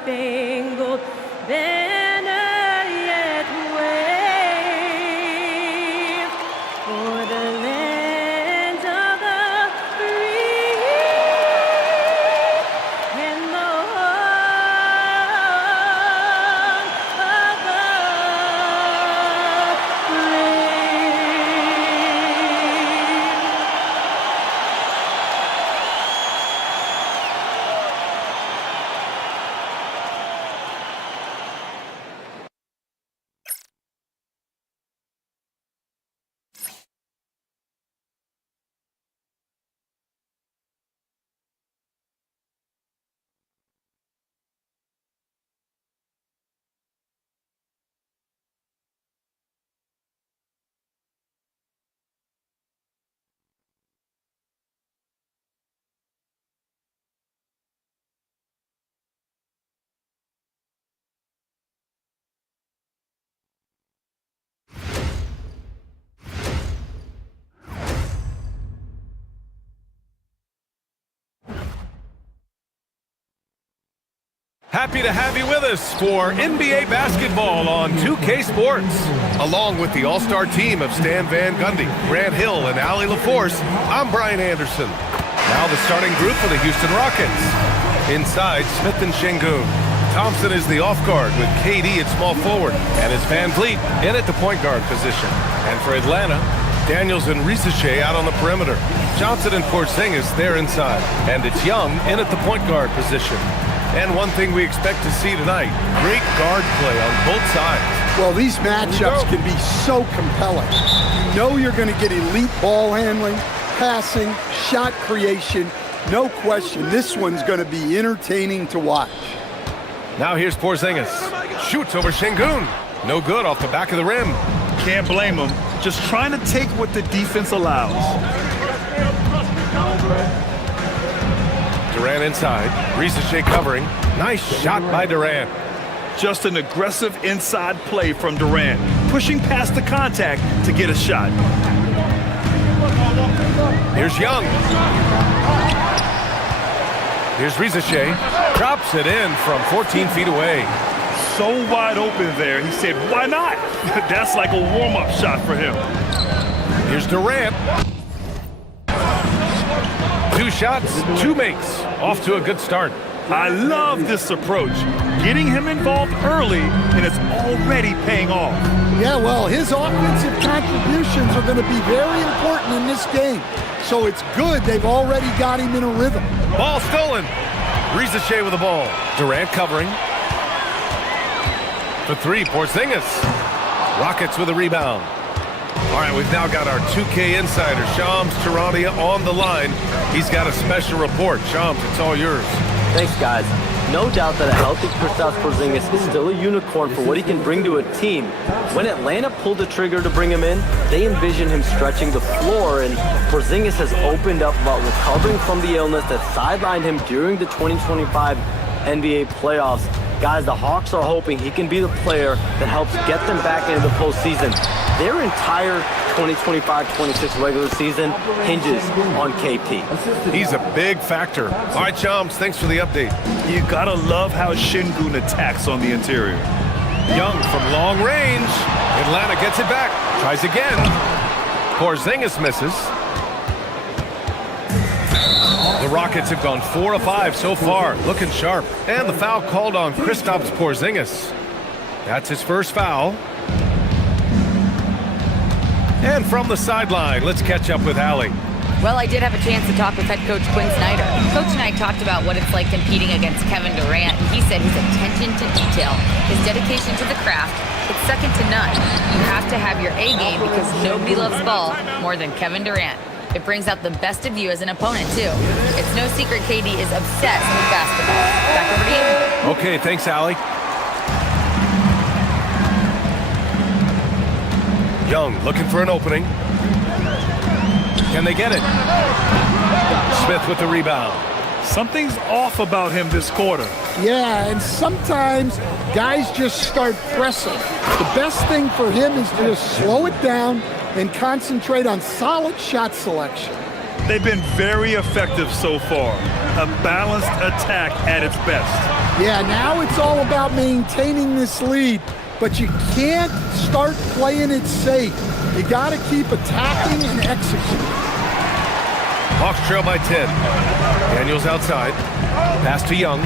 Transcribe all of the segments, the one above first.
star-spangled banner yet wave for the land of the free and the home of the Happy to have you with us for NBA basketball on 2K Sports. Along with the all-star team of Stan Van Gundy, Grant Hill, and Allie LaForce, I'm Brian Anderson. Now the starting group for the Houston Rockets. Inside, Smith and Şengün. Thompson is the off guard with KD at small forward, and it's Van Vliet in at the point guard position. And for Atlanta, Daniels and Risache out on the perimeter. Johnson and Porzingis there inside, and it's Young in at the point guard position. And one thing we expect to see tonight, great guard play on both sides. Well, these matchups can be so compelling. You know you're going to get elite ball handling, passing, shot creation. No question, this one's going to be entertaining to watch. Now here's Porzingis. Shoots over Şengün. No good off the back of the rim. Can't blame him. Just trying to take what the defense allows. Durant inside. Risache covering. Nice shot by Durant. Just an aggressive inside play from Durant, pushing past the contact to get a shot. Here's Young. Here's Risache. Drops it in from 14 feet away. So wide open there. He said, why not? That's like a warm-up shot for him. Here's Durant. 2 shots, 2 makes. Off to a good start. I love this approach. Getting him involved early, and it's already paying off. Yeah, well, his offensive contributions are going to be very important in this game. So it's good they've already got him in a rhythm. Ball stolen. Risache with the ball. Durant covering. For 3, Porzingis. Rockets with a rebound. All right, we've now got our 2K insider, Shams Charania, on the line. He's got a special report. Shams, it's all yours. Thanks, guys. No doubt that a healthy Kristaps Porzingis is still a unicorn for what he can bring to a team. When Atlanta pulled the trigger to bring him in, they envisioned him stretching the floor, and Porzingis has opened up about recovering from the illness that sidelined him during the 2025 NBA playoffs. Guys, the Hawks are hoping he can be the player that helps get them back into the postseason. Their entire 2025-26 regular season hinges on KP. He's a big factor. All right, Shams, thanks for the update. You gotta love how Şengün attacks on the interior. Young from long range. Atlanta gets it back. Tries again. Porzingis misses. The Rockets have gone 4 of 5 so far, looking sharp. And the foul called on Kristaps Porzingis. That's his first foul. And from the sideline, let's catch up with Allie. Well, I did have a chance to talk with head coach Quinn Snyder. Coach and I talked about what it's like competing against Kevin Durant, and he said his attention to detail, his dedication to the craft, it's second to none. You have to have your A game because nobody loves ball more than Kevin Durant. It brings out the best of you as an opponent, too. It's no secret KD is obsessed with basketball. Back over to you. Okay, thanks, Allie. Young looking for an opening. Can they get it? Smith with the rebound. Something's off about him this quarter. Yeah, and sometimes guys just start pressing. The best thing for him is to just slow it down and concentrate on solid shot selection. They've been very effective so far. A balanced attack at its best. Yeah, now it's all about maintaining this lead, but you can't start playing it safe. You got to keep attacking and executing. Hawks trail by 10. Daniels outside. Pass to Young.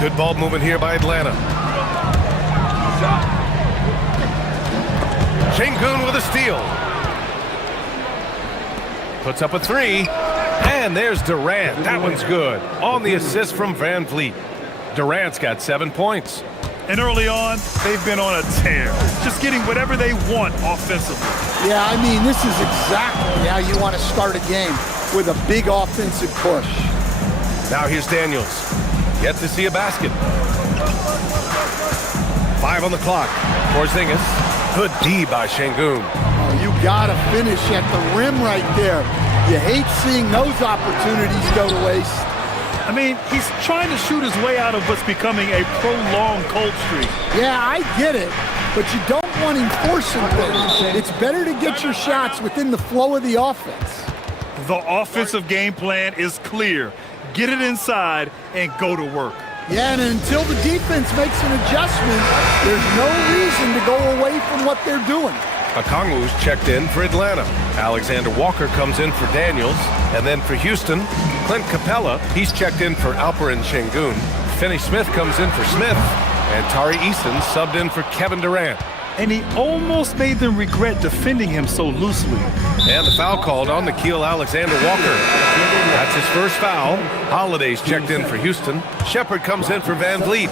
Good ball movement here by Atlanta. Şengün with a steal. Puts up a three. And there's Durant. That one's good. On the assist from Van Vliet. Durant's got 7 points. And early on, they've been on a tear. Just getting whatever they want offensively. Yeah, I mean, this is exactly how you want to start a game, with a big offensive push. Now here's Daniels. Yet to see a basket. 5 on the clock. Porzingis. Good D by Şengün. Oh, you got to finish at the rim right there. You hate seeing those opportunities go to waste. I mean, he's trying to shoot his way out of what's becoming a prolonged cold streak. Yeah, I get it, but you don't want him forcing things. It's better to get your shots within the flow of the offense. The offensive game plan is clear. Get it inside and go to work. Yeah, and until the defense makes an adjustment, there's no reason to go away from what they're doing. Okongwu's checked in for Atlanta. Alexander Walker comes in for Daniels. And then for Houston, Clint Capella, he's checked in for Alperen Şengün. Finney-Smith comes in for Smith. And Tari Eason subbed in for Kevin Durant. And he almost made them regret defending him so loosely. And the foul called on Nickeil Alexander-Walker. That's his first foul. Holiday's checked in for Houston. Shepard comes in for Van Vliet.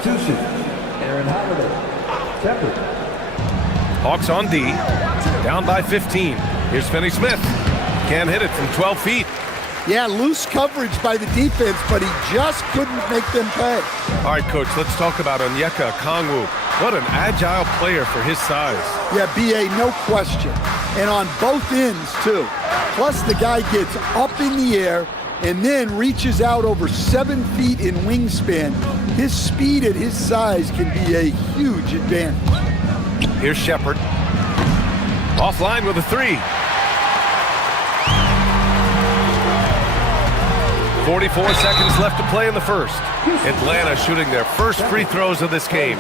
Hawks on D, down by 15. Here's Finney-Smith. Can't hit it from 12 feet. Yeah, loose coverage by the defense, but he just couldn't make them pay. All right, Coach, let's talk about Onyeka Okongwu. What an agile player for his size. Yeah, B.A., no question. And on both ends, too. Plus, the guy gets up in the air and then reaches out over 7 feet in wingspan. His speed at his size can be a huge advantage. Here's Shepard. Offline with a three. 44 seconds left to play in the first. Atlanta shooting their first free throws of this game.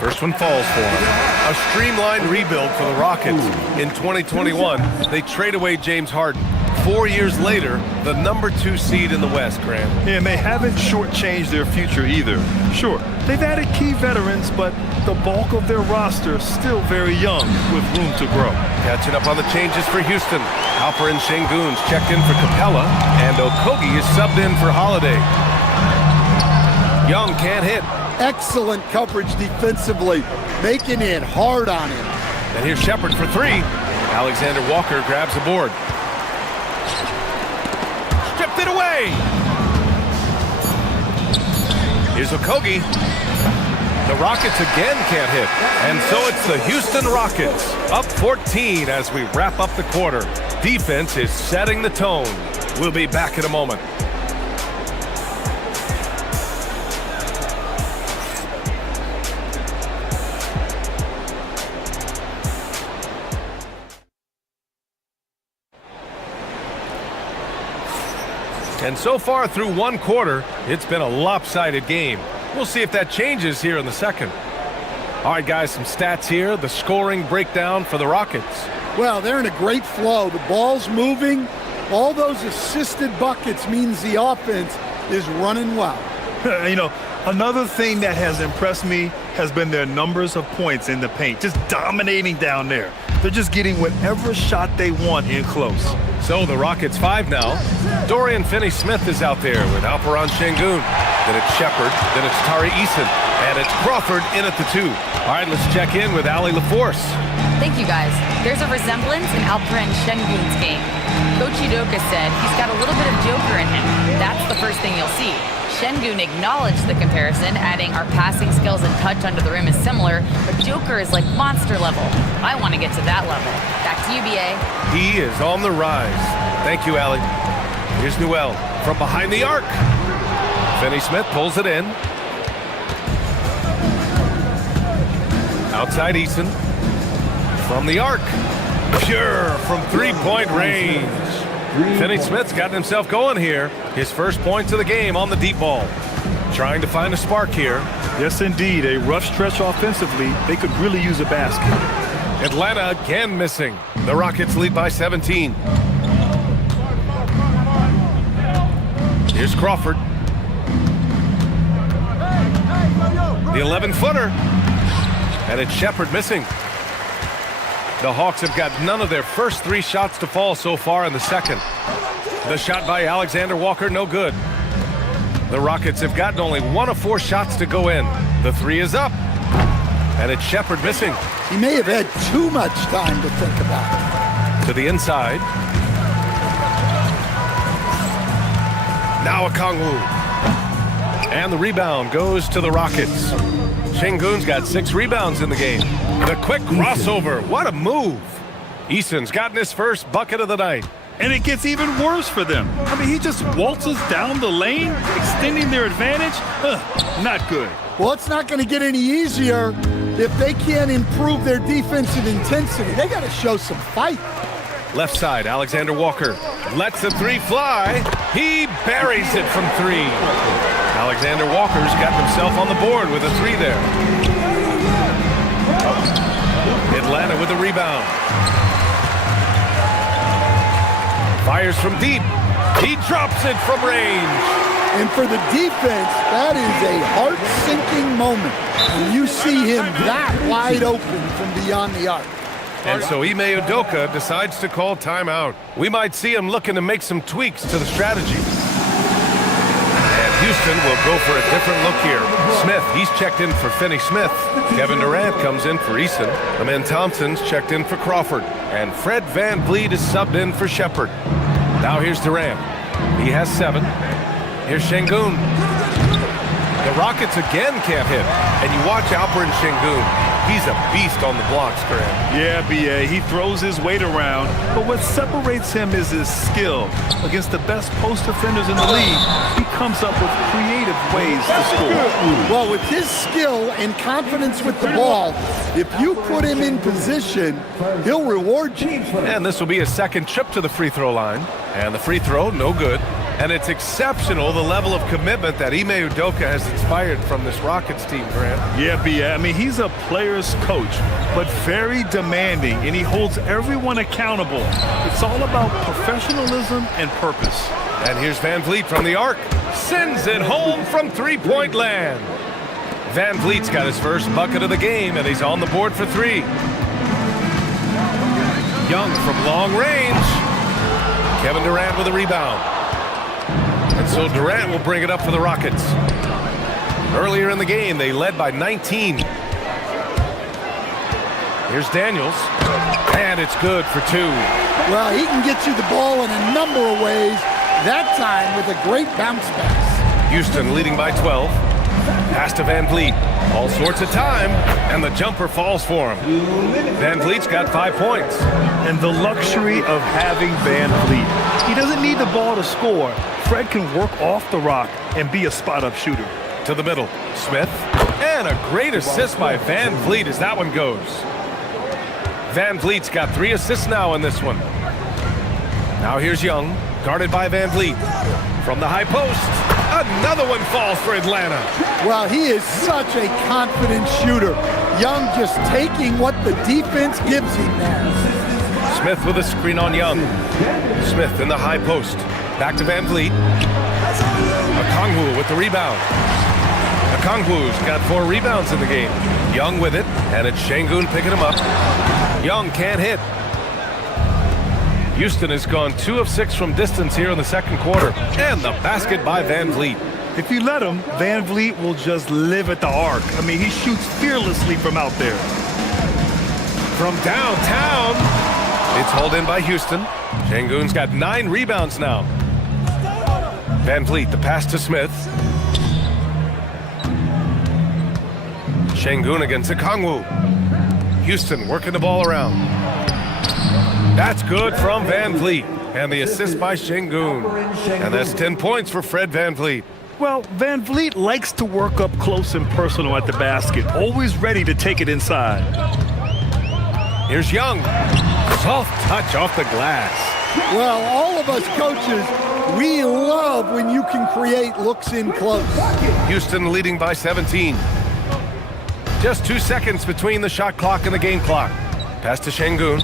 First one falls for them. A streamlined rebuild for the Rockets. In 2021, they trade away James Harden. 4 years later, the #2 seed in the West, Grant. Yeah, and they haven't shortchanged their future either. Sure, they've added key veterans, but the bulk of their roster is still very young with room to grow. Catching up on the changes for Houston. Alperen Şengün's checked in for Capella, and Okogie is subbed in for Holiday. Young can't hit. Excellent coverage defensively, making it hard on him. And here's Shepard for three. Alexander Walker grabs the board. Stripped it away. Here's Okogie. The Rockets again can't hit. And so it's the Houston Rockets up 14 as we wrap up the quarter. Defense is setting the tone. We'll be back in a moment. And so far through one quarter, it's been a lopsided game. We'll see if that changes here in the second. All right, guys, some stats here. The scoring breakdown for the Rockets. Well, they're in a great flow. The ball's moving. All those assisted buckets means the offense is running well. You know, another thing that has impressed me has been their numbers of points in the paint, just dominating down there. They're just getting whatever shot they want in close. So the Rockets 5 now. Dorian Finney-Smith is out there with Alperen Şengün. Then it's Shepard. Then it's Tari Eason. And it's Crawford in at the 2. All right, let's check in with Allie LaForce. Thank you, guys. There's a resemblance in Alperen Şengün's game. Coach Udoka said he's got a little bit of Joker in him. That's the first thing you'll see. Şengün acknowledged the comparison, adding our passing skills and touch under the rim is similar, but Joker is like monster level. I want to get to that level. Back to you, B.A. He is on the rise. Thank you, Allie. Here's Newell from behind the arc. Finney-Smith pulls it in. Outside Eason. From the arc. Pure from three-point range. Finney Smith's gotten himself going here. His first points of the game on the deep ball. Trying to find a spark here. Yes, indeed. A rough stretch offensively. They could really use a basket. Atlanta again missing. The Rockets lead by 17. Here's Crawford. The 11-footer. And it's Shepard missing. The Hawks have got none of their first three shots to fall so far in the second. The shot by Alexander Walker, no good. The Rockets have gotten only 1 of 4 shots to go in. The three is up. And it's Shepard missing. He may have had too much time to think about it. To the inside. Now Okongwu. And the rebound goes to the Rockets. Şengün's got 6 rebounds in the game. The quick crossover. What a move. Eason's gotten his first bucket of the night. And it gets even worse for them. I mean, he just waltzes down the lane, extending their advantage. Not good. Well, it's not going to get any easier if they can't improve their defensive intensity. They got to show some fight. Left side, Alexander Walker lets the three fly. He buries it from 3. Alexander Walker's got himself on the board with a 3 there. Atlanta with the rebound. Fires from deep. He drops it from range. And for the defense, that is a heart-sinking moment when you see him that wide open from beyond the arc. And so Ime Udoka decides to call timeout. We might see him looking to make some tweaks to the strategy. And Houston will go for a different look here. Smith, he's checked in for Finney Smith. Kevin Durant comes in for Eason. Amen Thompson's checked in for Crawford. And Fred VanVleet is subbed in for Shepard. Now here's Durant. He has 7. Here's Şengün. The Rockets again can't hit. And you watch Alperen Şengün. He's a beast on the blocks, Grant. Yeah, B.A. He throws his weight around, but what separates him is his skill. Against the best post defenders in the league, he comes up with creative ways to score. Well, with his skill and confidence with the ball, if you put him in position, he'll reward you. And this will be a second trip to the free throw line. And the free throw, no good. And it's exceptional, the level of commitment that Ime Udoka has inspired from this Rockets team, Grant. Yeah, B.A. I mean, he's a player's coach, but very demanding, and he holds everyone accountable. It's all about professionalism and purpose. And here's VanVleet from the arc. Sends it home from three-point land. VanVleet's got his first bucket of the game, and he's on the board for 3. Young from long range. Kevin Durant with a rebound. And so Durant will bring it up for the Rockets. Earlier in the game, they led by 19. Here's Daniels. And it's good for 2. Well, he can get you the ball in a number of ways, that time with a great bounce pass. Houston leading by 12. Pass to VanVleet. All sorts of time, and the jumper falls for him. VanVleet's got 5 points. And the luxury of having VanVleet. He doesn't need the ball to score. Fred can work off the rock and be a spot-up shooter. To the middle, Smith. And a great assist by VanVleet as that one goes. VanVleet's got 3 assists now in this one. Now here's Young, guarded by VanVleet. From the high post, another one falls for Atlanta. Well, he is such a confident shooter. Young just taking what the defense gives him there. Smith with a screen on Young. Smith in the high post. Back to VanVleet. Okongwu with the rebound. Okongwu's got 4 rebounds in the game. Young with it, and it's Şengün picking him up. Young can't hit. Houston has gone 2 of 6 from distance here in the second quarter. And the basket by VanVleet. If you let him, VanVleet will just live at the arc. I mean, he shoots fearlessly from out there. From downtown, it's hauled in by Houston. Şengün's got 9 rebounds now. VanVleet, the pass to Smith. Şengün against Okongwu. Houston working the ball around. That's good from VanVleet. And the assist by Şengün. And that's 10 points for Fred VanVleet. Well, VanVleet likes to work up close and personal at the basket, always ready to take it inside. Here's Young. Soft touch off the glass. Well, all of us coaches, we love when you can create looks in close. Houston leading by 17. Just 2 seconds between the shot clock and the game clock. Pass to Şengün.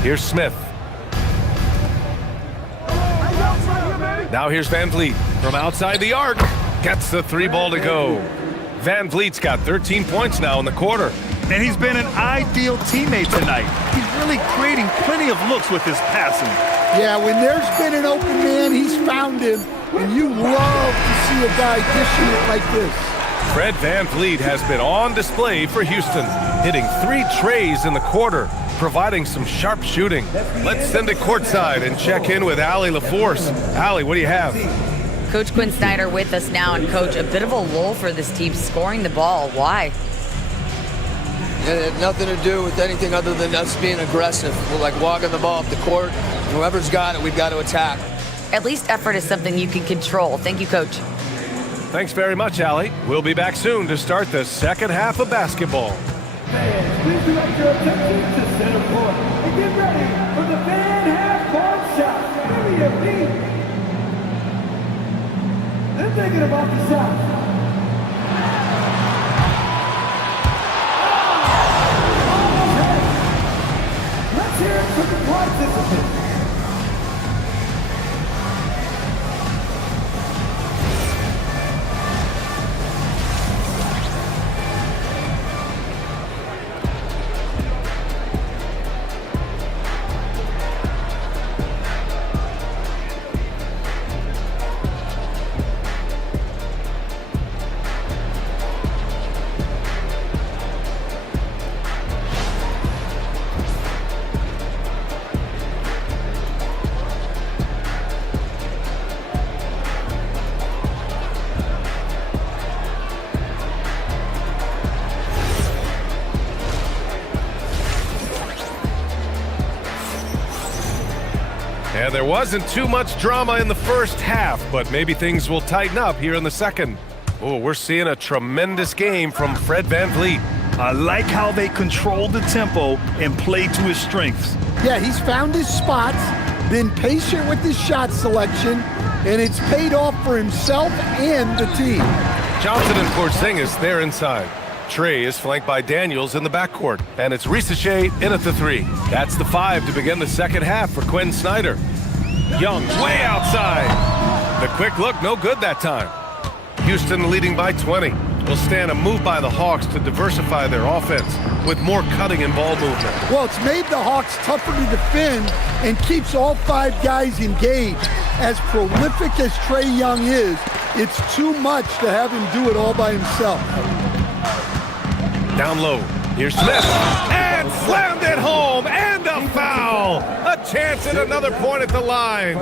Here's Smith. Now here's Van Vliet from outside the arc. Gets the 3 ball to go. Van Vliet's got 13 points now in the quarter. And he's been an ideal teammate tonight. He's really creating plenty of looks with his passing. Yeah, when there's been an open man, he's found him. And you love to see a guy dishing it like this. Fred Van Vliet has been on display for Houston, hitting 3 trays in the quarter, providing some sharp shooting. Let's send it courtside and check in with Allie LaForce. Allie, what do you have? Coach Quinn Snyder with us now, and Coach, a bit of a lull for this team scoring the ball. Why? It had nothing to do with anything other than us being aggressive. We're like walking the ball up the court. And whoever's got it, we've got to attack. At least effort is something you can control. Thank you, Coach. Thanks very much, Allie. We'll be back soon to start the second half of basketball. Please direct your attention to center court and get ready for the fan half-court shot. Immediately. They're thinking about the shot. Let's hear it from the participants. And there wasn't too much drama in the first half, but maybe things will tighten up here in the second. Oh, we're seeing a tremendous game from Fred Van Vliet. I like how they control the tempo and play to his strengths. Yeah, he's found his spots, been patient with his shot selection, and it's paid off for himself and the team. Johnson and Porzingis, they're inside. Trey is flanked by Daniels in the backcourt, and it's Ricochet in at the 3. That's the 5 to begin the second half for Quinn Snyder. Young way outside. The quick look, no good that time. Houston leading by 20. Will stand a move by the Hawks to diversify their offense with more cutting and ball movement. Well, it's made the Hawks tougher to defend and keeps all 5 guys engaged. As prolific as Trae Young is, it's too much to have him do it all by himself. Down low, here's Smith, and slammed it home, and a foul! A chance at another point at the line.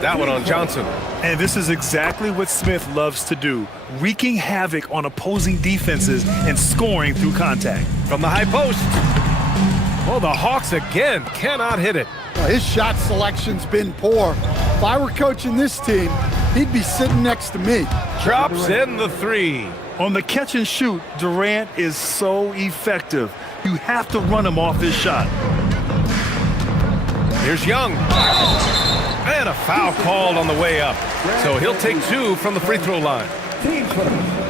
That one on Johnson. And this is exactly what Smith loves to do, wreaking havoc on opposing defenses and scoring through contact. From the high post. Well, the Hawks again cannot hit it. Well, his shot selection's been poor. If I were coaching this team, he'd be sitting next to me. Drops in the 3. On the catch and shoot, Durant is so effective. You have to run him off his shot. Here's Young. And a foul called on the way up. So he'll take 2 from the free throw line.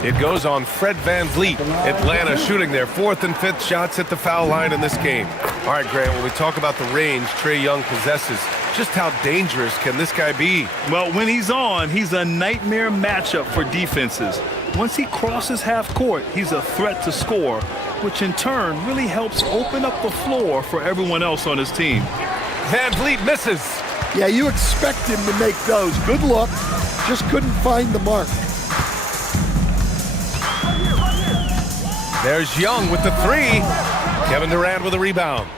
It goes on Fred Van Vliet. Atlanta shooting their 4th and 5th shots at the foul line in this game. All right, Grant, when we talk about the range Trae Young possesses, just how dangerous can this guy be? Well, when he's on, he's a nightmare matchup for defenses. Once he crosses half court, he's a threat to score, which in turn really helps open up the floor for everyone else on his team. Van Vliet misses. Yeah, you expect him to make those. Good look, just couldn't find the mark. There's Young with the 3. Kevin Durant with a rebound.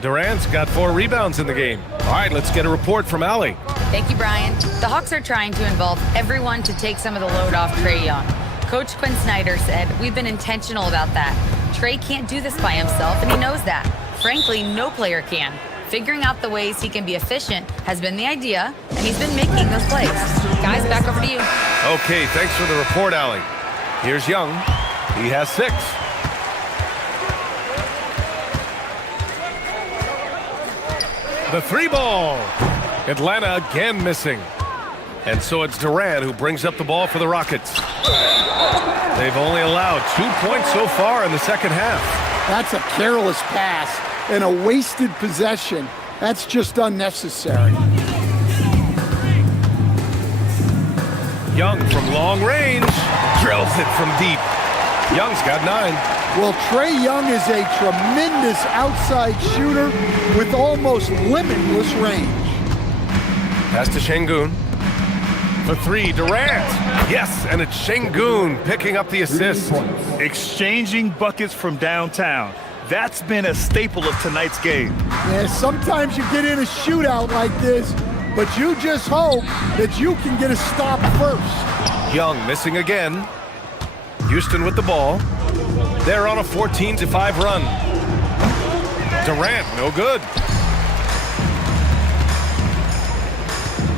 Durant's got 4 rebounds in the game. All right, let's get a report from Allie. Thank you, Brian. The Hawks are trying to involve everyone to take some of the load off Trae Young. Coach Quinn Snyder said, "We've been intentional about that. Trae can't do this by himself, and he knows that. Frankly, no player can. Figuring out the ways he can be efficient has been the idea, and he's been making those plays." Guys, back over to you. Okay, thanks for the report, Allie. Here's Young. He has 6. The three ball. Atlanta again missing. And so it's Durant who brings up the ball for the Rockets. They've only allowed 2 points so far in the second half. That's a careless pass and a wasted possession. That's just unnecessary. Young from long range drills it from deep. Young's got 9. Well, Trae Young is a tremendous outside shooter with almost limitless range. Pass to Şengün. For 3, Durant. Yes, and it's Şengün picking up the assist. Exchanging buckets from downtown. That's been a staple of tonight's game. Yeah, sometimes you get in a shootout like this, but you just hope that you can get a stop first. Young missing again. Houston with the ball. They're on a 14-5 run. Durant, no good.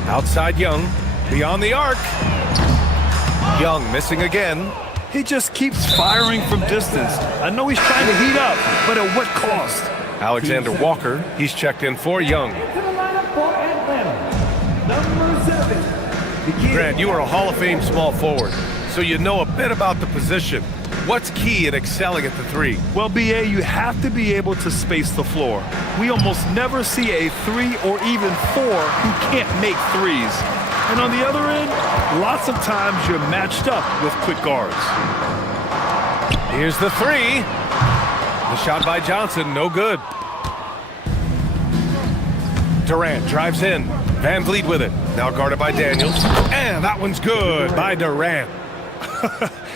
Outside Young, beyond the arc. Young missing again. He just keeps firing from distance. I know he's trying to heat up, but at what cost? Alexander Walker, he's checked in for Young. To the lineup for Atlanta, number 7. Grant, you are a Hall of Fame small forward, so you know a bit about the position. What's key in excelling at the 3? Well, BA, you have to be able to space the floor. We almost never see a 3 or even 4 who can't make threes. And on the other end, lots of times you're matched up with quick guards. Here's the 3. The shot by Johnson, no good. Durant drives in. Van Vliet with it. Now guarded by Daniels. And that one's good by Durant.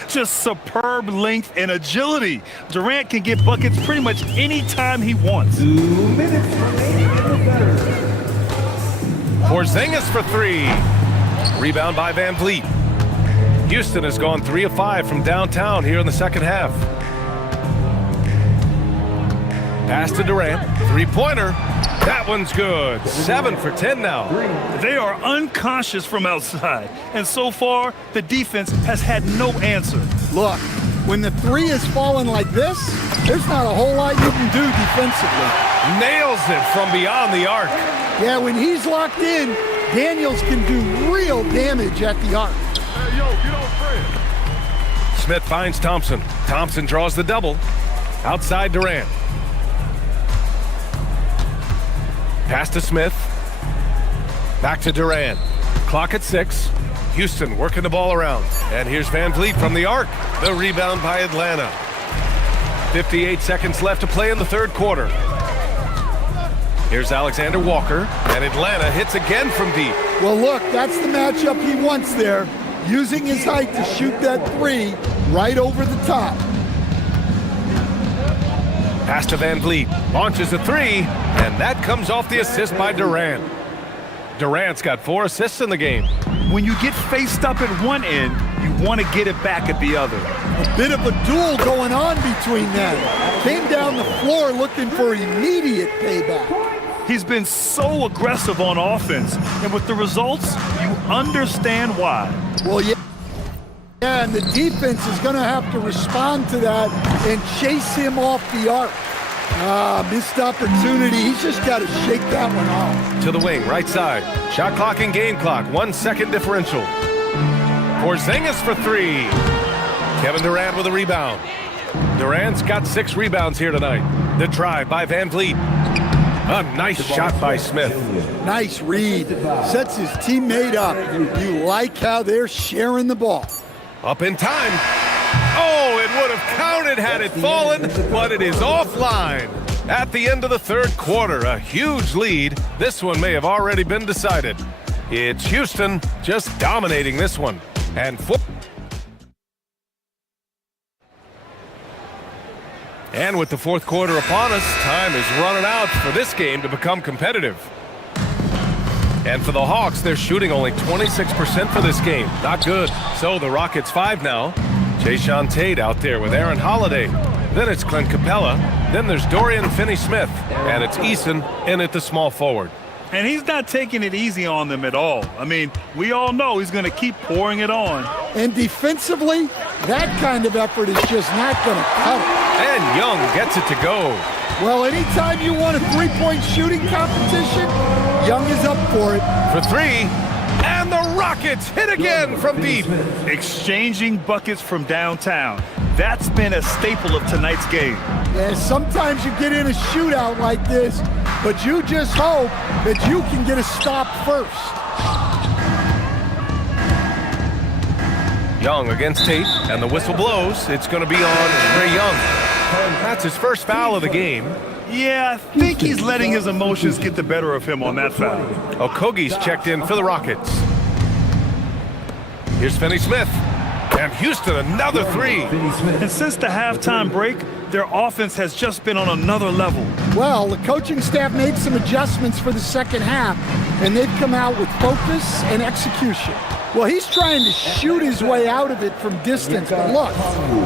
Just superb length and agility. Durant can get buckets pretty much any time he wants. 2 minutes remaining in the third. Porzingis for 3. Rebound by Van Vliet. Houston has gone 3 of 5 from downtown here in the second half. Pass to Durant. 3-pointer. That one's good. 7 for 10 now. They are unconscious from outside, and so far, the defense has had no answer. Look, when the 3 is falling like this, there's not a whole lot you can do defensively. Nails it from beyond the arc. Yeah, when he's locked in, Daniels can do real damage at the arc. Hey, yo, get on Fred. Smith finds Thompson. Thompson draws the double. Outside Durant. Pass to Smith. Back to Durant. Clock at 6. Houston working the ball around. And here's Van Vliet from the arc. The rebound by Atlanta. 58 seconds left to play in the third quarter. Here's Alexander Walker. And Atlanta hits again from deep. Well, look, that's the matchup he wants there. Using his height to shoot that 3 right over the top. Pass to Van Vliet. Launches a 3. And that comes off the assist by Durant. Durant's got 4 assists in the game. When you get faced up at one end, you want to get it back at the other. A bit of a duel going on between them. Came down the floor looking for immediate payback. He's been so aggressive on offense, and with the results, you understand why. Well, yeah, and the defense is going to have to respond to that and chase him off the arc. Missed opportunity. He's just got to shake that one off. To the wing, right side. Shot clock and game clock. 1 second differential. Porzingis for 3. Kevin Durant with a rebound. Durant's got 6 rebounds here tonight. The drive by Van Vliet. A nice shot by Smith. Nice read. Sets his teammate up. You like how they're sharing the ball. Up in time. Oh, it would have counted had it fallen, but it is offline. At the end of the third quarter, a huge lead. This one may have already been decided. It's Houston just dominating this one. And with the fourth quarter upon us, time is running out for this game to become competitive. And for the Hawks, they're shooting only 26% for this game. Not good. So the Rockets 5 now. Jayshawn Tate out there with Aaron Holiday. Then it's Clint Capella. Then there's Dorian Finney-Smith. And it's Eason in at the small forward. And he's not taking it easy on them at all. I mean, we all know he's going to keep pouring it on. And defensively, that kind of effort is just not going to cut it. And Young gets it to go. Well, anytime you want a three-point shooting competition, Young is up for it. For three, and the Rockets hit again from deep. Exchanging buckets from downtown. That's been a staple of tonight's game. Yeah, sometimes you get in a shootout like this, but you just hope that you can get a stop first. Young against Tate, and the whistle blows. It's going to be on Trae Young. That's his first foul of the game. Yeah, I think he's letting his emotions get the better of him on that foul. Okogie's checked in for the Rockets. Here's Finney-Smith. And Houston, another three. And since the halftime break, their offense has just been on another level. Well, the coaching staff made some adjustments for the second half, and they've come out with focus and execution. Well, he's trying to shoot his way out of it from distance, but look,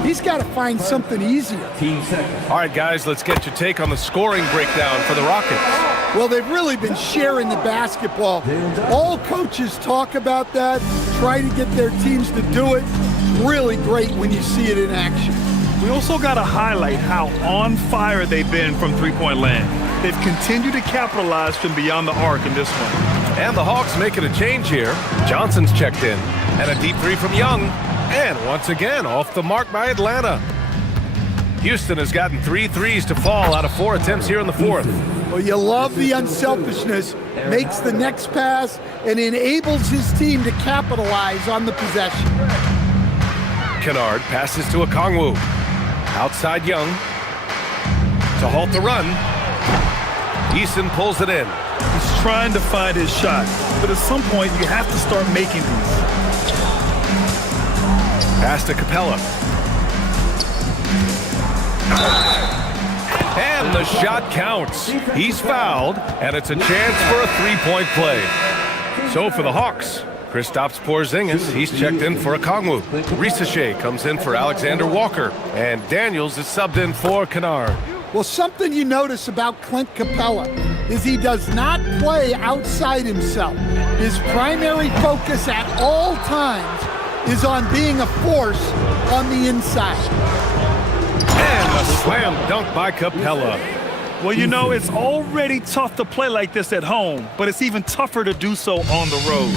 he's got to find something easier. All right, guys, let's get your take on the scoring breakdown for the Rockets. Well, they've really been sharing the basketball. All coaches talk about that, try to get their teams to do it. It's really great when you see it in action. We also got to highlight how on fire they've been from three-point land. They've continued to capitalize from beyond the arc in this one. And the Hawks making a change here. Johnson's checked in. And a deep three from Young. And once again, off the mark by Atlanta. Houston has gotten 3 threes to fall out of 4 attempts here in the fourth. Well, you love the unselfishness, makes the next pass, and enables his team to capitalize on the possession. Kennard passes to Okongwu. Outside Young. To halt the run. Eason pulls it in. He's trying to find his shot, but at some point you have to start making these. Pass to Capella. And the shot counts. He's fouled, and it's a chance for a three-point play. So for the Hawks, Kristaps Porzingis, he's checked in for Okongwu. Risache comes in for Alexander Walker, and Daniels is subbed in for Kennard. Well, something you notice about Clint Capella is he does not play outside himself. His primary focus at all times is on being a force on the inside. And a slam dunk by Capella. Well, you know, it's already tough to play like this at home, but it's even tougher to do so on the road.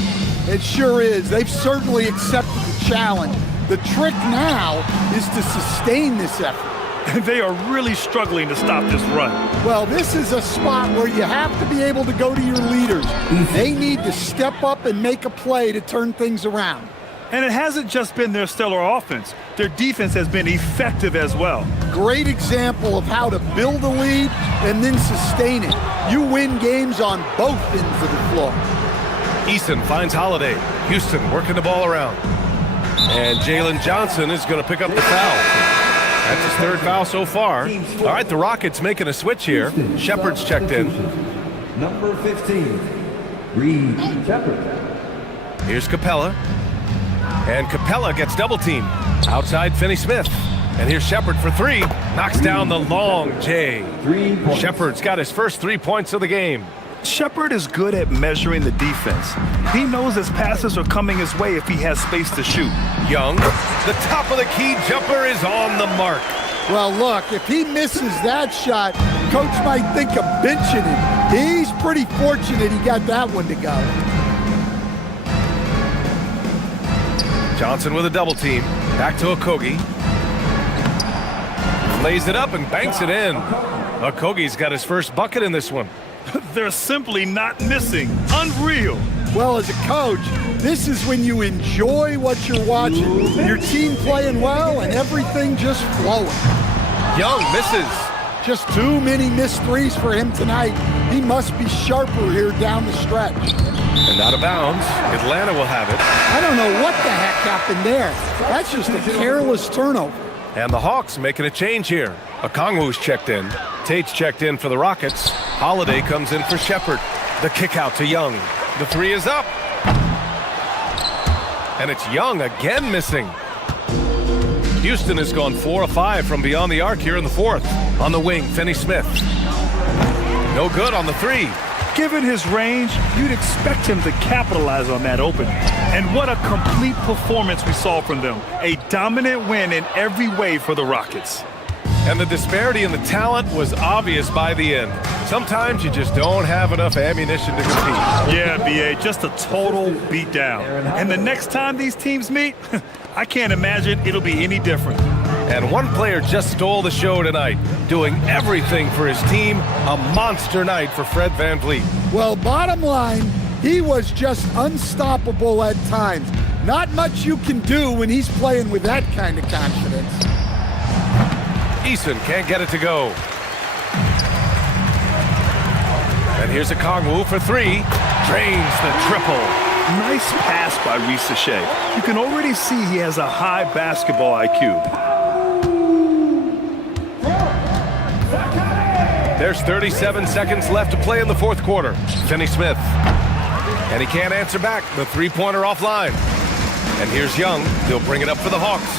It sure is. They've certainly accepted the challenge. The trick now is to sustain this effort. And they are really struggling to stop this run. Well, this is a spot where you have to be able to go to your leaders. They need to step up and make a play to turn things around. And it hasn't just been their stellar offense. Their defense has been effective as well. Great example of how to build a lead and then sustain it. You win games on both ends of the floor. Eason finds Holiday. Houston working the ball around. And Jalen Johnson is going to pick up the foul. That's his third foul so far. All right, the Rockets making a switch here. Shepard's checked in. Number 15, Reed Shepard. Here's Capella. And Capella gets double teamed. Outside Finney-Smith. And here's Shepard for three. Knocks down the long J. Shepard's got his first 3 points of the game. Shepard is good at measuring the defense. He knows his passes are coming his way if he has space to shoot. Young, the top of the key jumper is on the mark. Well, look, if he misses that shot, coach might think of benching him. He's pretty fortunate he got that one to go. Johnson with a double team. Back to Okogie. Lays it up and banks it in. Okogie's got his first bucket in this one. They're simply not missing. Unreal. Well, as a coach, this is when you enjoy what you're watching. Your team playing well and everything just flowing. Young misses. Just too many missed threes for him tonight. He must be sharper here down the stretch. And out of bounds. Atlanta will have it. I don't know what the heck happened there. That's just a careless turnover. And the Hawks making a change here. Okongwu's checked in. Tate's checked in for the Rockets. Holiday comes in for Shepard. The kick out to Young. The three is up. And it's Young again missing. Houston has gone 4 of 5 from beyond the arc here in the fourth. On the wing, Finney-Smith. No good on the three. Given his range, you'd expect him to capitalize on that opening. And what a complete performance we saw from them. A dominant win in every way for the Rockets. And the disparity in the talent was obvious by the end. Sometimes you just don't have enough ammunition to compete. Yeah, B.A., just a total beatdown. And the next time these teams meet, I can't imagine it'll be any different. And one player just stole the show tonight, doing everything for his team. A monster night for Fred VanVleet. Well, bottom line, he was just unstoppable at times. Not much you can do when he's playing with that kind of confidence. Eason can't get it to go. And here's a Kongwu for three. Drains the triple. Nice pass by Risache. You can already see he has a high basketball IQ. There's 37 seconds left to play in the fourth quarter. Finney-Smith. And he can't answer back. The three-pointer offline. And here's Young. He'll bring it up for the Hawks.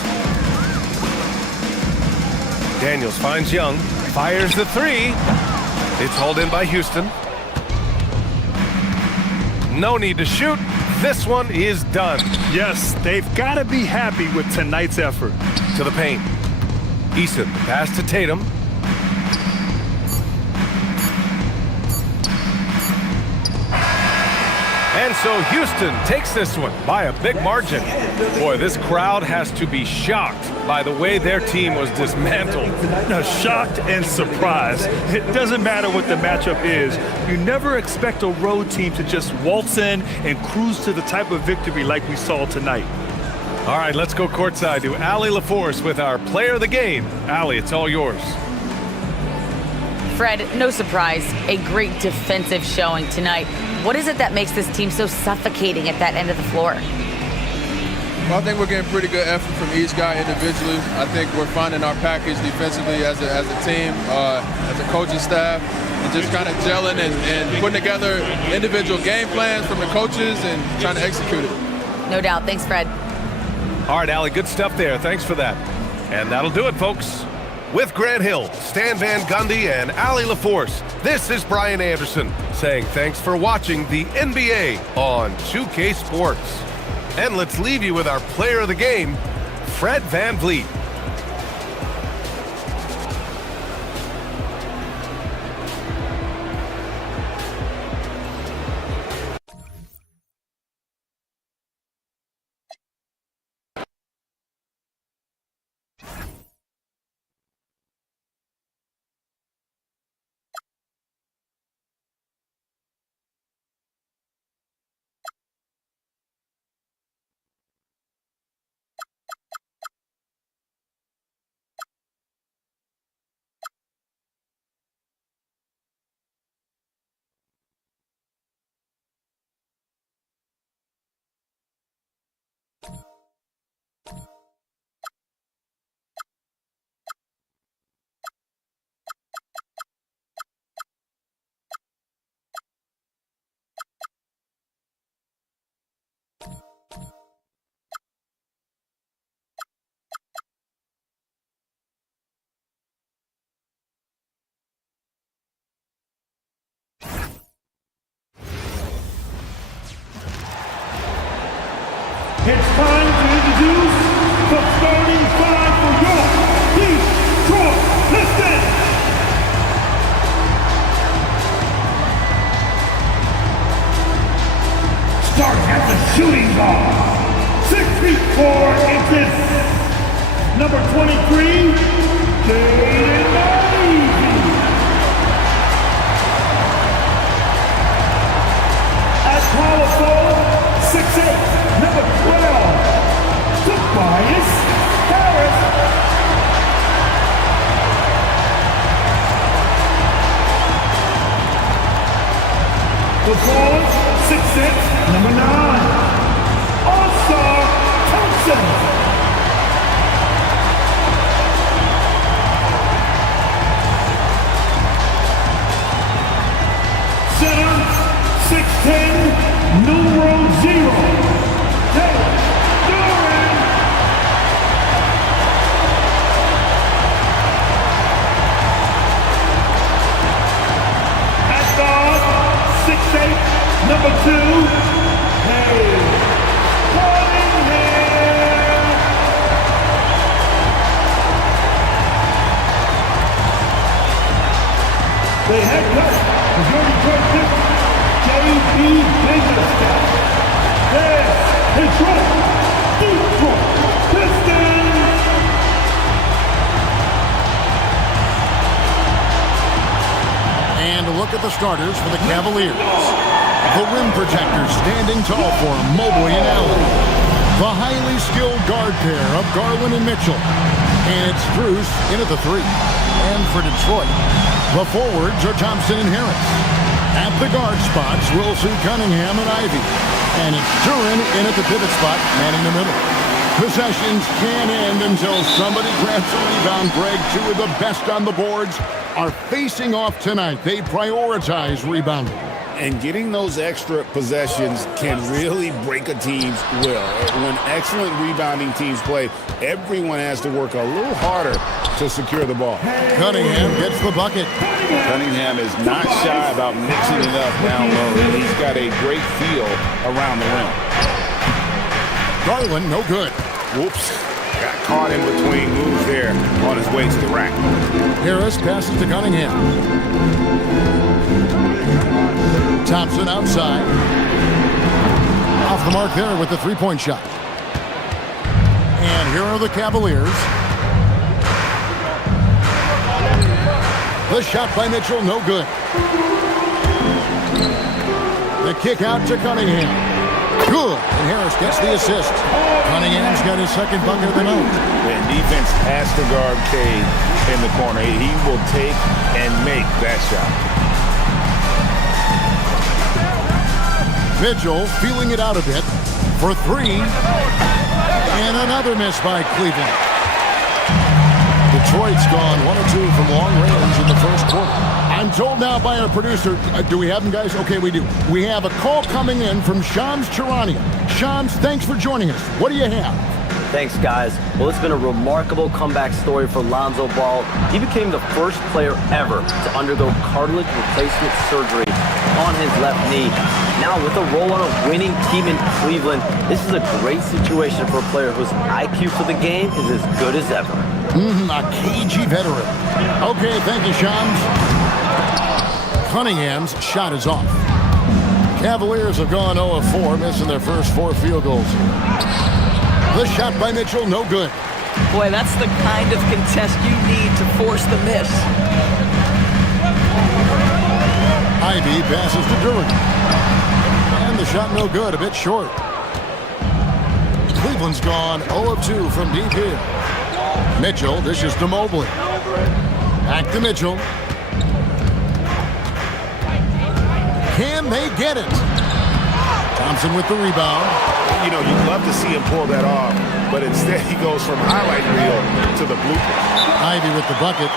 Daniels finds Young. Fires the three. It's hauled in by Houston. No need to shoot. This one is done. Yes, they've got to be happy with tonight's effort. To the paint. Eason, pass to Tatum. And so Houston takes this one by a big margin. Boy, this crowd has to be shocked by the way their team was dismantled. Now, shocked and surprised. It doesn't matter what the matchup is. You never expect a road team to just waltz in and cruise to the type of victory like we saw tonight. All right, let's go courtside to Allie LaForce with our player of the game. Allie, it's all yours. Fred, no surprise, a great defensive showing tonight. What is it that makes this team so suffocating at that end of the floor? Well, I think we're getting pretty good effort from each guy individually. I think we're finding our package defensively as a team, as a coaching staff, and just kind of gelling and putting together individual game plans from the coaches and trying to execute it. No doubt. Thanks, Fred. All right, Allie, good stuff there. Thanks for that. And that'll do it, folks. With Grant Hill, Stan Van Gundy, and Allie LaForce, this is Brian Anderson saying thanks for watching the NBA on 2K Sports. And let's leave you with our player of the game, Fred VanVleet. It's time to introduce the starting five for your Detroit Pistons. Start at the shooting guard. 6 feet 4 inches. Number 23, Jaden Ivey. At power forward, 6'8". Number 12, Tobias Harris. The forwards, 6'6", number 9, All-Star Thompson. Center, 6'10", numero 0. At guard, 6'8", number 2, Hayes Cunningham. The head coach of your Detroit Pistons, J.B. Bickerstaff. This is Detroit Pistons. And a look at the starters for the Cavaliers. The rim protectors standing tall for them, Mobley and Allen. The highly skilled guard pair of Garland and Mitchell. And it's Bruce in at the 3. And for Detroit, the forwards are Thompson and Harris. At the guard spots, we'll see Cunningham and Ivy. And it's Duran in at the pivot spot, manning the middle. Possessions can't end until somebody grabs a rebound. Greg, 2 of the best on the boards are facing off tonight. They prioritize rebounding. And getting those extra possessions can really break a team's will. When excellent rebounding teams play, everyone has to work a little harder to secure the ball. Cunningham gets the bucket. Cunningham is not shy about mixing it up down low. He's got a great feel around the rim. Garland, no good. Whoops. Got caught in between moves there on his way to the rack. Harris passes to Cunningham. Thompson outside. Off the mark there with the three-point shot. And here are the Cavaliers. The shot by Mitchell, no good. The kick out to Cunningham. Good. And Harris gets the assist. Cunningham's got his second bucket of the night. When defense has to guard Cade in the corner, he will take and make that shot. Mitchell feeling it out a bit for 3. And another miss by Cleveland. Detroit's gone 1 of 2 from long range in the first quarter. I'm told now by our producer, do we have him, guys? Okay, we do. We have a call coming in from Shams Charania. Shams, thanks for joining us. What do you have? Thanks, guys. Well, it's been a remarkable comeback story for Lonzo Ball. He became the first player ever to undergo cartilage replacement surgery on his left knee. Now, with a role on a winning team in Cleveland, this is a great situation for a player whose IQ for the game is as good as ever. A cagey veteran. Okay, thank you, Shams. Cunningham's shot is off. Cavaliers have gone 0 of 4, missing their first 4 field goals. The shot by Mitchell, no good. Boy, that's the kind of contest you need to force the miss. Ivy passes to Duran. And the shot no good, a bit short. Cleveland's gone 0 of 2 from deep here. Mitchell dishes to Mobley. Back to Mitchell. Can they get it? Thompson with the rebound. You know, you'd love to see him pull that off, but instead he goes from highlight reel to the blooper. Ivy with the bucket.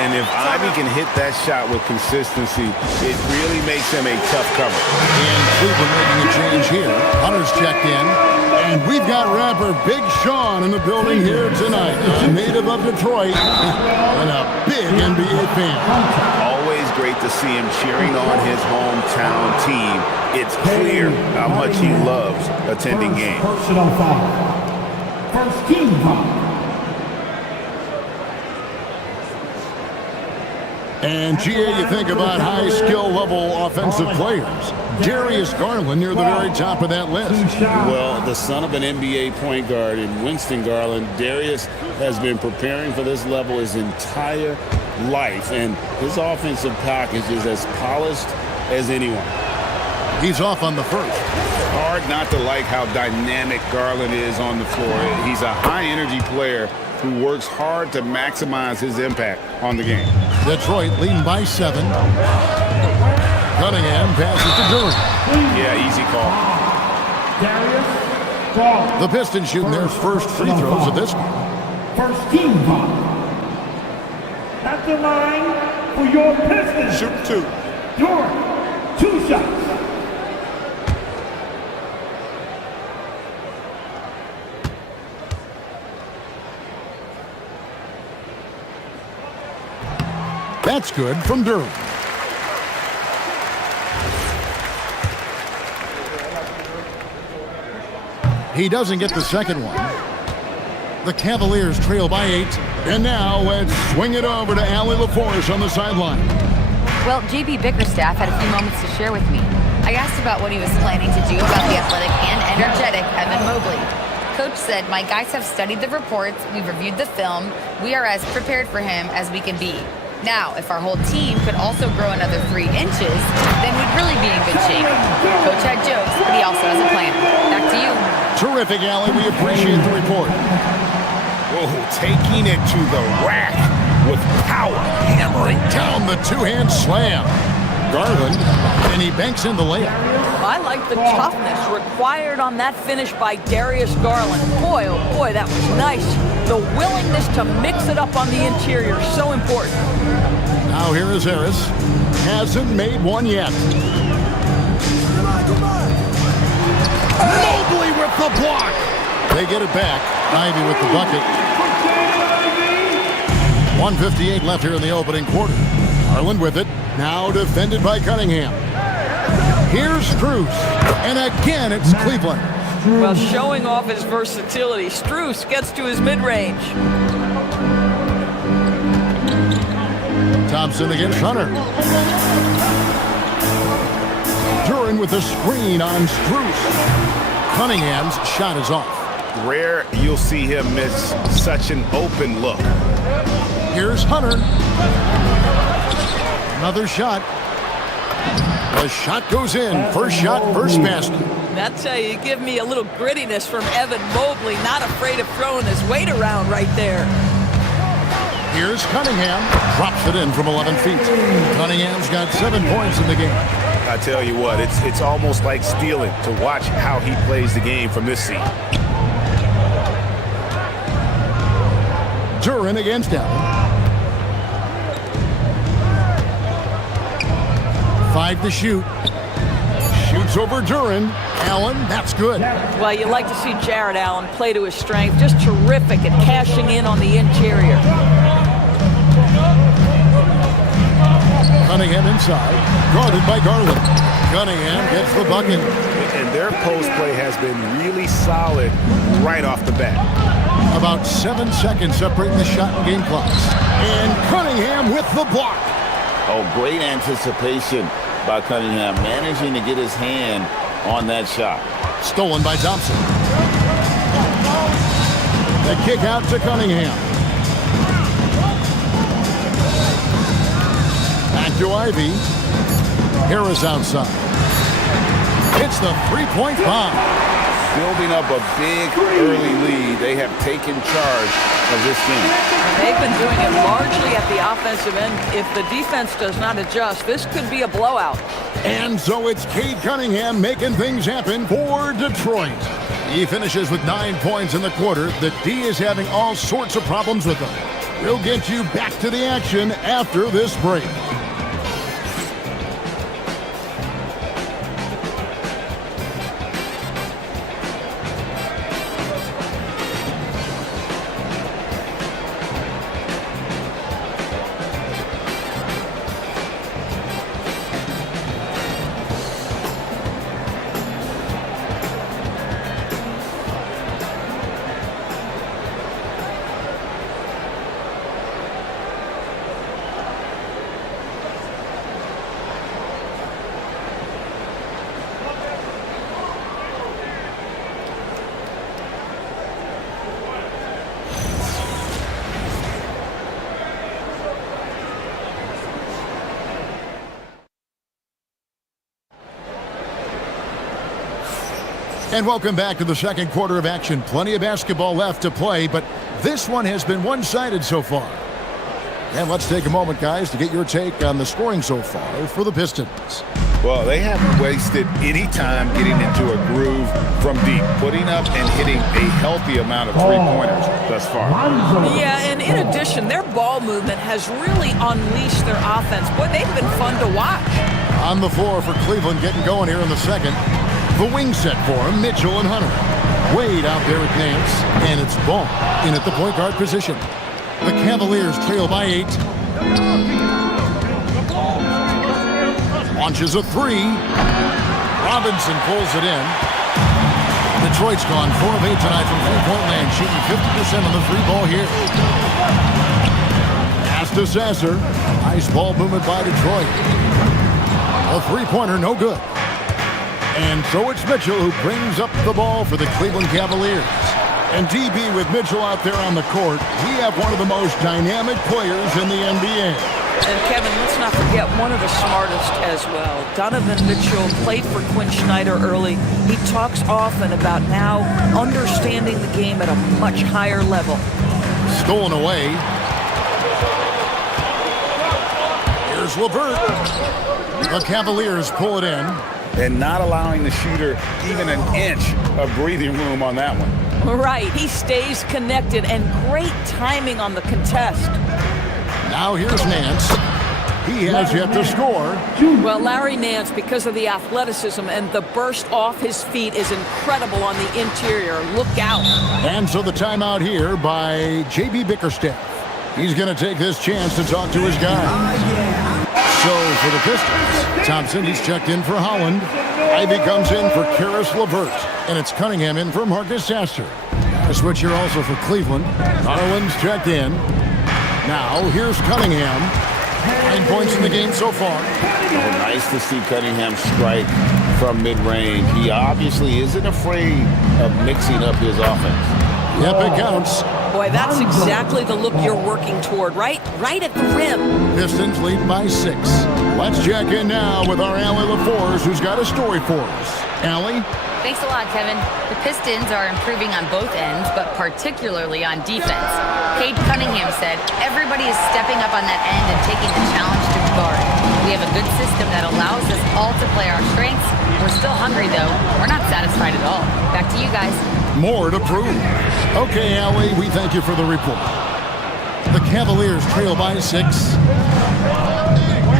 And if Ivy can hit that shot with consistency, it really makes him a tough cover. And Cleveland making a change here. Hunter's checked in. And we've got rapper Big Sean in the building here tonight. A native of Detroit and a big NBA fan. Always great to see him cheering on his hometown team. It's clear how much he loves attending games. Personal foul. First team foul. And, GA, you think about high skill level offensive players. Darius Garland near the very top of that list. Well, the son of an NBA point guard in Winston Garland, Darius has been preparing for this level his entire life, and his offensive package is as polished as anyone. He's off on the first. Hard not to like how dynamic Garland is on the floor. He's a high-energy player who works hard to maximize his impact on the game. Detroit leading by 7. Cunningham passes to Duran. Yeah, easy call. Darius Garland. The Pistons shooting their first free throws of this game. First team foul. At the line for your Pistons. Shoot 2. Duran, 2 shots. That's good from Duran. He doesn't get the second one. The Cavaliers trail by 8. And now let's swing it over to Allie LaForce on the sideline. Well, JB Bickerstaff had a few moments to share with me. I asked about what he was planning to do about the athletic and energetic Evan Mobley. Coach said, my guys have studied the reports, we've reviewed the film, we are as prepared for him as we can be. Now, if our whole team could also grow another 3 inches, then we'd really be in good shape. Coach had jokes, but he also has a plan. Back to you. Terrific, Allie. We appreciate the report. Whoa, taking it to the rack with power. Hammering down the two-hand slam. Garland, and he banks in the layup. I like the toughness required on that finish by Darius Garland. Boy, oh boy, that was nice. The willingness to mix it up on the interior, so important. Now here is Harris. Hasn't made one yet. Mobley with the block. They get it back. Ivy with the bucket. 1:58 left here in the opening quarter. Garland with it. Now defended by Cunningham. Here's Strus. And again, it's Cleveland. Well, showing off his versatility, Strus gets to his mid-range. Thompson against Hunter. Duran with the screen on Strus. Cunningham's shot is off. Rare you'll see him miss such an open look. Here's Hunter. Another shot. The shot goes in. First shot, first basket. That's how you give me a little grittiness from Evan Mobley, not afraid of throwing his weight around right there. Here's Cunningham. Drops it in from 11 feet. Cunningham's got 7 points in the game. I tell you what, it's almost like stealing to watch how he plays the game from this seat. Duran against Allen. 5 to shoot. Shoots over Duran. Allen, that's good. Well, you like to see Jared Allen play to his strength. Just terrific at cashing in on the interior. Cunningham inside. Guarded by Garland. Cunningham gets the bucket. And their post play has been really solid right off the bat. About 7 seconds separating the shot and game clocks. And Cunningham with the block. Oh, great anticipation by Cunningham, managing to get his hand on that shot. Stolen by Thompson. The kick out to Cunningham. Back to Ivy. Harris outside. It's the three-point bomb. Building up a big early lead. They have taken charge of this game. They've been doing it largely at the offensive end. If the defense does not adjust, this could be a blowout. And so it's Cade Cunningham making things happen for Detroit. He finishes with 9 points in the quarter. The D is having all sorts of problems with them. We'll get you back to the action after this break. And welcome back to the second quarter of action. Plenty of basketball left to play, but this one has been one-sided so far. And let's take a moment, guys, to get your take on the scoring so far for the Pistons. Well, they haven't wasted any time getting into a groove from deep, putting up and hitting a healthy amount of three-pointers thus far. Yeah, and in addition, their ball movement has really unleashed their offense. Boy, they've been fun to watch. On the floor for Cleveland, getting going here in the second. The wing set for him, Mitchell and Hunter. Wade out there at Nance, and it's Ball in at the point guard position. The Cavaliers trail by 8. Launches a 3. Robinson pulls it in. Detroit's gone 4 of 8 tonight from three-point land, shooting 50% on the free ball here. Pass to Sasser. Nice ball movement by Detroit. A three-pointer, no good. And so it's Mitchell who brings up the ball for the Cleveland Cavaliers. And DB, with Mitchell out there on the court, we have one of the most dynamic players in the NBA. And Kevin, let's not forget one of the smartest as well. Donovan Mitchell played for Quinn Snyder early. He talks often about now understanding the game at a much higher level. Stolen away. Here's LeVert. The Cavaliers pull it in. And not allowing the shooter even an inch of breathing room on that one. Right, he stays connected, and great timing on the contest. Now here's Nance. He has yet to score. Well, Larry Nance, because of the athleticism and the burst off his feet, is incredible on the interior. Look out. And so the timeout here by J.B. Bickerstaff. He's going to take this chance to talk to his guys. So for the Pistons, Thompson, he's checked in for Holland. Ivy comes in for Karis LeVert. And it's Cunningham in for Marcus Sasser. A switch here also for Cleveland. Garland's checked in. Now here's Cunningham. 9 points in the game so far. Oh, nice to see Cunningham strike from mid-range. He obviously isn't afraid of mixing up his offense. Yep, it counts. Boy, that's exactly the look you're working toward, right? Right at the rim. Pistons lead by 6. Let's check in now with our Allie LaForce, who's got a story for us. Allie? Thanks a lot, Kevin. The Pistons are improving on both ends, but particularly on defense. Cade Cunningham said, everybody is stepping up on that end and taking the challenge to guard. We have a good system that allows us all to play our strengths. We're still hungry, though. We're not satisfied at all. Back to you guys. More to prove. Okay, Allie, we thank you for the report. The Cavaliers trail by 6.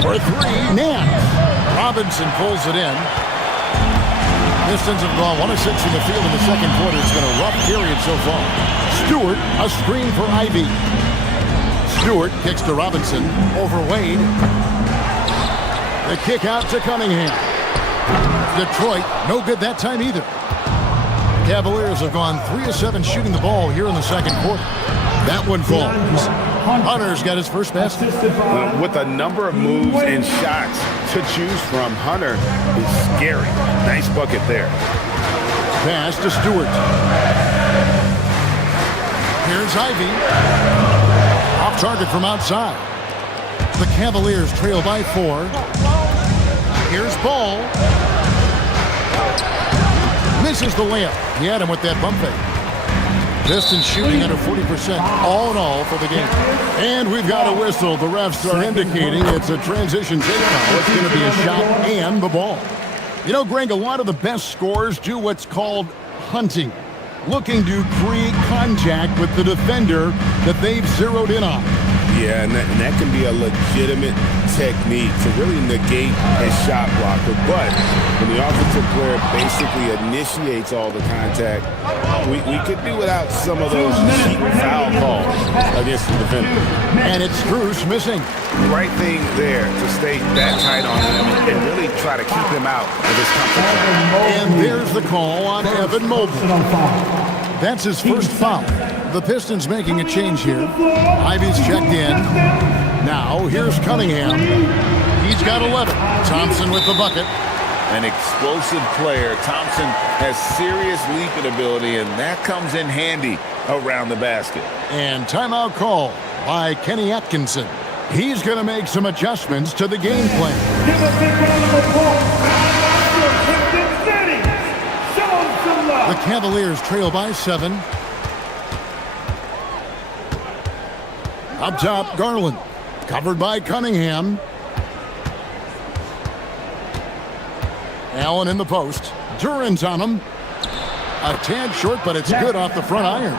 For 3, Nance. Robinson pulls it in. Pistons have gone 1 of 6 from the field in the second quarter. It's been a rough period so far. Stewart, a screen for Ivy. Stewart kicks to Robinson. Over Wade. The kick out to Cunningham. Detroit, no good that time either. Cavaliers have gone 3 of 7 shooting the ball here in the second quarter. That one falls. Hunter's got his first basket. With a number of moves and shots to choose from, Hunter is scary. Nice bucket there. Pass to Stewart. Here's Ivy. Off target from outside. The Cavaliers trail by 4. Here's Ball. Misses the layup. He had him with that bump fake. Pistons shooting under 40% all in all for the game. And we've got a whistle. The refs are indicating it's a transition takeout. It's going to be a shot and the ball. You know, Greg, a lot of the best scorers do what's called hunting, looking to create contact with the defender that they've zeroed in on. Yeah, and that can be a legitimate technique to really negate a shot blocker. But when the offensive player basically initiates all the contact, we could do without some of those cheap foul calls against the defender. And it's Strus missing. The right thing there to stay that tight on him and really try to keep him out of his comfort zone. And there's the call on Evan Mobley. That's his first foul. The Pistons making a change here. Ivy's checked in. Now, here's Cunningham. He's got 11. Thompson with the bucket. An explosive player. Thompson has serious leaping ability, and that comes in handy around the basket. And timeout call by Kenny Atkinson. He's going to make some adjustments to the game plan. Give a big round of applause. Show them some love. The Cavaliers trail by 7. Up top, Garland. Covered by Cunningham. Allen in the post. Durant on him. A tad short, but it's good off the front iron.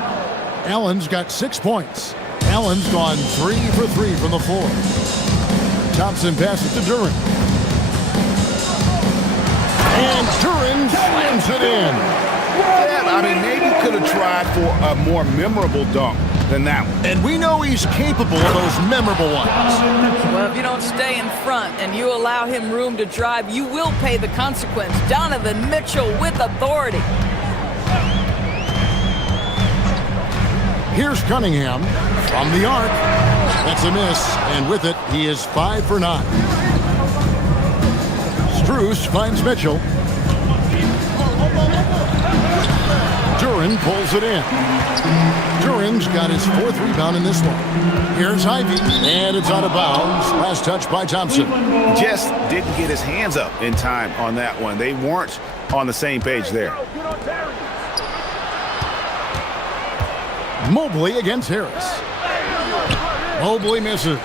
Allen's got 6 points. Allen's gone 3 for 3 from the floor. Thompson passes to Durant. And Durant slams it in. Yeah, I mean, maybe could have tried for a more memorable dunk than that one. And we know he's capable of those memorable ones. Well, if you don't stay in front and you allow him room to drive, you will pay the consequence. Donovan Mitchell with authority. Here's Cunningham from the arc. That's a miss, and with it, he is 5 for 9. Strus finds Mitchell. Duran pulls it in. Duran's got his 4th rebound in this one. Here's Ivy, and it's out of bounds. Last touch by Thompson. Just didn't get his hands up in time on that one. They weren't on the same page there. Mobley against Harris. Mobley misses.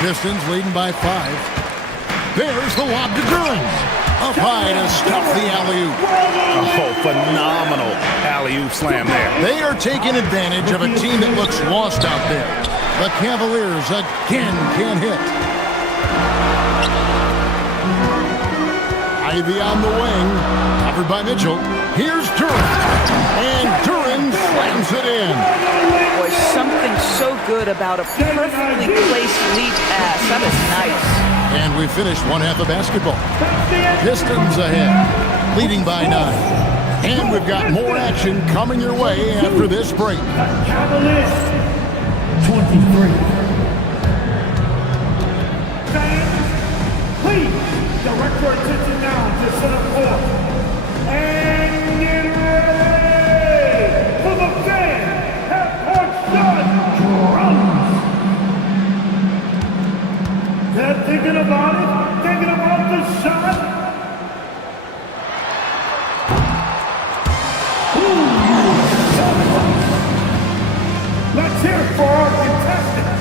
Pistons leading by 5. There's the lob to Duran. Up high to stuff the alley-oop. Oh, phenomenal alley-oop slam there. They are taking advantage of a team that looks lost out there. The Cavaliers again can't hit. Ivy on the wing, covered by Mitchell. Here's Duran, and Duran slams it in. Boy, something so good about a perfectly placed lead pass. That is nice. And we finished one half of basketball. Pistons ahead, leading by 9. And we've got more action coming your way after this break. Cavaliers 23. Fans, please direct your attention now to center court. And get ready for the fan half-court shot drums. They're thinking about the shot. Let's hear it for our contestants.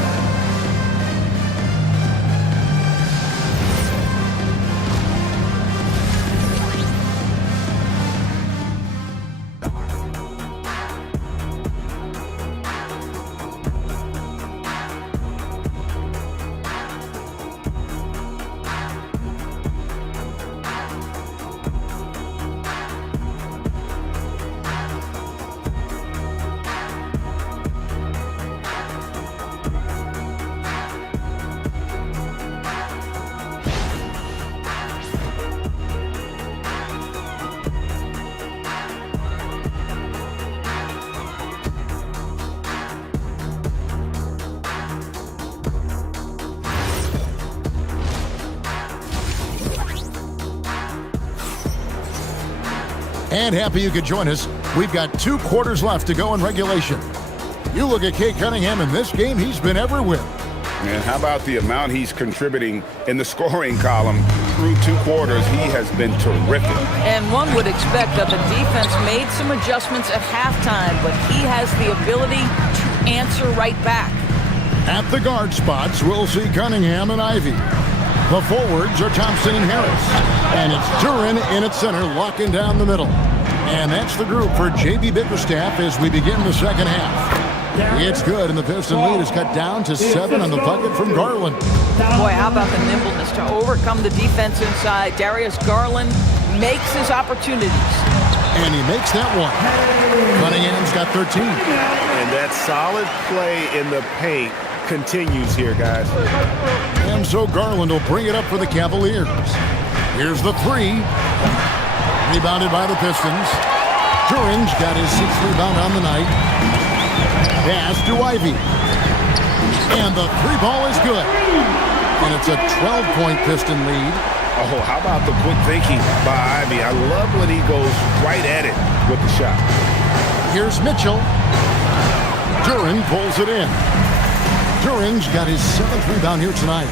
And happy you could join us. We've got 2 quarters left to go in regulation. You look at Cade Cunningham in this game, he's been everywhere. And how about the amount he's contributing in the scoring column through 2 quarters? He has been terrific. And one would expect that the defense made some adjustments at halftime, but he has the ability to answer right back. At the guard spots, we'll see Cunningham and Ivy. The forwards are Thompson and Harris. And it's Duran in at center, locking down the middle. And that's the group for J.B. Bickerstaff as we begin the second half. It's good, and the Piston lead is cut down to 7 on the bucket from Garland. Boy, how about the nimbleness to overcome the defense inside. Darius Garland makes his opportunities. And he makes that one. Cunningham's got 13. And that solid play in the paint continues here, guys. And so Garland will bring it up for the Cavaliers. Here's the 3. Rebounded by the Pistons. Duran's got his 6th rebound on the night. Pass to Ivy. And the 3 ball is good. And it's a 12-point Piston lead. Oh, how about the quick thinking by Ivy? I love when he goes right at it with the shot. Here's Mitchell. Duran pulls it in. Duran's got his 7th rebound here tonight.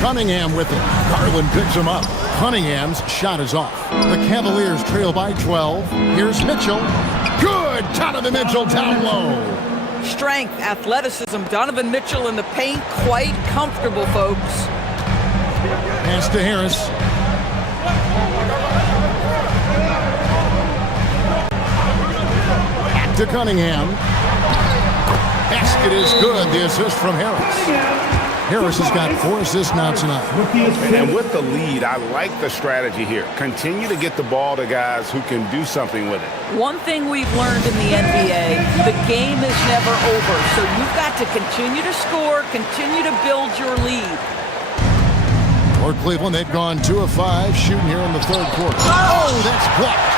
Cunningham with it. Garland picks him up. Cunningham's shot is off. The Cavaliers trail by 12. Here's Mitchell. Good! Donovan Mitchell down low. Strength, athleticism. Donovan Mitchell in the paint, quite comfortable, folks. Pass to Harris. Back to Cunningham. Basket is good. The assist from Harris. Harris has got 4 assists now tonight. And with the lead, I like the strategy here. Continue to get the ball to guys who can do something with it. One thing we've learned in the NBA, the game is never over. So you've got to continue to score, continue to build your lead. For Cleveland, they've gone 2 of 5 shooting here in the 3rd quarter. Oh, that's blocked.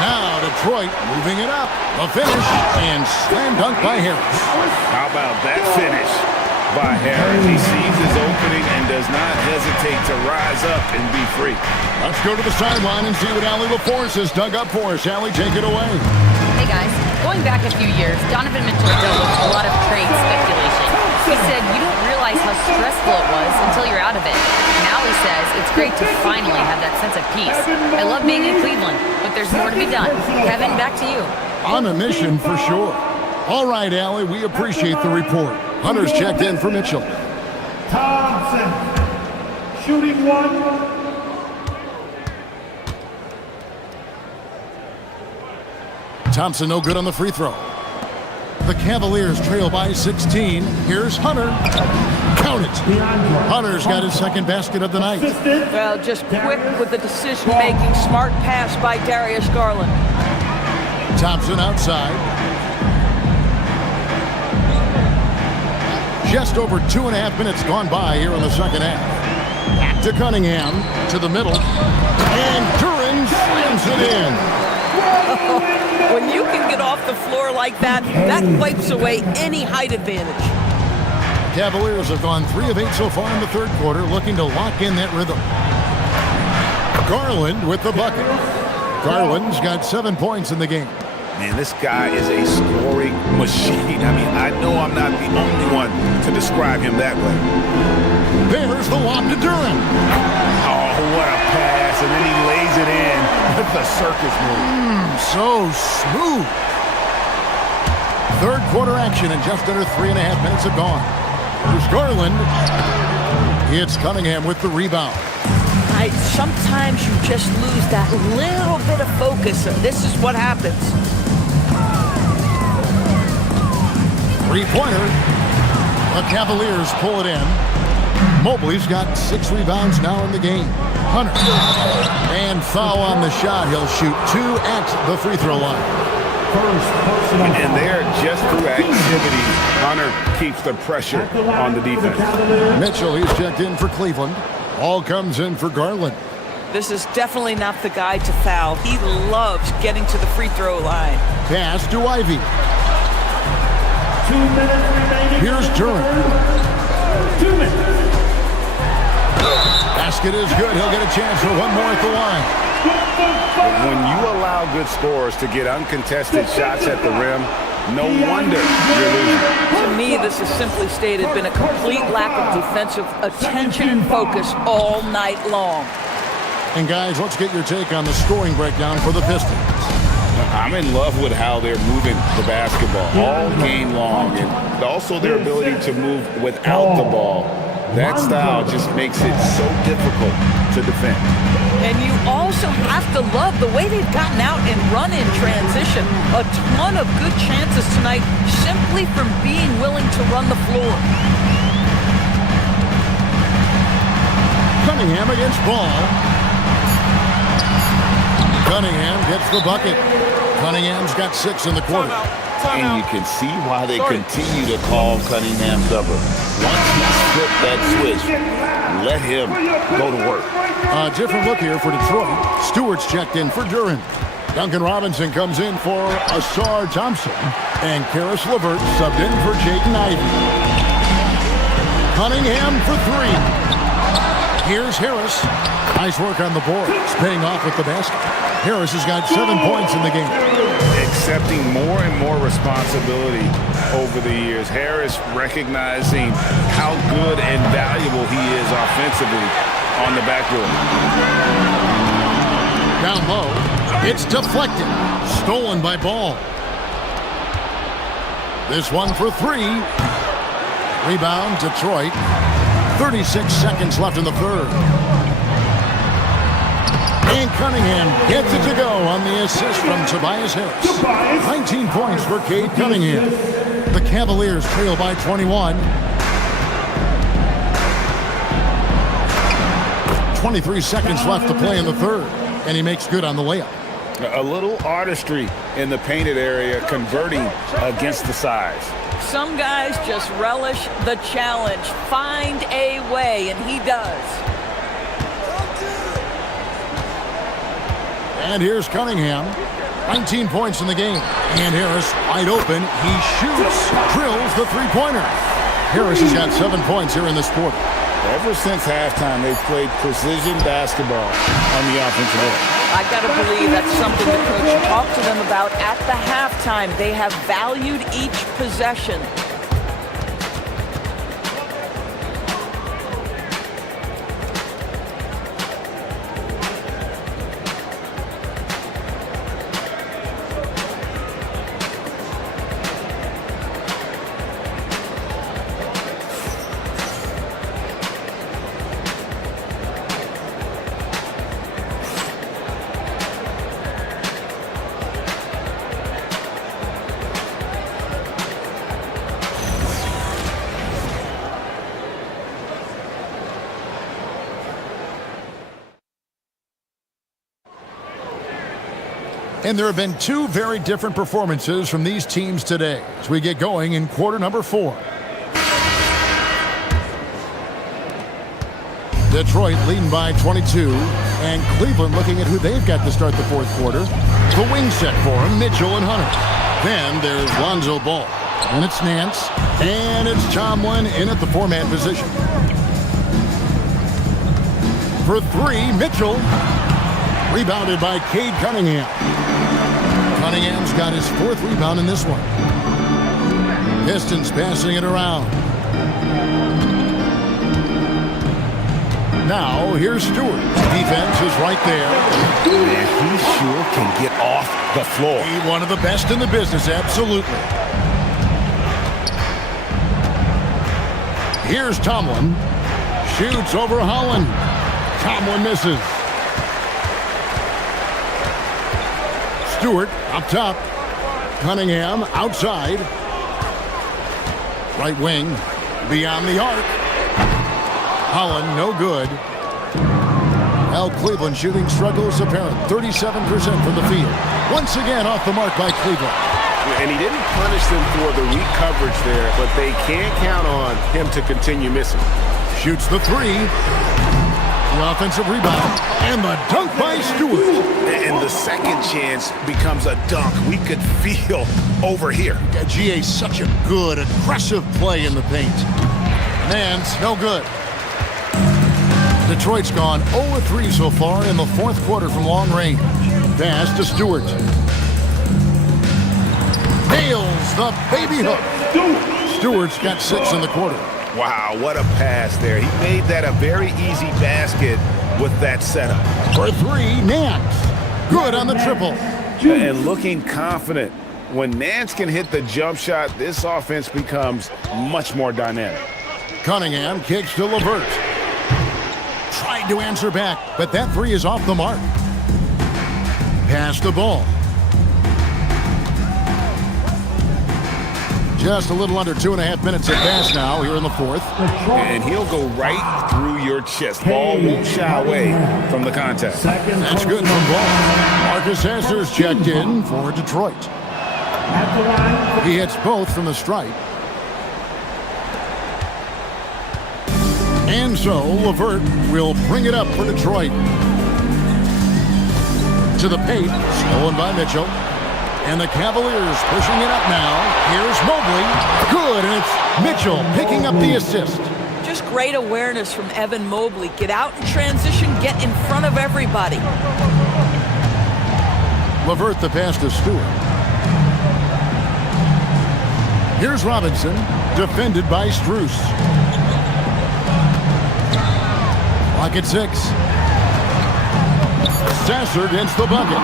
Now Detroit moving it up. A finish and slam dunk by Harris. How about that finish by Harris? He sees his opening and does not hesitate to rise up and be free. Let's go to the sideline and see what Allie LaForce has dug up for us. Allie, take it away. Hey guys, going back a few years, Donovan Mitchell dealt with a lot of trade speculation. He said you don't realize how stressful it was until you're out of it. Now he says it's great to finally have that sense of peace. I love being in Cleveland, but there's more to be done. Kevin, back to you. On a mission for sure. All right, Allie, we appreciate the report. Hunter's checked in for Mitchell. Thompson, shooting one. Thompson no good on the free throw. The Cavaliers trail by 16. Here's Hunter. Count it. Hunter's got his second basket of the night. Well, just quick with the decision-making. Smart pass by Darius Garland. Thompson outside. Just over 2.5 minutes gone by here in the second half. To Cunningham, to the middle. And Duran slams it in. When you can get off the floor like that, that wipes away any height advantage. Cavaliers have gone 3 of 8 so far in the third quarter, looking to lock in that rhythm. Garland with the bucket. Garland's got 7 points in the game. Man, this guy is a scoring machine. I mean, I know I'm not the only one to describe him that way. There's the lob to Duran. Oh, what a pass. And then he lays it in with the circus move. So smooth. Third quarter action and just under 3.5 minutes have gone. There's Garland. It's Cunningham with the rebound. Sometimes you just lose that little bit of focus, and this is what happens. Three-pointer. The Cavaliers pull it in. Mobley's got 6 rebounds now in the game. Hunter. And foul on the shot. He'll shoot 2 at the free throw line. And there, just through activity, Hunter keeps the pressure on the defense. Mitchell, he's checked in for Cleveland. All comes in for Garland. This is definitely not the guy to foul. He loves getting to the free throw line. Pass to Ivy. 2 minutes remaining. Here's Duran. 2 minutes. Basket is good. He'll get a chance for one more at the line. When you allow good scorers to get uncontested shots at the rim, no wonder you're losing. To me, this is simply stated been a complete lack of defensive attention and focus all night long. And guys, let's get your take on the scoring breakdown for the Pistons. I'm in love with how they're moving the basketball all game long, and also their ability to move without the ball. That style just makes it so difficult to defend. And you also have to love the way they've gotten out and run in transition. A ton of good chances tonight simply from being willing to run the floor. Cunningham against Ball. Cunningham gets the bucket. Cunningham's got 6 in the quarter. And you can see why they continue to call Cunningham double. Once he's flipped that switch, let him go to work. A different look here for Detroit. Stewart's checked in for Duran. Duncan Robinson comes in for Asar Thompson. And Karis LeVert subbed in for Jaden Ivey. Cunningham for 3. Here's Harris. Nice work on the board. It's paying off with the basket. Harris has got 7 points in the game. Accepting more and more responsibility over the years. Harris recognizing how good and valuable he is offensively on the backboard. Down low. It's deflected. Stolen by Ball. This one for 3. Rebound, Detroit. 36 seconds left in the third. And Cunningham gets it to go on the assist from Tobias Harris. 19 points for Cade Cunningham. The Cavaliers trail by 21. 23 seconds left to play in the third. And he makes good on the layup. A little artistry in the painted area, converting against the size. Some guys just relish the challenge. Find a way, and he does. And here's Cunningham. 19 points in the game. And Harris wide open. He shoots, drills the three-pointer. Harris has got 7 points here in this quarter. Ever since halftime, they've played precision basketball on the offensive end. I got to believe that's something the coach talked to them about at the halftime. They have valued each possession. And there have been 2 very different performances from these teams today as we get going in quarter number 4. Detroit leading by 22, and Cleveland looking at who they've got to start the fourth quarter. The wing set for them, Mitchell and Hunter. Then there's Lonzo Ball, and it's Nance, and it's Tomlin in at the 4-man position. For 3, Mitchell, rebounded by Cade Cunningham. Cunningham's got his 4th rebound in this one. Pistons passing it around. Now, here's Stewart. Defense is right there. And he sure can get off the floor. He's one of the best in the business, absolutely. Here's Tomlin. Shoots over Holland. Tomlin misses. Stewart up top. Cunningham outside. Right wing. Beyond the arc. Holland no good. Well, Cleveland shooting struggles apparent. 37% from the field. Once again off the mark by Cleveland. And he didn't punish them for the weak coverage there, but they can't count on him to continue missing. Shoots the 3. The offensive rebound. And the dunk by Stewart. And the second chance becomes a dunk. We could feel over here. GA, such a good, aggressive play in the paint. Nance, no good. Detroit's gone 0-3 so far in the fourth quarter from long range. Pass to Stewart. Nails the baby hook. Stewart's got 6 in the quarter. Wow, what a pass there. He made that a very easy basket with that setup. For 3, Nance. Good on the triple. And looking confident. When Nance can hit the jump shot, this offense becomes much more dynamic. Cunningham kicks to LeVert. Tried to answer back, but that 3 is off the mark. Pass the ball. Just a little under 2.5 minutes at pass now here in the fourth. And he'll go right through your chest. Ball won't shy away from the contact. That's good from Ball. Marcus Sasser's checked in for Detroit. He hits both from the stripe. And so LeVert will bring it up for Detroit. To the paint, stolen by Mitchell. And the Cavaliers pushing it up now. Here's Mobley. Good, and it's Mitchell picking up the assist. Just great awareness from Evan Mobley. Get out in transition, get in front of everybody. LeVert the pass to Stewart. Here's Robinson, defended by Strus. Clock at 6. Sasser gets the bucket.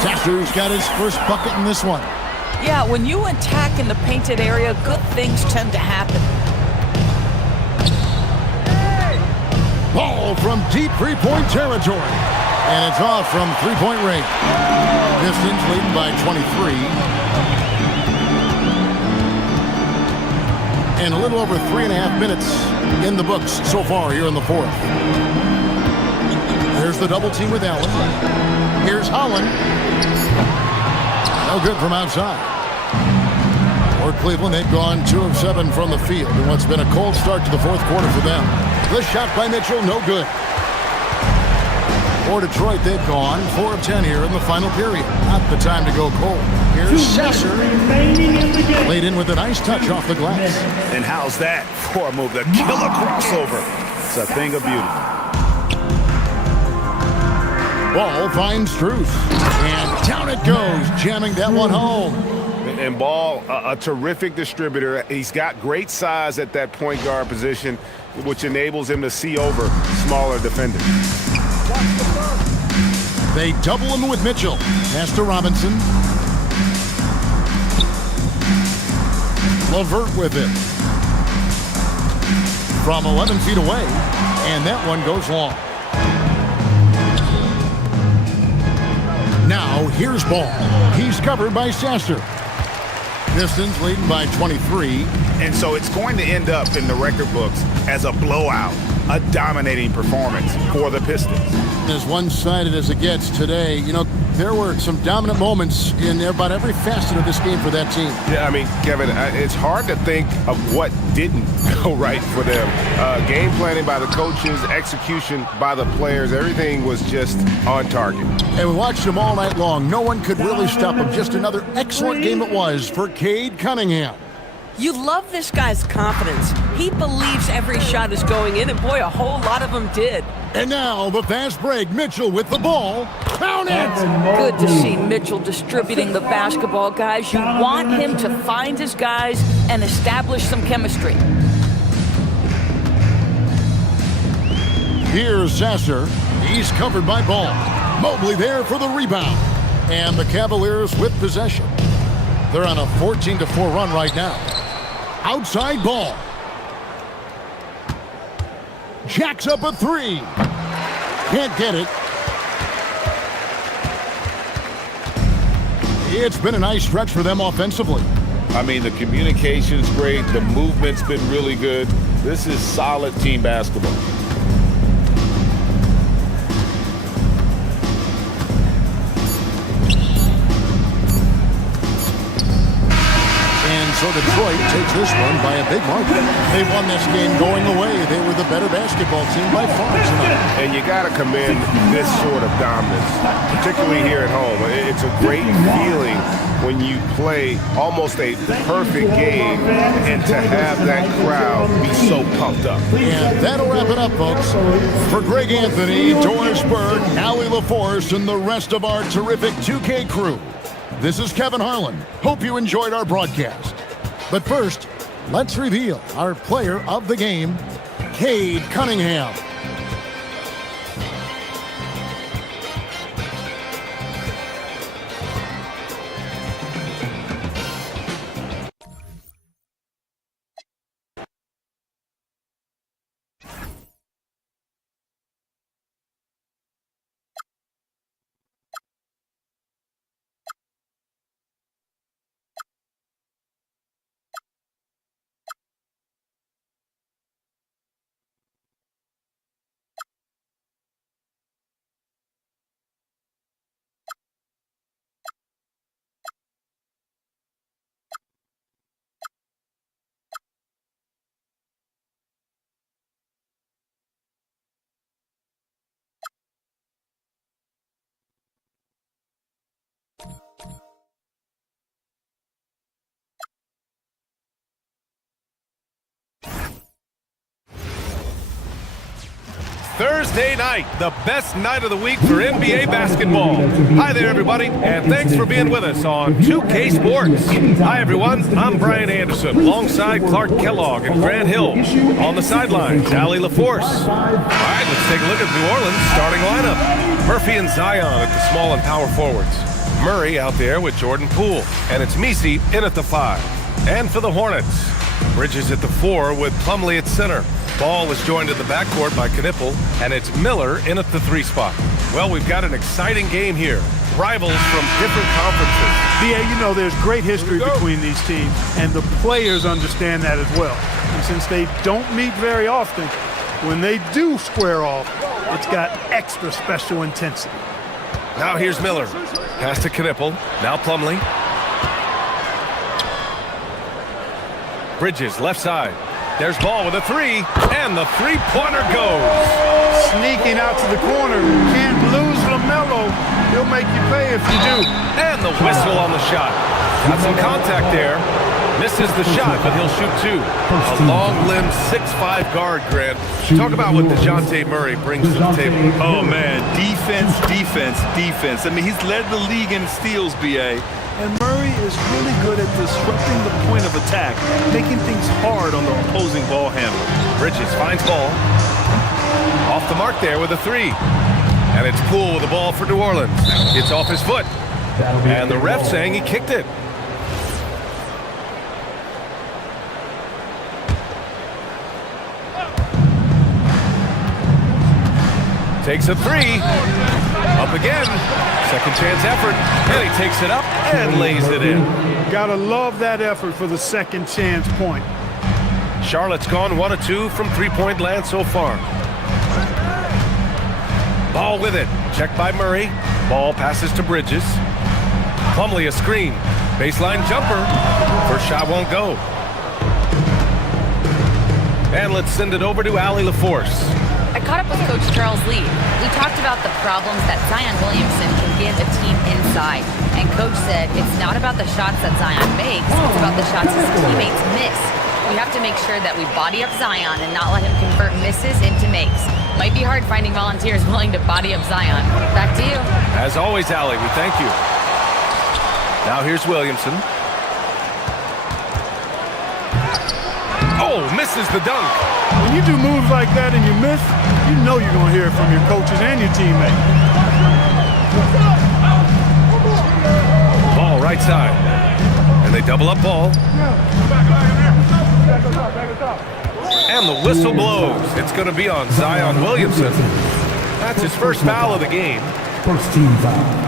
Sasser's got his first bucket in this one. Yeah, when you attack in the painted area, good things tend to happen. Ball from deep three-point territory. And it's off from three-point range. Pistons leading by 23. And a little over 3.5 minutes in the books so far here in the fourth. There's the double team with Allen. Here's Holland. No good from outside. For Cleveland, they've gone 2 of 7 from the field in what's been a cold start to the fourth quarter for them. The shot by Mitchell, no good. For Detroit, they've gone 4 of 10 here in the final period. Not the time to go cold. Here's Sasser. Laid in with a nice touch off the glass. And how's that for a move? The killer crossover. It's a thing of beauty. Ball finds Struth. And down it goes, jamming that one home. And Ball, a terrific distributor. He's got great size at that point guard position, which enables him to see over smaller defenders. They double him with Mitchell. Pass to Robinson. LeVert with it. From 11 feet away. And that one goes long. Now here's Ball. He's covered by Sasser. Pistons leading by 23. And so it's going to end up in the record books as a blowout, a dominating performance for the Pistons. As one-sided as it gets today, you know, there were some dominant moments in about every facet of this game for that team. Yeah, I mean, Kevin, it's hard to think of what didn't go right for them. Game planning by the coaches, execution by the players, everything was just on target. And we watched them all night long. No one could really stop them. Just another excellent game it was for Cade Cunningham. You love this guy's confidence. He believes every shot is going in, and boy, a whole lot of them did. And now the fast break. Mitchell with the ball. Count it! Good to see Mitchell distributing the basketball, guys. You want him to find his guys and establish some chemistry. Here's Sasser. He's covered by Ball. Mobley there for the rebound. And the Cavaliers with possession. They're on a 14-4 run right now. Outside Ball. Jacks up a 3. Can't get it. It's been a nice stretch for them offensively. I mean, the communication's great. The movement's been really good. This is solid team basketball. So Detroit takes this one by a big margin. They won this game going away. They were the better basketball team by far tonight. And you got to commend this sort of dominance, particularly here at home. It's a great feeling when you play almost a perfect game and to have that crowd be so pumped up. And that'll wrap it up, folks. For Greg Anthony, Doris Berg, Allie LaForce, and the rest of our terrific 2K crew, this is Kevin Harlan. Hope you enjoyed our broadcast. But first, let's reveal our player of the game, Cade Cunningham. Thursday night, the best night of the week for NBA basketball. Hi there, everybody, and thanks for being with us on 2K Sports. Hi, everyone. I'm Brian Anderson, alongside Clark Kellogg and Grant Hill. On the sidelines, Allie LaForce. All right, let's take a look at New Orleans' starting lineup. Murphy and Zion at the small and power forwards. Murray out there with Jordan Poole, and it's Messi in at the 5. And for the Hornets, Bridges at the 4 with Plumlee at center. Ball is joined in the backcourt by Knipple, and it's Miller in at the 3 spot. Well, we've got an exciting game here. Rivals from different conferences. Yeah, you know, there's great history between these teams, and the players understand that as well. And since they don't meet very often, when they do square off, it's got extra special intensity. Now here's Miller. Pass to Knipple. Now Plumlee. Bridges, left side. There's Ball with a 3, and the three-pointer goes. sneaking out to the corner. Can't lose LaMelo. He'll make you pay if you do. And the whistle on the shot. Got some contact there. Misses the shot, but he'll shoot two. A long-limbed 6'5" guard, Grant. Talk about what DeJounte Murray brings to the table. Oh, man, defense, defense, defense. I mean, he's led the league in steals, B.A., and Murray is really good at disrupting the point of attack, making things hard on the opposing ball handler. Bridges finds ball. Off the mark there with a three. And it's Poole with the ball for New Orleans. It's off his foot. And the ref saying he kicked it. Takes a three. Up again. Second chance effort. And he takes it up and lays it in. Gotta love that effort for the second chance point. Charlotte's gone 1 of 2 from three-point land so far. Ball with it. Checked by Murray. Ball passes to Bridges. Plumlee a screen. Baseline jumper. First shot won't go. And let's send it over to Allie LaForce. I caught up with Coach Charles Lee. We talked about the problems that Zion Williamson can give a team inside. And Coach said it's not about the shots that Zion makes, it's about the shots his teammates miss. We have to make sure that we body up Zion and not let him convert misses into makes. Might be hard finding volunteers willing to body up Zion. Back to you. As always, Allie, we thank you. Now here's Williamson. Oh, misses the dunk. When you do moves like that and you miss, you know you're going to hear it from your coaches and your teammates. Ball right side. And they double up ball. And the whistle blows. It's going to be on Zion Williamson. That's his first foul of the game. First team foul.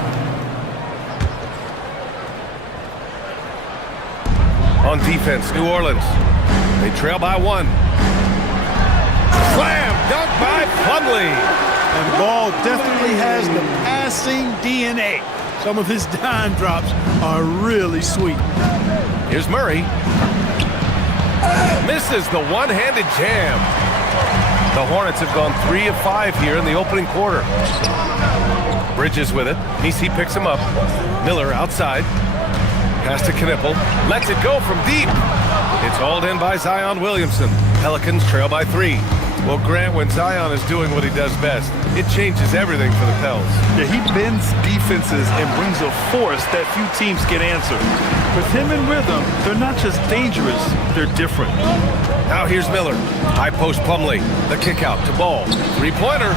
On defense, New Orleans. They trail by 1. Slam dunk by Plumlee. And Ball definitely has the passing DNA. Some of his dime drops are really sweet. Here's Murray. Misses the one-handed jam. The Hornets have gone 3 of 5 here in the opening quarter. Bridges with it. Nisi picks him up. Miller outside. Pass to Knipple. Lets it go from deep. It's hauled in by Zion Williamson. Pelicans trail by 3. Well, Grant, when Zion is doing what he does best, it changes everything for the Pels. Yeah, he bends defenses and brings a force that few teams can answer. With him in rhythm, they're not just dangerous, they're different. Now here's Miller. High post Plumlee. The kick out to Ball. Three-pointer.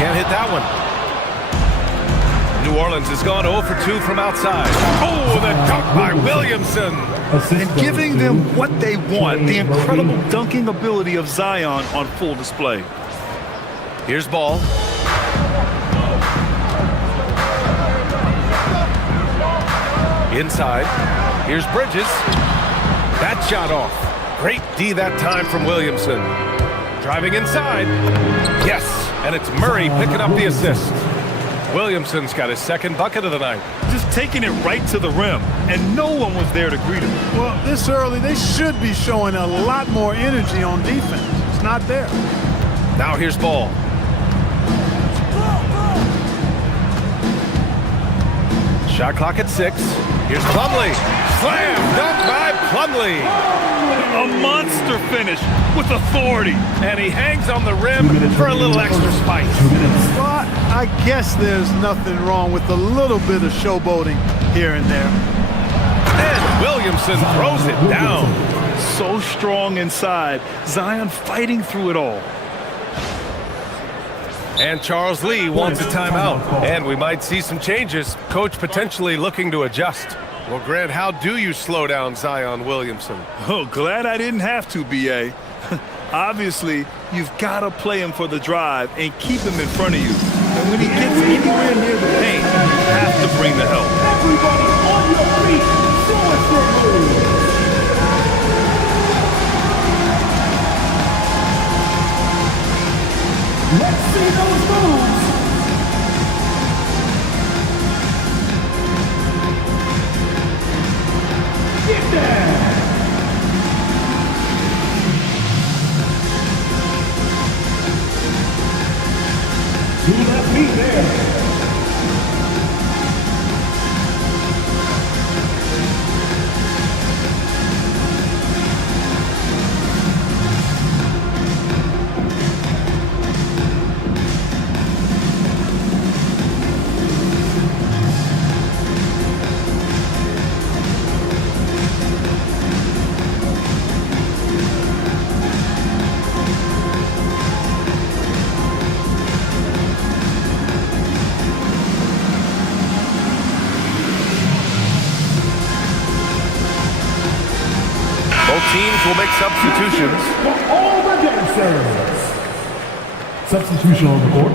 Can't hit that one. New Orleans has gone 0 for 2 from outside. Oh, the dunk by Williamson. And giving them what they want, the incredible dunking ability of Zion on full display. Here's Ball. Inside. Here's Bridges. That shot off. Great D that time from Williamson. Driving inside. Yes, and it's Murray picking up the assist. Williamson's got his second bucket of the night. Just taking it right to the rim, and no one was there to greet him. Well, this early, they should be showing a lot more energy on defense. It's not there. Now here's Ball. Shot clock at 6. Here's Plumlee. Slam dunk by Plumlee. A monster finish with authority. And he hangs on the rim for a little extra spice. Well, I guess there's nothing wrong with a little bit of showboating here and there. And Williamson throws it down. So strong inside. Zion fighting through it all. And Charles Lee wants a timeout. And we might see some changes. Coach potentially looking to adjust. Well, Grant, how do you slow down Zion Williamson? Oh, glad I didn't have to, B.A. Obviously, you've got to play him for the drive and keep him in front of you. And when he gets anywhere near the paint, you have to bring the help. Everybody on your feet. Let's see those moves. Get there. To left feet there. Both teams will make substitutions. For all the dancers. Substitution on the court.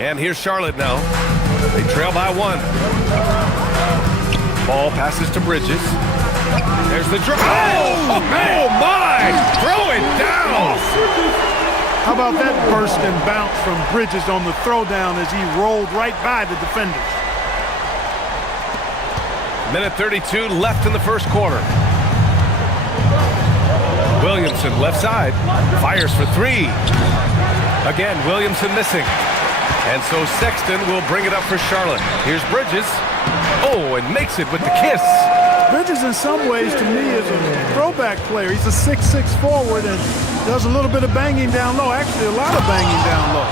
And here's Charlotte now. They trail by 1. Ball passes to Bridges. There's the dribble. Oh, my! Throw it down! How about that burst and bounce from Bridges on the throwdown as he rolled right by the defenders? Minute 32 left in the first quarter. Williamson left side. Fires for 3. Again, Williamson missing. And so Sexton will bring it up for Charlotte. Here's Bridges. Oh, and makes it with the kiss. Bridges, in some ways, to me, is a throwback player. He's a 6'6" forward and does a little bit of banging down low. Actually, a lot of banging down low.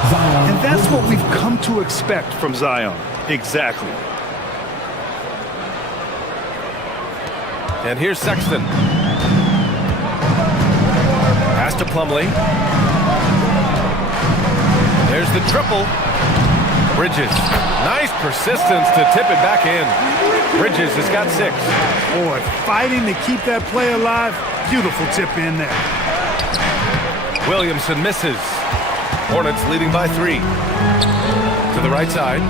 And that's what we've come to expect from Zion. Exactly. And here's Sexton. Pass to Plumlee. There's the triple. Bridges. Nice persistence to tip it back in. Bridges has got 6. Boy, fighting to keep that play alive. Beautiful tip in there. Williamson misses. Hornets leading by 3. To the right side.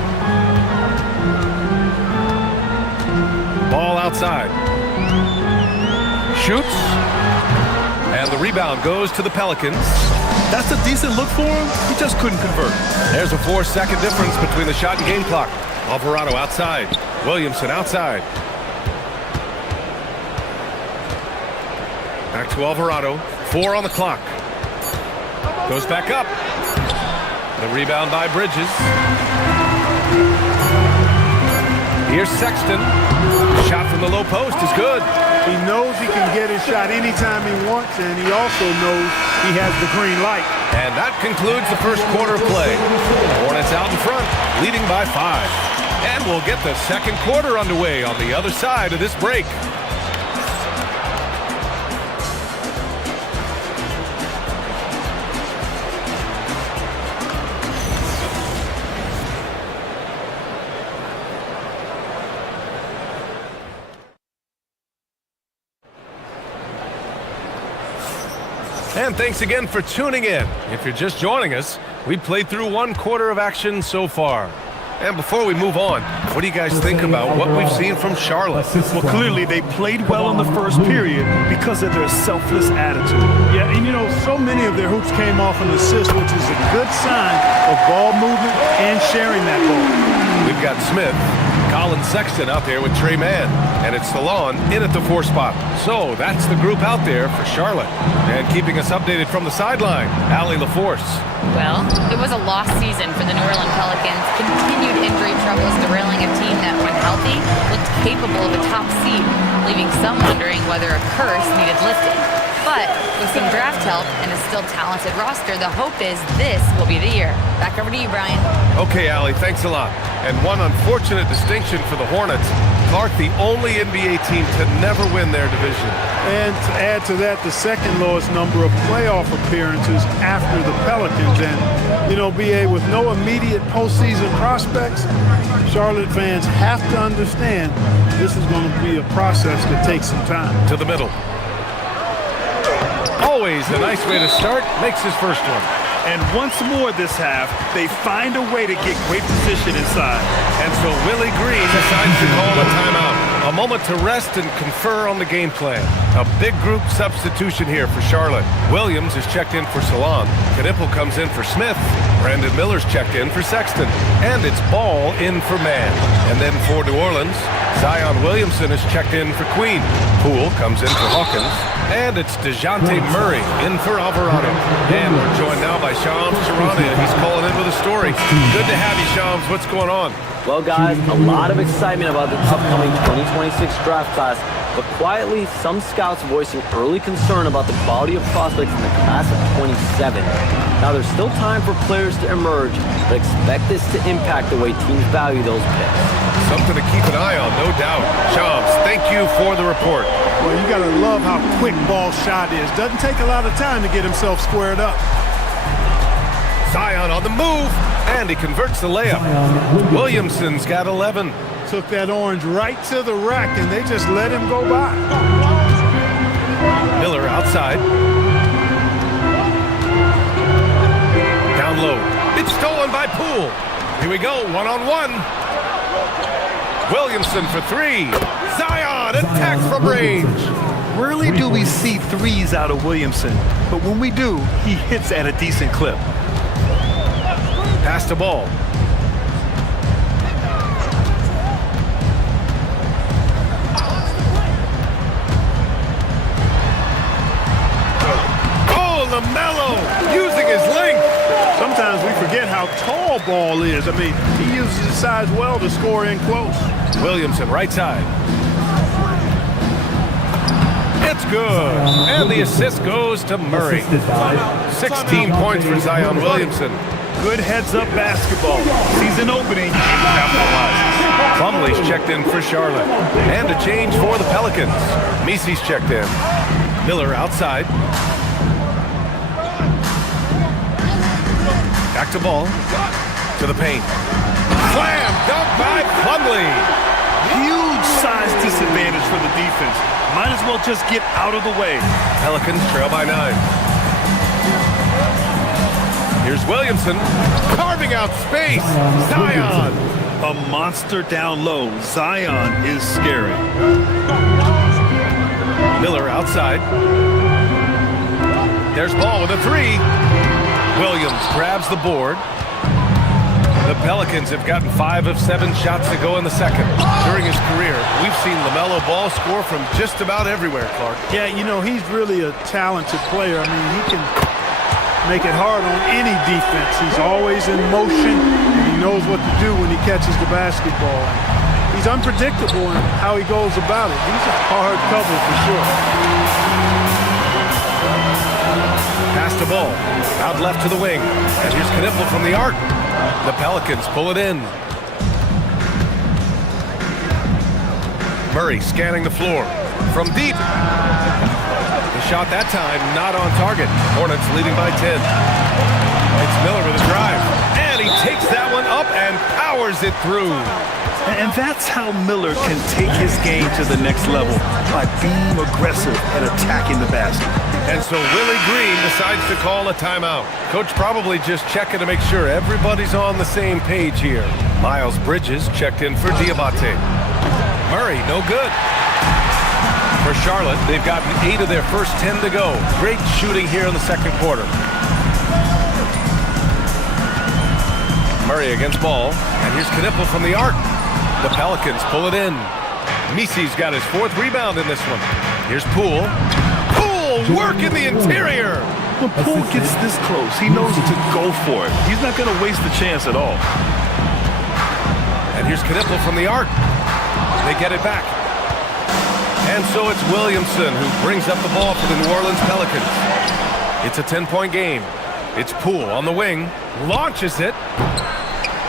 Ball outside. Shoots. And the rebound goes to the Pelicans. That's a decent look for him. He just couldn't convert. There's a 4-second difference between the shot and game clock. Alvarado outside. Williamson outside. Back to Alvarado. 4 on the clock. Goes back up. The rebound by Bridges. Here's Sexton. Shot from the low post is good. He knows he can get his shot anytime he wants, and he also knows he has the green light. And that concludes the first quarter of play. Hornets out in front, leading by 5. And we'll get the second quarter underway on the other side of this break. And thanks again for tuning in. If you're just joining us, we played through 1 quarter of action so far. And before we move on, what do you guys think about what we've seen from Charlotte? Well, clearly they played well in the first period because of their selfless attitude. Yeah, and you know, so many of their hoops came off an assist, which is a good sign of ball movement and sharing that ball. We've got Smith, Colin Sexton out there with Trey Mann, and it's Salon in at the 4 spot. So that's the group out there for Charlotte. And keeping us updated from the sideline, Allie LaForce. Well, it was a lost season for the New Orleans Pelicans. Continued injury troubles derailing a team that, when healthy, looked capable of a top seed, leaving some wondering whether a curse needed lifting. But with some draft help and a still talented roster, the hope is this will be the year. Back over to you, Brian. Okay, Allie, thanks a lot. And one unfortunate distinction for the Hornets. Clark, the only NBA team to never win their division. And to add to that, the second lowest number of playoff appearances after the Pelicans. And, you know, BA, with no immediate postseason prospects, Charlotte fans have to understand this is going to be a process that takes some time. To the middle. Always a nice way to start. Makes his first one. And once more this half, they find a way to get great position inside. And so Willie Green decides to call a timeout. A moment to rest and confer on the game plan. A big group substitution here for Charlotte. Williams is checked in for Salon. Knipple comes in for Smith. Brandon Miller's checked in for Sexton. And it's ball in for man. And then for New Orleans, Zion Williamson is checked in for Queen. Poole comes in for Hawkins. And it's DeJounte Murray in for Alvarado. And we're joined now by Shams Charania. He's calling in with a story. Good to have you, Shams. What's going on? Well, guys, a lot of excitement about the upcoming 2026 draft class, but quietly, some scouts voicing early concern about the quality of prospects in the class of 27. Now, there's still time for players to emerge, but expect this to impact the way teams value those picks. Something to keep an eye on, no doubt. Shams, thank you for the report. Well, you got to love how quick ball shot is. Doesn't take a lot of time to get himself squared up. Zion on the move, and he converts the layup. Williamson's got 11. Took that orange right to the rack, and they just let him go by. Miller outside. Down low. It's stolen by Poole. Here we go, one-on-one. Williamson for three. Zion attacks from range. Rarely do we see threes out of Williamson, but when we do, he hits at a decent clip. Pass the ball. Oh, LaMelo using his length. Sometimes we forget how tall ball is. I mean, he uses his size well to score in close. Williamson, right side. It's good. And the assist goes to Murray. 16 points for Zion Williamson. Good heads-up basketball. Sees an opening and capitalizes. Plumlee's checked in for Charlotte. And a change for the Pelicans. Mesey's checked in. Miller outside. Back to ball. To the paint. Slam dunk by Plumlee. Huge size disadvantage for the defense. Might as well just get out of the way. Pelicans trail by 9. Here's Williamson, carving out space. Zion. A monster down low. Zion is scary. Miller outside. There's ball with a three. Williams grabs the board. The Pelicans have gotten 5 of 7 shots to go in the second. During his career, we've seen LaMelo Ball score from just about everywhere, Clark. Yeah, you know, he's really a talented player. I mean, he can make it hard on any defense. He's always in motion, and he knows what to do when he catches the basketball. He's unpredictable in how he goes about it. He's a hard cover for sure. Pass the ball. Out left to the wing. And here's Knipple from the arc. The Pelicans pull it in. Murray scanning the floor. From deep. The shot that time not on target. Hornets leading by 10. It's Miller with a drive. And he takes that one up and powers it through. And that's how Miller can take his game to the next level, by being aggressive and attacking the basket. And so Willie Green decides to call a timeout. Coach probably just checking to make sure everybody's on the same page here. Miles Bridges checked in for Diabate. Murray, no good. For Charlotte, they've gotten 8 of their first 10 to go. Great shooting here in the second quarter. Murray against ball. And here's Knipple from the arc. The Pelicans pull it in. Mesey's got his 4th rebound in this one. Here's Poole. Poole work in the interior. When Poole gets this close, he knows to go for it. He's not going to waste the chance at all. And here's Knipple from the arc. They get it back. And so it's Williamson who brings up the ball for the New Orleans Pelicans. It's a 10-point game. It's Poole on the wing. Launches it.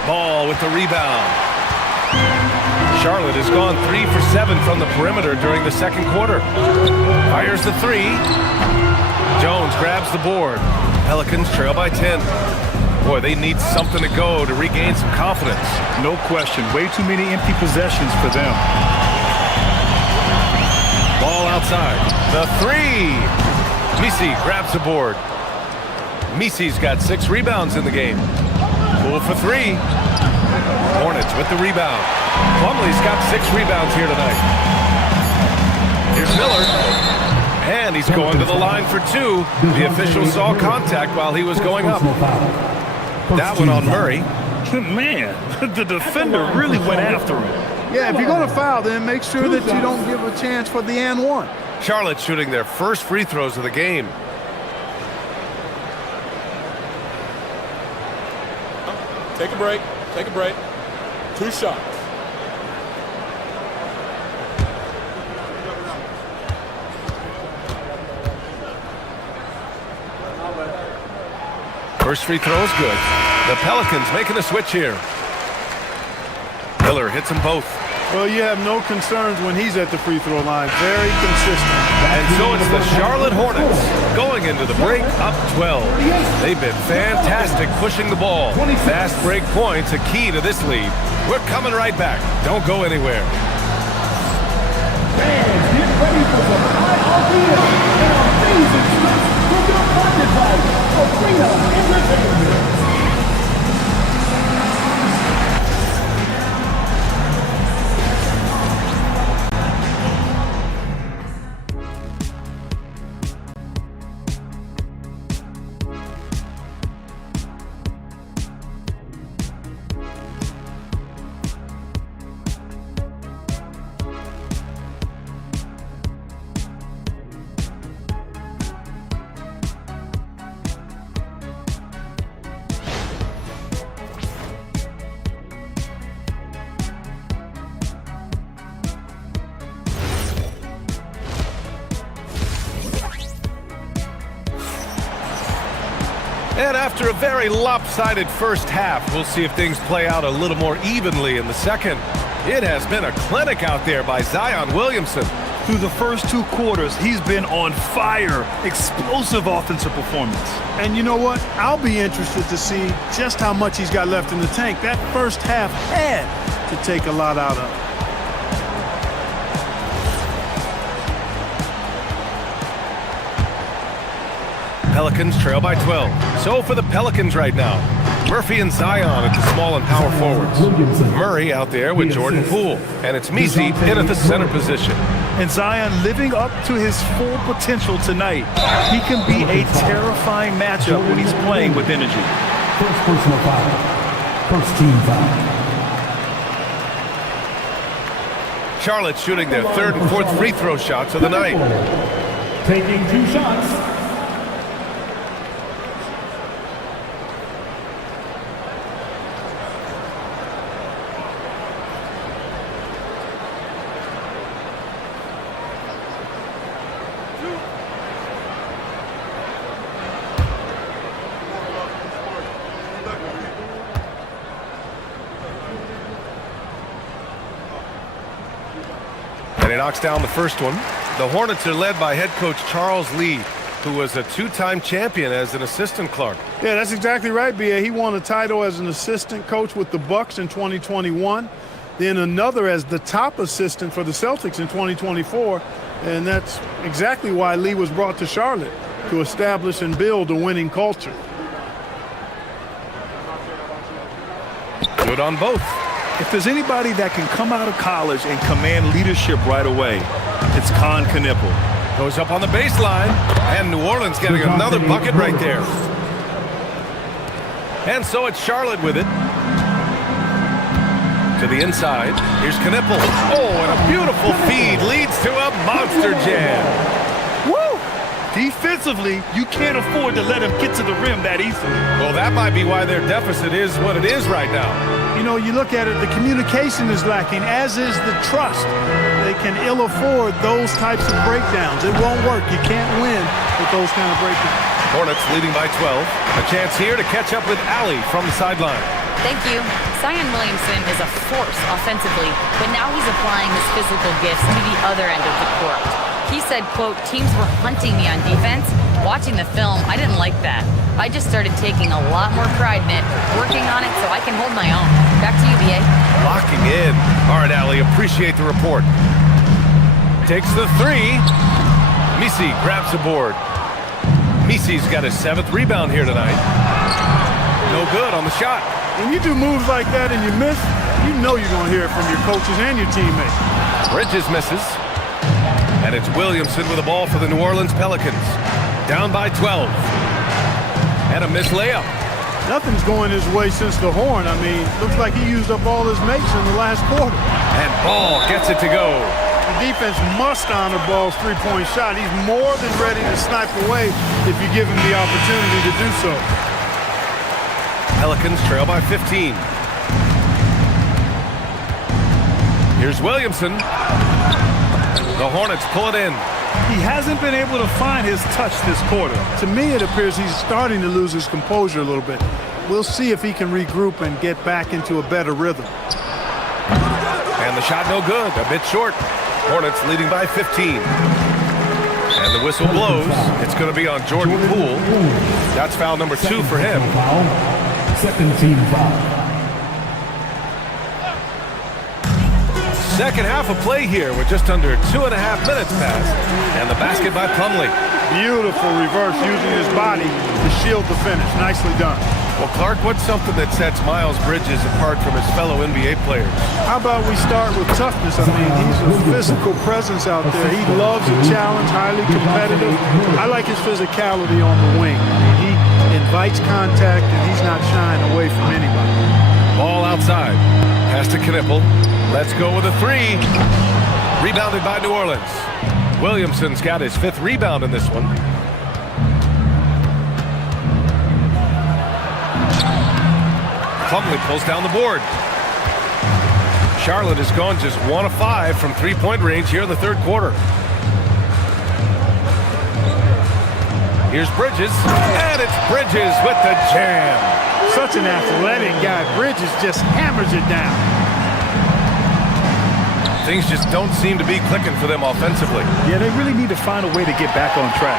Ball with the rebound. Charlotte has gone 3 for 7 from the perimeter during the second quarter. Fires the 3. Jones grabs the board. Pelicans trail by 10. Boy, they need something to go to regain some confidence. No question. Way too many empty possessions for them. Ball outside. The 3. Mesey grabs the board. Mesey's got 6 rebounds in the game. Poole for 3. Hornets with the rebound. Plumlee's got 6 rebounds here tonight. Here's Miller. And he's going to the line for 2. The official saw contact while he was going up. That one on Murray. Man, the defender really went after him. Yeah, if you're going to foul, then make sure that you don't give a chance for the and one. Charlotte shooting their first free throws of the game. Take a break. Take a break. 2 shots. First free throw is good. The Pelicans making a switch here. Miller hits them both. Well, you have no concerns when he's at the free throw line. Very consistent. And so it's the Charlotte Hornets going into the break up 12. They've been fantastic pushing the ball. Fast break points a key to this lead. We're coming right back. Don't go anywhere. Fans, get ready for some high RPM and amazing stunts from your marketplace. Arena Entertainment. And after a very lopsided first half, we'll see if things play out a little more evenly in the second. It has been a clinic out there by Zion Williamson. Through the first 2 quarters, he's been on fire. Explosive offensive performance. And you know what? I'll be interested to see just how much he's got left in the tank. That first half had to take a lot out of him. Pelicans trail by 12. So for the Pelicans right now, Murphy and Zion at the small and power forwards. Murray out there with Jordan Poole. And it's Misi in at the center position. And Zion living up to his full potential tonight. He can be a terrifying matchup when he's playing with energy. First personal foul. First team foul. Charlotte shooting their 3rd and 4th free throw shots of the night. Taking 2 shots. And he knocks down the first one. The Hornets are led by head coach Charles Lee, who was a 2-time champion as an assistant, Clark. Yeah, that's exactly right, B.A. He won a title as an assistant coach with the Bucks in 2021, then another as the top assistant for the Celtics in 2024, and that's exactly why Lee was brought to Charlotte, to establish and build a winning culture. Good on both. If there's anybody that can come out of college and command leadership right away, it's Con Knipple. Goes up on the baseline, and New Orleans getting another bucket right there. And so it's Charlotte with it. To the inside, here's Knipple. Oh, and a beautiful feed leads to a monster jam. Woo! Defensively, you can't afford to let him get to the rim that easily. Well, that might be why their deficit is what it is right now. You know, you look at it, the communication is lacking, as is the trust. They can ill afford those types of breakdowns. It won't work. You can't win with those kind of breakdowns. Hornets leading by 12. A chance here to catch up with Allie from the sideline. Thank you. Zion Williamson is a force offensively, but now he's applying his physical gifts to the other end of the court. He said, quote, teams were hunting me on defense. Watching the film, I didn't like that. I just started taking a lot more pride in it, working on it so I can hold my own. Back to you, B.A. Locking in. All right, Allie, appreciate the report. Takes the 3. Misi grabs the board. Misi's got his 7th rebound here tonight. No good on the shot. When you do moves like that and you miss, you know you're going to hear it from your coaches and your teammates. Bridges misses. And it's Williamson with the ball for the New Orleans Pelicans. Down by 12. And a missed layup. Nothing's going his way since the horn. I mean, looks like he used up all his mates in the last quarter. And Ball gets it to go. The defense must honor Ball's three-point shot. He's more than ready to snipe away if you give him the opportunity to do so. Pelicans trail by 15. Here's Williamson. The Hornets pull it in. He hasn't been able to find his touch this quarter. To me, it appears he's starting to lose his composure a little bit. We'll see if he can regroup and get back into a better rhythm. And the shot no good, a bit short. Hornets leading by 15. And the whistle blows. It's going to be on Jordan Poole. That's foul number 2 for him. Second team foul. Second half of play here with just under 2.5 minutes passed. And the basket by Plumlee. Beautiful reverse using his body to shield the finish. Nicely done. Well, Clark, what's something that sets Miles Bridges apart from his fellow NBA players? How about we start with toughness? I mean, he's a physical presence out there. He loves a challenge, highly competitive. I like his physicality on the wing. I mean, he invites contact, and he's not shying away from anybody. Ball outside. Pass to Knippel. Let's go with a 3. Rebounded by New Orleans. Williamson's got his 5th rebound in this one. Plumlee pulls down the board. Charlotte has gone just 1 of 5 from three-point range here in the third quarter. Here's Bridges, and it's Bridges with the jam. Such an athletic guy. Bridges just hammers it down. Things just don't seem to be clicking for them offensively. Yeah, they really need to find a way to get back on track.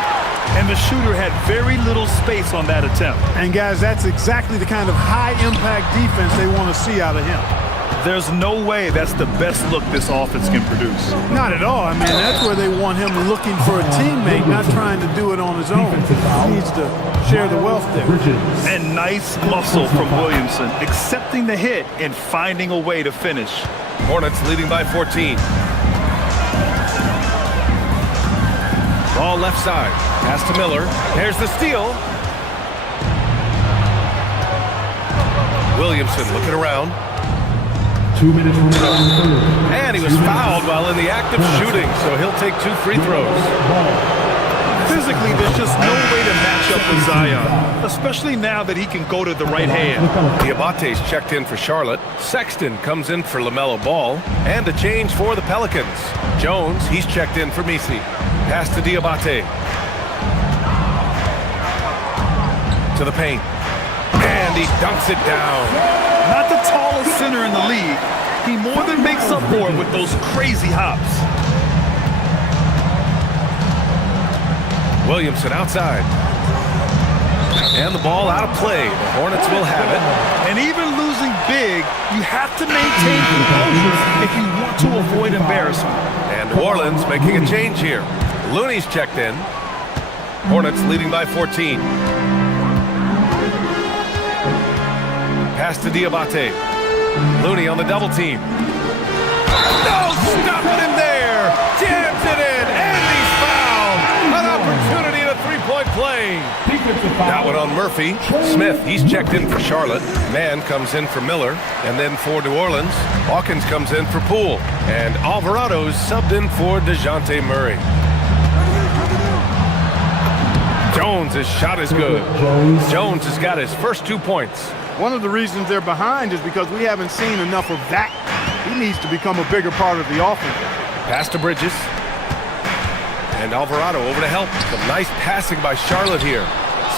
And the shooter had very little space on that attempt. And guys, that's exactly the kind of high-impact defense they want to see out of him. There's no way that's the best look this offense can produce. Not at all. I mean, that's where they want him looking for a teammate, not trying to do it on his own. He needs to share the wealth there. And nice muscle from Williamson, accepting the hit and finding a way to finish. Hornets leading by 14. Ball left side. Pass to Miller. There's the steal. Williamson looking around. 2 minutes remaining. And he was fouled while in the act of shooting, so he'll take 2 free throws. Physically, there's just no way to match up with Zion, especially now that he can go to the right hand. Diabate's checked in for Charlotte. Sexton comes in for LaMelo Ball. And a change for the Pelicans. Jones, he's checked in for Misi. Pass to Diabate. To the paint. And he dunks it down. Not the tallest center in the league. He more than makes up for it with those crazy hops. Williamson outside. And the ball out of play. The Hornets will have it. And even losing big, you have to maintain composure if you want to avoid embarrassment. And New Orleans making a change here. Looney's checked in. Hornets leading by 14. Pass to Diabate. Looney on the double team. No, stopping him there. Jams it in, and he's fouled. An opportunity at a three-point play. That one on Murphy. Smith, he's checked in for Charlotte. Mann comes in for Miller. And then for New Orleans, Hawkins comes in for Poole. And Alvarado's subbed in for DeJounte Murray. Jones' shot is good. Jones has got his first 2 points. One of the reasons they're behind is because we haven't seen enough of that. He needs to become a bigger part of the offense. Pass to Bridges. And Alvarado over to help. Some nice passing by Charlotte here.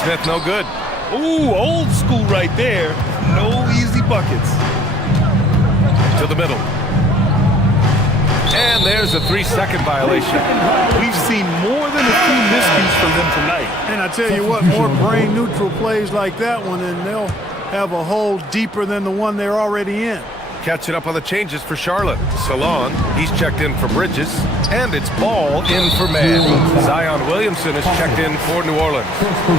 Smith no good. Ooh, old school right there. No easy buckets. To the middle. And there's a 3-second violation. We've seen more than a few miscues from them tonight. And I tell you what, more brain-neutral plays like that one, and they'll have a hole deeper than the one they're already in. Catching up on the changes for Charlotte. Salon, he's checked in for Bridges. And it's Ball in for Mann. Zion Williamson is checked in for New Orleans.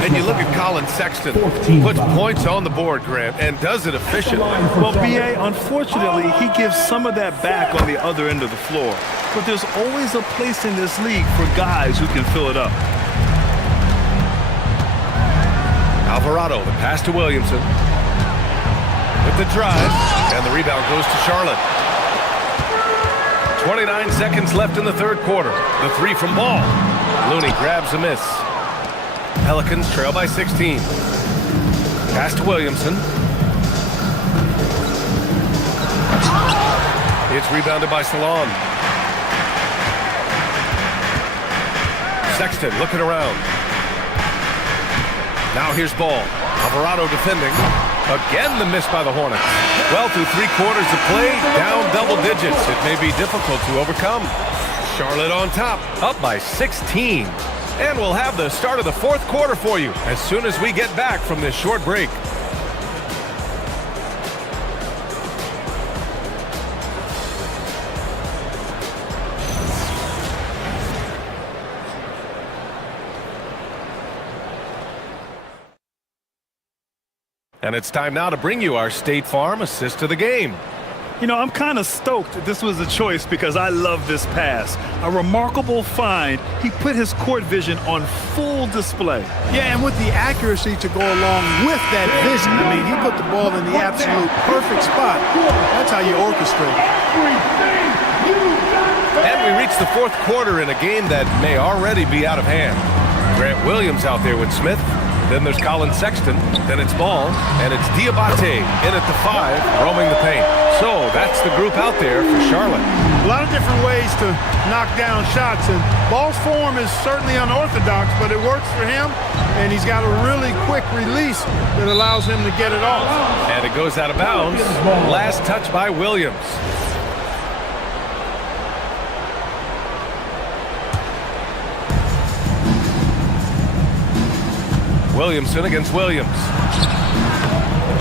And you look at Colin Sexton. Puts points on the board, Grant, and does it efficiently. Well, B.A., unfortunately, he gives some of that back on the other end of the floor. But there's always a place in this league for guys who can fill it up. Alvarado, the pass to Williamson. With the drive, and the rebound goes to Charlotte. 29 seconds left in the third quarter. The three from Ball. Looney grabs a miss. Pelicans trail by 16. Pass to Williamson. It's rebounded by Salon. Sexton looking around. Now here's Ball. Alvarado defending. Again the miss by the Hornets. Well, through 3 quarters of play, down double digits. It may be difficult to overcome. Charlotte on top, up by 16. And we'll have the start of the fourth quarter for you as soon as we get back from this short break. And it's time now to bring you our State Farm assist to the game. You know, I'm kind of stoked that this was a choice because I love this pass. A remarkable find. He put his court vision on full display. Yeah, and with the accuracy to go along with that vision. I mean, he put the ball in the absolute perfect spot. That's how you orchestrate. And we reach the fourth quarter in a game that may already be out of hand. Grant Williams out there with Smith. Then there's Colin Sexton, then it's Ball, and it's Diabate in at the 5, roaming the paint. So that's the group out there for Charlotte. A lot of different ways to knock down shots, and Ball's form is certainly unorthodox, but it works for him, and he's got a really quick release that allows him to get it off. And it goes out of bounds. Last touch by Williams. Williamson against Williams.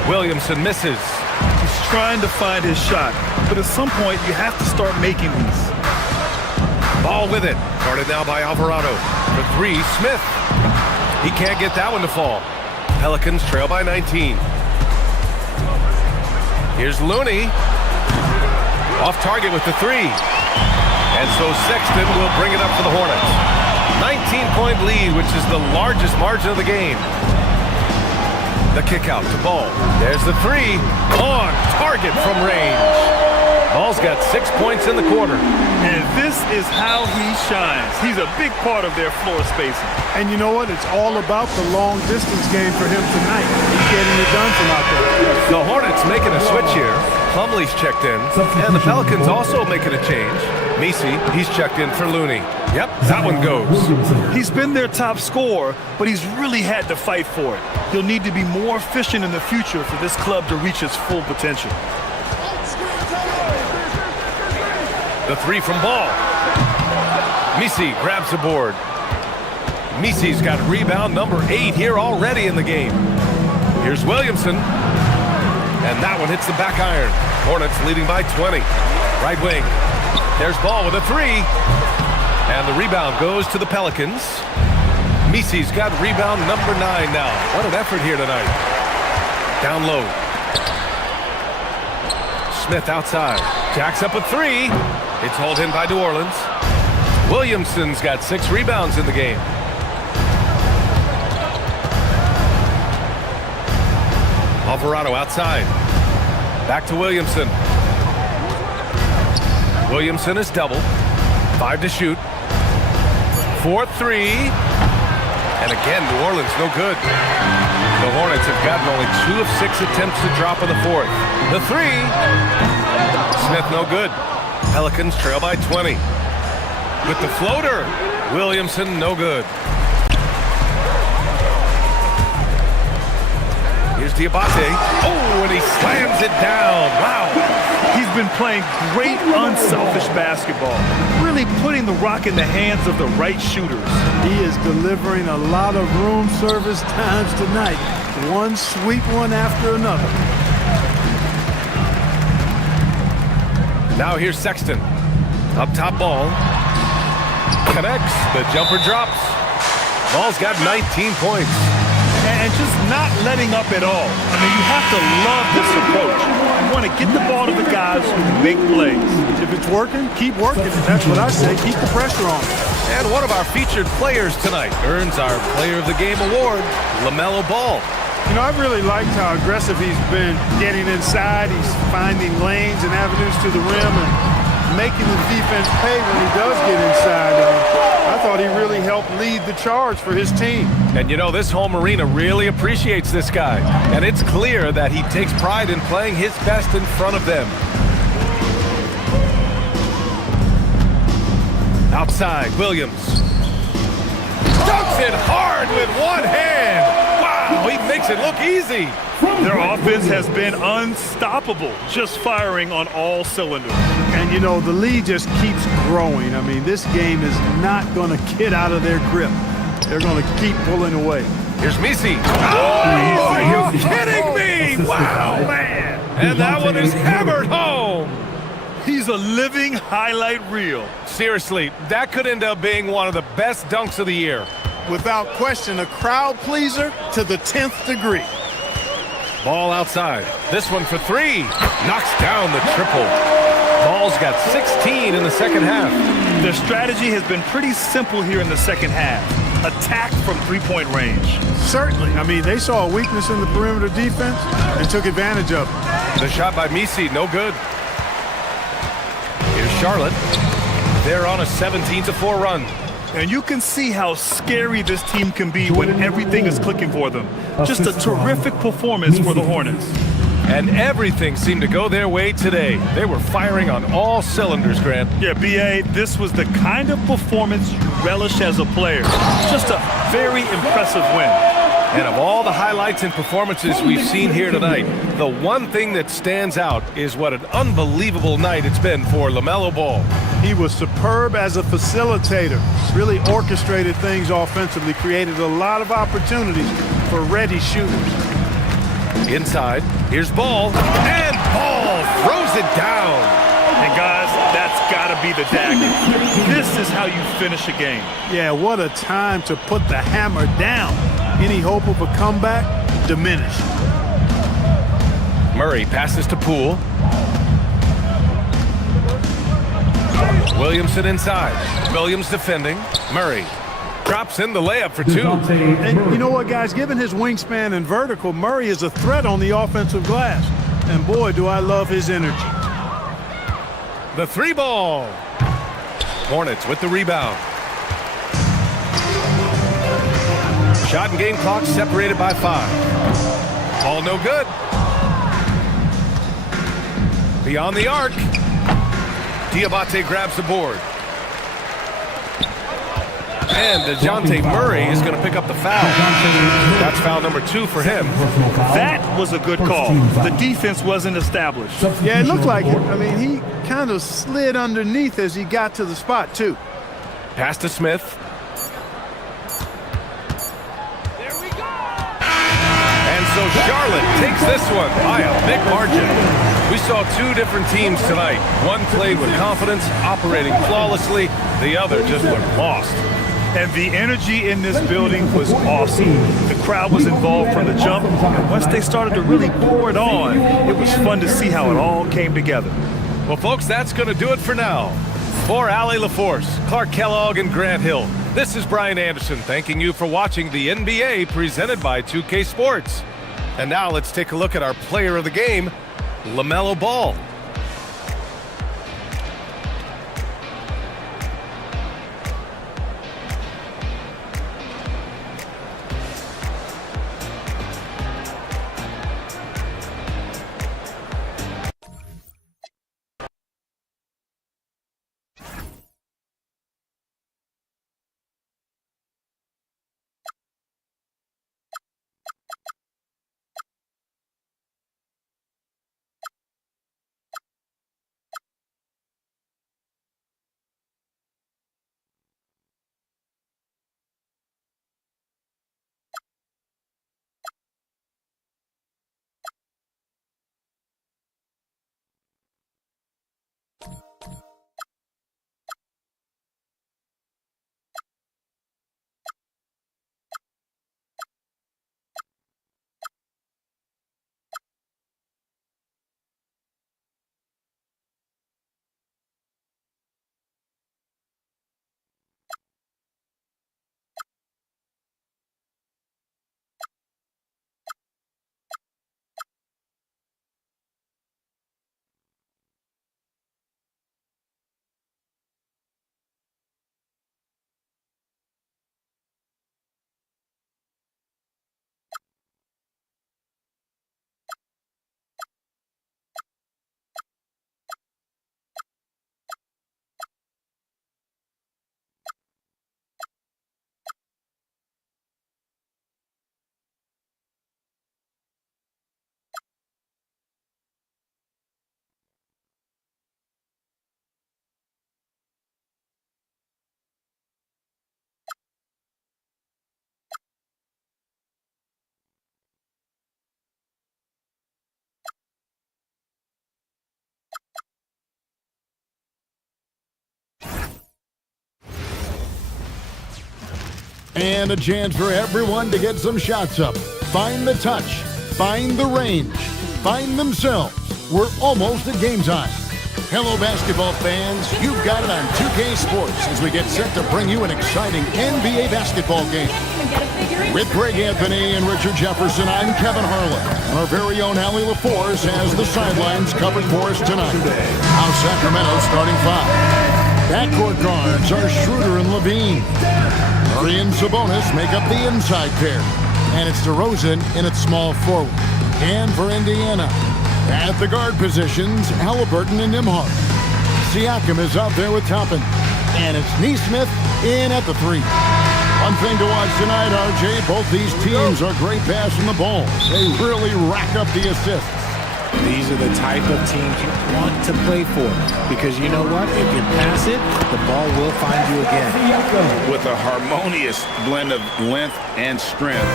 Williamson misses. He's trying to find his shot, but at some point you have to start making these. Ball with it. Guarded now by Alvarado. For 3, Smith. He can't get that one to fall. Pelicans trail by 19. Here's Looney. Off target with the 3. And so Sexton will bring it up for the Hornets. 19-point lead, which is the largest margin of the game. The kick out to Ball. There's the 3. On target from range. Ball's got 6 points in the quarter. And this is how he shines. He's a big part of their floor spacing. And you know what? It's all about the long distance game for him tonight. He's getting it done from out there. The Hornets making a switch here. Plumlee's checked in. And the Pelicans also making a change. Messi, he's checked in for Looney. Yep, that one goes. He's been their top scorer, but he's really had to fight for it. He'll need to be more efficient in the future for this club to reach its full potential. The 3 from Ball. Messi grabs the board. Messi's got rebound number 8 here already in the game. Here's Williamson. And that one hits the back iron. Hornets leading by 20. Right wing. There's Ball with a 3. And the rebound goes to the Pelicans. Messi's got rebound number 9 now. What an effort here tonight. Down low. Smith outside. Jacks up a 3. It's hauled in by New Orleans. Williamson's got 6 rebounds in the game. Alvarado outside. Back to Williamson. Williamson is doubled. 5 to shoot. 4-3. And again, New Orleans no good. The Hornets have gotten only 2 of 6 attempts to drop in the fourth. The 3. Smith no good. Pelicans trail by 20. With the floater. Williamson no good. Here's Diabate. Oh, and he slams it down. Wow. He's been playing great unselfish basketball, really putting the rock in the hands of the right shooters. He is delivering a lot of room service times tonight. One sweet one after another. Now here's Sexton. Up top Ball. Connects. The jumper drops. Ball's got 19 points. And just not letting up at all. I mean, you have to love this approach. You want to get the ball to the guys who can make plays. If it's working, keep working. That's what I say. Keep the pressure on. And one of our featured players tonight earns our Player of the Game award, LaMelo Ball. You know, I really liked how aggressive he's been getting inside. He's finding lanes and avenues to the rim and making the defense pay when he does get inside. I thought he really helped lead the charge for his team. And you know, this home arena really appreciates this guy. And it's clear that he takes pride in playing his best in front of them. Outside, Williams. Dunks it hard with one hand. Wow, he makes it look easy. Their offense has been unstoppable, just firing on all cylinders. And, you know, the lead just keeps growing. I mean, this game is not going to get out of their grip. They're going to keep pulling away. Here's Misi. Oh, are you kidding me? Wow, man. And that one is hammered home. He's a living highlight reel. Seriously, that could end up being one of the best dunks of the year. Without question, a crowd pleaser to the 10th degree. Ball outside. This one for three. Knocks down the triple. Ball's got 16 in the second half. Their strategy has been pretty simple here in the second half. Attack from three-point range. Certainly. I mean, they saw a weakness in the perimeter defense and took advantage of it. The shot by Misi, no good. Here's Charlotte. They're on a 17-4 run. And you can see how scary this team can be when everything is clicking for them. Just a terrific performance for the Hornets. And everything seemed to go their way today. They were firing on all cylinders, Grant. Yeah, B.A., this was the kind of performance you relish as a player. Just a very impressive win. And of all the highlights and performances we've seen here tonight, the one thing that stands out is what an unbelievable night it's been for LaMelo Ball. He was superb as a facilitator, really orchestrated things offensively, created a lot of opportunities for ready shooters. Inside, here's Ball, and Ball throws it down. And guys, that's got to be the dagger. This is how you finish a game. Yeah, what a time to put the hammer down. Any hope of a comeback diminished. Murray passes to Poole. Williamson inside. Williams defending. Murray drops in the layup for two. And you know what, guys? Given his wingspan and vertical, Murray is a threat on the offensive glass. And boy, do I love his energy. The three ball. Hornets with the rebound. Shot and game clock separated by 5. Ball no good. Beyond the arc. Diabate grabs the board. And DeJounte Murray is going to pick up the foul. That's foul number 2 for him. That was a good call. The defense wasn't established. Yeah, it looked like it. I mean, he kind of slid underneath as he got to the spot, too. Pass to Smith. So Charlotte takes this one by a big margin. We saw two different teams tonight. One played with confidence, operating flawlessly. The other just looked lost. And the energy in this building was awesome. The crowd was involved from the jump. And once they started to really pour it on, it was fun to see how it all came together. Well, folks, that's going to do it for now. For Allie LaForce, Clark Kellogg, and Grant Hill, this is Brian Anderson thanking you for watching the NBA presented by 2K Sports. And now let's take a look at our player of the game, LaMelo Ball. And a chance for everyone to get some shots up. Find the touch. Find the range. Find themselves. We're almost at game time. Hello, basketball fans. You've got it on 2K Sports as we get set to bring you an exciting NBA basketball game. With Greg Anthony and Richard Jefferson, I'm Kevin Harlan. And our very own Allie LaForce has the sidelines covered for us tonight. Now Sacramento starting 5. Backcourt guards are Schroeder and Levine. Murray and Sabonis make up the inside pair. And it's DeRozan in its small forward. And for Indiana, at the guard positions, Halliburton and Nembhard. Siakam is out there with Toppin. And it's Nesmith in at the 3. One thing to watch tonight, RJ, both these teams are great passing the ball. They really rack up the assists. These are the type of teams you want to play for because you know what? If you pass it, the ball will find you again. With a harmonious blend of length and strength,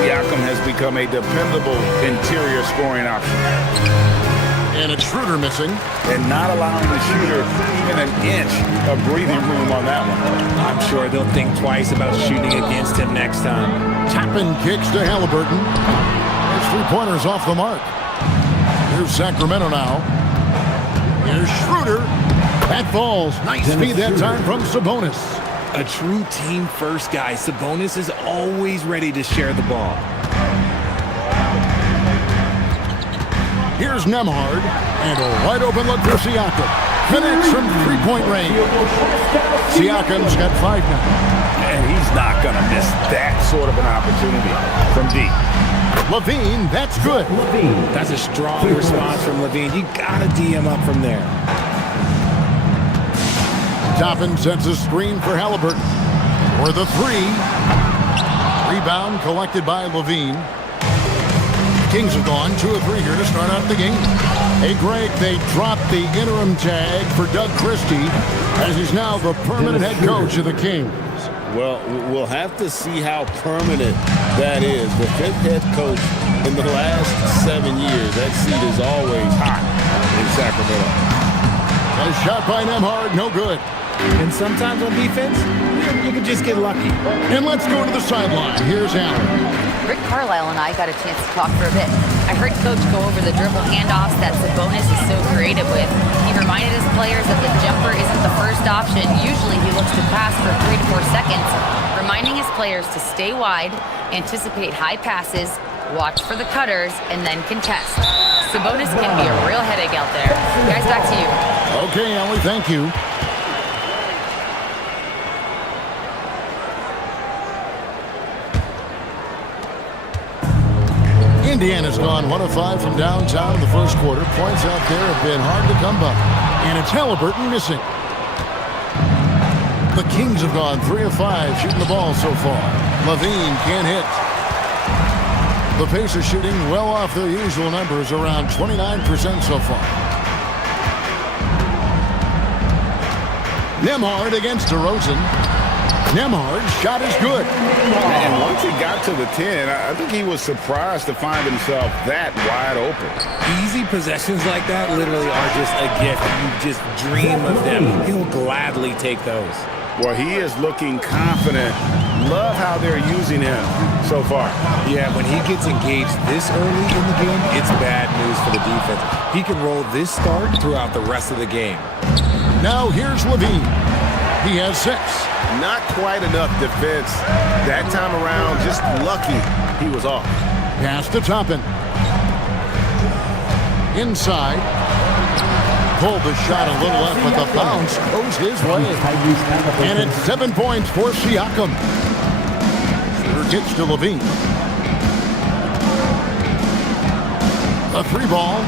Siakam has become a dependable interior scoring option. And it's Schroeder missing. And not allowing the shooter even an inch of breathing room on that one. I'm sure they'll think twice about shooting against him next time. Toppin kicks to Halliburton. There's 3-pointers off the mark. Here's Sacramento now. Here's Schroeder. That falls. Nice feed that time from Sabonis. A true team-first guy. Sabonis is always ready to share the ball. Here's Nembhard. And a wide open look for Siakam. Connects from 3-point range. Siakam's got 5 now. And he's not going to miss that sort of an opportunity from deep. Levine, that's good. That's a strong response from Levine. You got to D him up from there. Toppin sets a screen for Halliburton. For the 3. Rebound collected by Levine. Kings have gone 2 of 3 here to start out the game. Hey, Greg, they dropped the interim tag for Doug Christie as he's now the permanent head coach of the Kings. Well, we'll have to see how permanent that is. The 5th head coach in the last 7 years. That seat is always hot in Sacramento. A shot by Nembhard, no good. And sometimes on defense, you can just get lucky. And let's go to the sideline. Here's Allen. Rick Carlisle and I got a chance to talk for a bit. I heard Coach go over the dribble handoffs that Sabonis is so creative with. He reminded his players that the jumper isn't the first option. Usually he looks to pass for 3 to 4 seconds, reminding his players to stay wide, anticipate high passes, watch for the cutters, and then contest. Sabonis can be a real headache out there. Guys, back to you. Okay, Allie, thank you. Indiana's gone 1 of 5 from downtown in the first quarter. Points out there have been hard to come by. And it's Halliburton missing. The Kings have gone 3 of 5 shooting the ball so far. Levine can't hit. The Pacers shooting well off their usual numbers, around 29% so far. Nembhard against DeRozan. Nembhard's shot is good. And once he got to the 10, I think he was surprised to find himself that wide open. Easy possessions like that literally are just a gift. You just dream of them. He'll gladly take those. Well, he is looking confident. Love how they're using him so far. Yeah, when he gets engaged this early in the game, it's bad news for the defense. He can roll this start throughout the rest of the game. Now here's Levine. He has 6. Not quite enough defense that time around. Just lucky he was off. Pass to Toppin. Inside. Pulled the shot a little left, but the bounce goes his way. And it's 7 points for Siakam. Shooter gets to Levine. A 3 ball.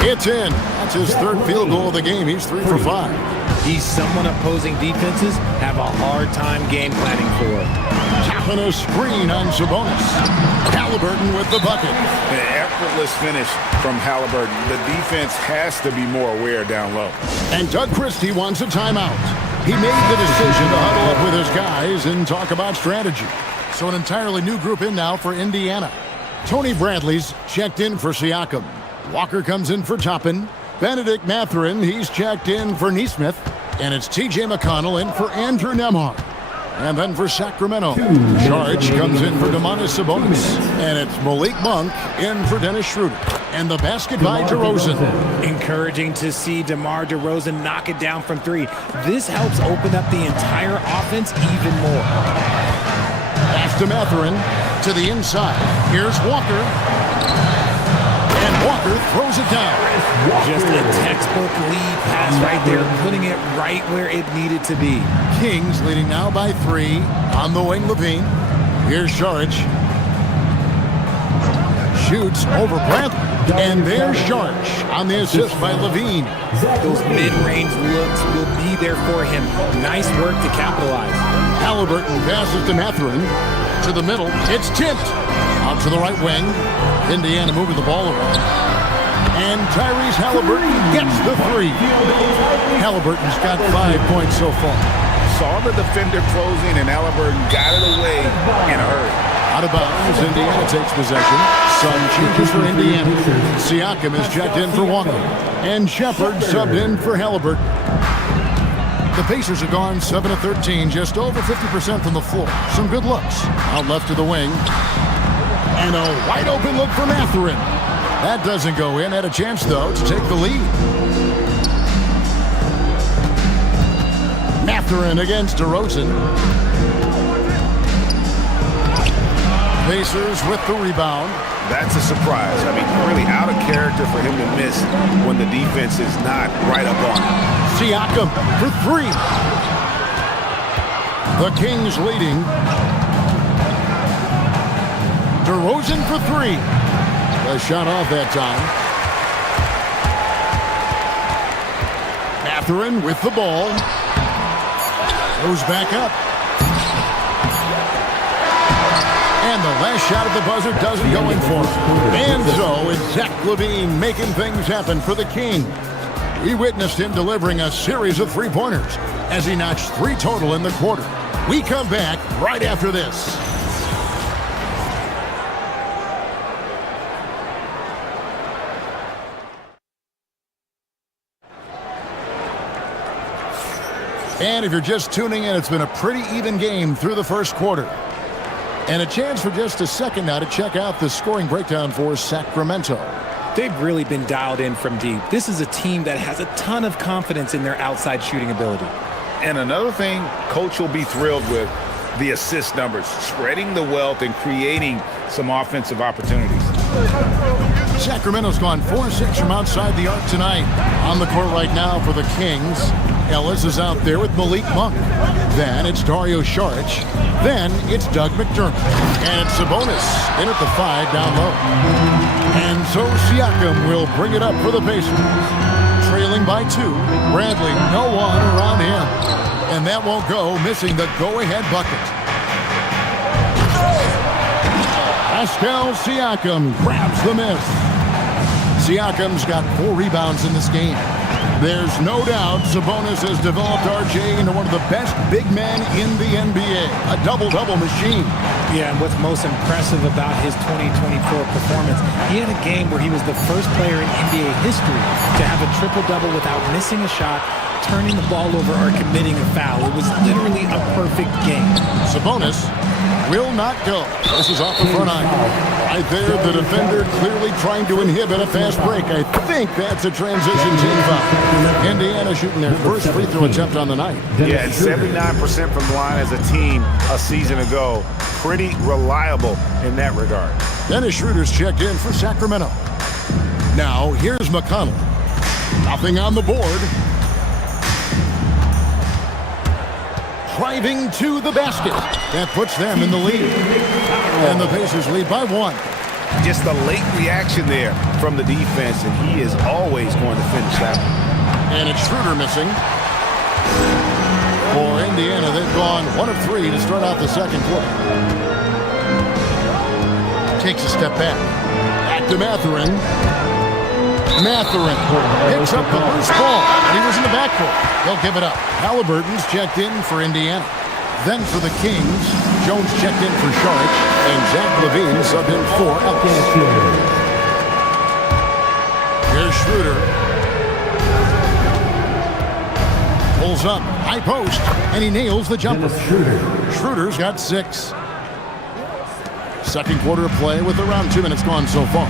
It's in. That's his 3rd field goal of the game. He's 3 for 5. He's someone opposing defenses have a hard time game planning for. Tapping a screen on Sabonis. Halliburton with the bucket. An effortless finish from Halliburton. The defense has to be more aware down low. And Doug Christie wants a timeout. He made the decision to huddle up with his guys and talk about strategy. So an entirely new group in now for Indiana. Tony Bradley's checked in for Siakam. Walker comes in for Toppin. Benedict Mathurin, he's checked in for Nesmith. And it's T.J. McConnell in for Andrew Nembhard. And then for Sacramento, Charge comes in for Domantas Sabonis. And it's Malik Monk in for Dennis Schroeder. And the basket by DeRozan. Encouraging to see DeMar DeRozan knock it down from 3. This helps open up the entire offense even more. Pass to Mathurin to the inside. Here's Walker. And Walker throws it down. Just a textbook lead pass right there, putting it right where it needed to be. Kings leading now by 3 on the wing. Levine. Here's Saric. Shoots over Bradley. And there's Saric on the assist by Levine. Those mid-range looks will be there for him. Nice work to capitalize. Halliburton passes to Mathurin. To the middle. It's tipped. Out to the right wing. Indiana moving the ball around. And Tyrese Halliburton gets the 3. Halliburton's got 5 points so far. Saw the defender closing, and Halliburton got it away in a hurry. Out of bounds, Indiana takes possession. Substitutes for Indiana. Siakam is checked in for Walker. And Shepard subbed in for Halliburton. The Pacers have gone 7 of 13, just over 50% from the floor. Some good looks. Out left to the wing. And a wide open look for Mathurin. That doesn't go in. Had a chance, though, to take the lead. Mathurin against DeRozan. Pacers with the rebound. That's a surprise. I mean, really out of character for him to miss when the defense is not right up on him. Siakam for 3. The Kings leading. DeRozan for 3. The shot off that time. Mathurin with the ball. Goes back up. And the last shot at the buzzer doesn't go in for him. And so it's Zach LaVine making things happen for the King. We witnessed him delivering a series of 3-pointers as he notched 3 total in the quarter. We come back right after this. And if you're just tuning in, it's been a pretty even game through the first quarter. And a chance for just a second now to check out the scoring breakdown for Sacramento. They've really been dialed in from deep. This is a team that has a ton of confidence in their outside shooting ability. And another thing Coach will be thrilled with, the assist numbers, spreading the wealth and creating some offensive opportunities. Sacramento's gone 4-6 from outside the arc tonight. On the court right now for the Kings, Ellis is out there with Malik Monk. Then it's Dario Saric. Then it's Doug McDermott. And it's Sabonis in at the 5 down low. And so Siakam will bring it up for the Pacers. Trailing by 2. Bradley, no one around him. And that won't go, missing the go-ahead bucket. Pascal Siakam grabs the miss. Siakam's got 4 rebounds in this game. There's no doubt Sabonis has developed RJ into one of the best big men in the NBA. A double-double machine. Yeah, and what's most impressive about his 2024 performance, he had a game where he was the first player in NBA history to have a triple-double without missing a shot, turning the ball over, or committing a foul. It was literally a perfect game. Sabonis will not go. This is off the front eye. Right there, the defender clearly trying to inhibit a fast break. I think that's a transition team foul. Indiana shooting their first free throw attempt on the night. Yeah, and 79% from the line as a team a season ago. Pretty reliable in that regard. Dennis Schroeder's checked in for Sacramento. Now, here's McConnell. Nothing on the board. Driving to the basket. That puts them in the lead. And the Pacers lead by 1. Just a late reaction there from the defense, and he is always going to finish that one. And it's Schroeder missing. For Indiana, they've gone 1 of 3 to start out the second quarter. Takes a step back. Back to Mathurin. Mathurin picks up the loose ball, and he was in the backcourt. They'll give it up. Halliburton's checked in for Indiana. Then for the Kings, Jones checked in for Saric, and Zach LaVine subbed in for Ellis. Here's Schroeder. Pulls Throws up, high post, and he nails the jumper. Schroeder's got 6. Second quarter of play with around 2 minutes gone so far.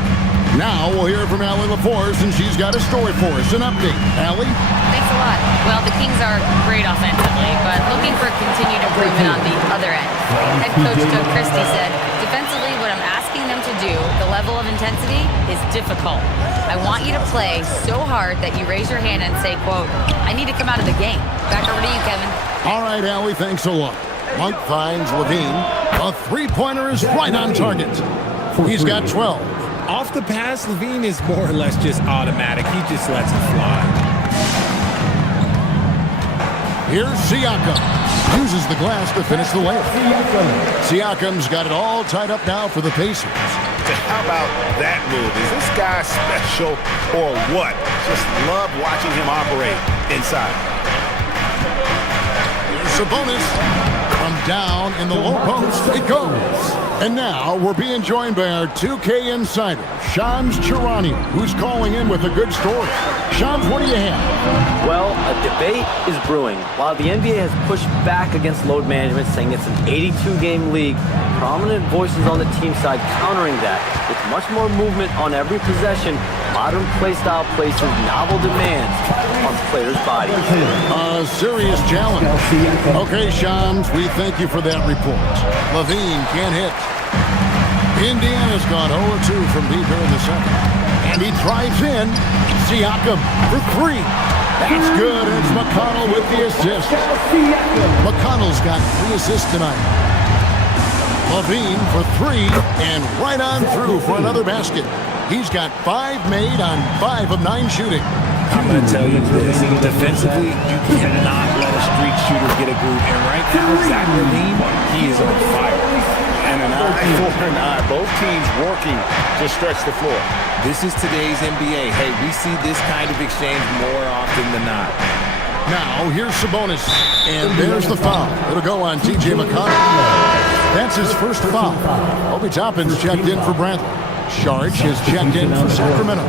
Now we'll hear from Allie LaForce, and she's got a story for us. An update. Allie? Thanks a lot. Well, the Kings are great offensively, but looking for continued improvement on the other end. Head coach Doug Christie said, defensively, what I'm asking them to do, the level of intensity, is difficult. I want you to play so hard that you raise your hand and say, quote, I need to come out of the game. Back over to you, Kevin. All right, Allie, thanks a lot. Monk finds Levine. A three-pointer is right on target. He's got 12. Off the pass, Levine is more or less just automatic. He just lets it fly. Here's Siakam. Uses the glass to finish the layup. Siakam's got it all tied up now for the Pacers. How about that move? Is this guy special or what? Just love watching him operate inside. Here's Sabonis. From down in the low post, it goes. And now we're being joined by our 2K insider, Shams Charania, who's calling in with a good story. Shams, what do you have? Well, a debate is brewing. While the NBA has pushed back against load management, saying it's an 82-game league, prominent voices on the team side countering that. With much more movement on every possession, modern play style places novel demands on players' bodies. A serious challenge. Okay, Shams, we thank you for that report. Levine can't hit. Indiana's gone 0-2 from deep here in the second. And he drives in. Siakam for 3. That's good. It's McConnell with the assist. McConnell's got 3 assists tonight. Levine for 3 and right on through for another basket. He's got 5 made on 5 of 9 shooting. I'm going to tell you this. Defensively, you cannot let a streak shooter get a groove. And right now, Zach Levine, he is on fire. And an eye for an eye. Both teams working to stretch the floor. This is today's NBA. Hey, we see this kind of exchange more often than not. Now, here's Sabonis. And there's the foul. It'll go on T.J. McConnell. That's his first foul. Obi Toppin's checked in for Bradley. Sharch is checked in for Sacramento.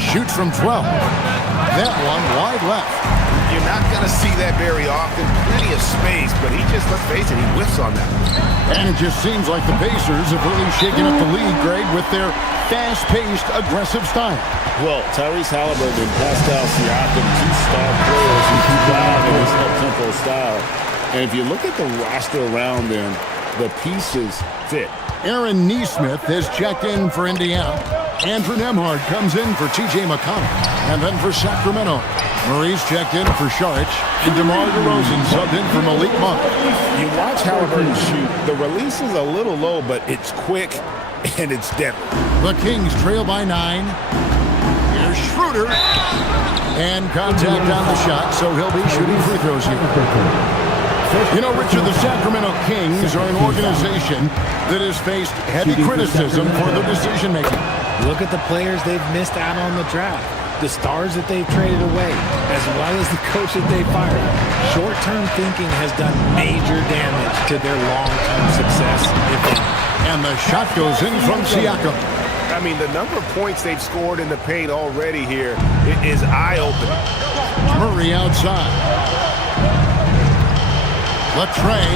Shoots from 12. That one wide left. You're not going to see that very often. Plenty of space, but he just, let's face it, he whiffs on that. And it just seems like the Pacers have really shaken up the league, Greg, with their fast-paced, aggressive style. Well, Tyrese Halliburton and Pascal Siakam, 2 star players who thrive in this up-tempo style. And if you look at the roster around them, the pieces fit. Aaron Nesmith has checked in for Indiana. Andrew Nembhard comes in for T.J. McConnell. And then for Sacramento, Murray's checked in for Sharch. And DeMar DeRozan subbed in for Malik Monk. You watch Halliburton shoot. The release is a little low, but it's quick and it's deadly. The Kings trail by 9. Here's Schroeder. And contact on the shot, so he'll be shooting free throws here. You know, Richard, the Sacramento Kings are an organization that has faced heavy criticism for their decision-making. Look at the players they've missed out on the draft, the stars that they've traded away, as well as the coach that they fired. Short-term thinking has done major damage to their long-term success, if any. And the shot goes in from Siakam. I mean, the number of points they've scored in the paint already here is eye-opening. Murray outside. Latrey.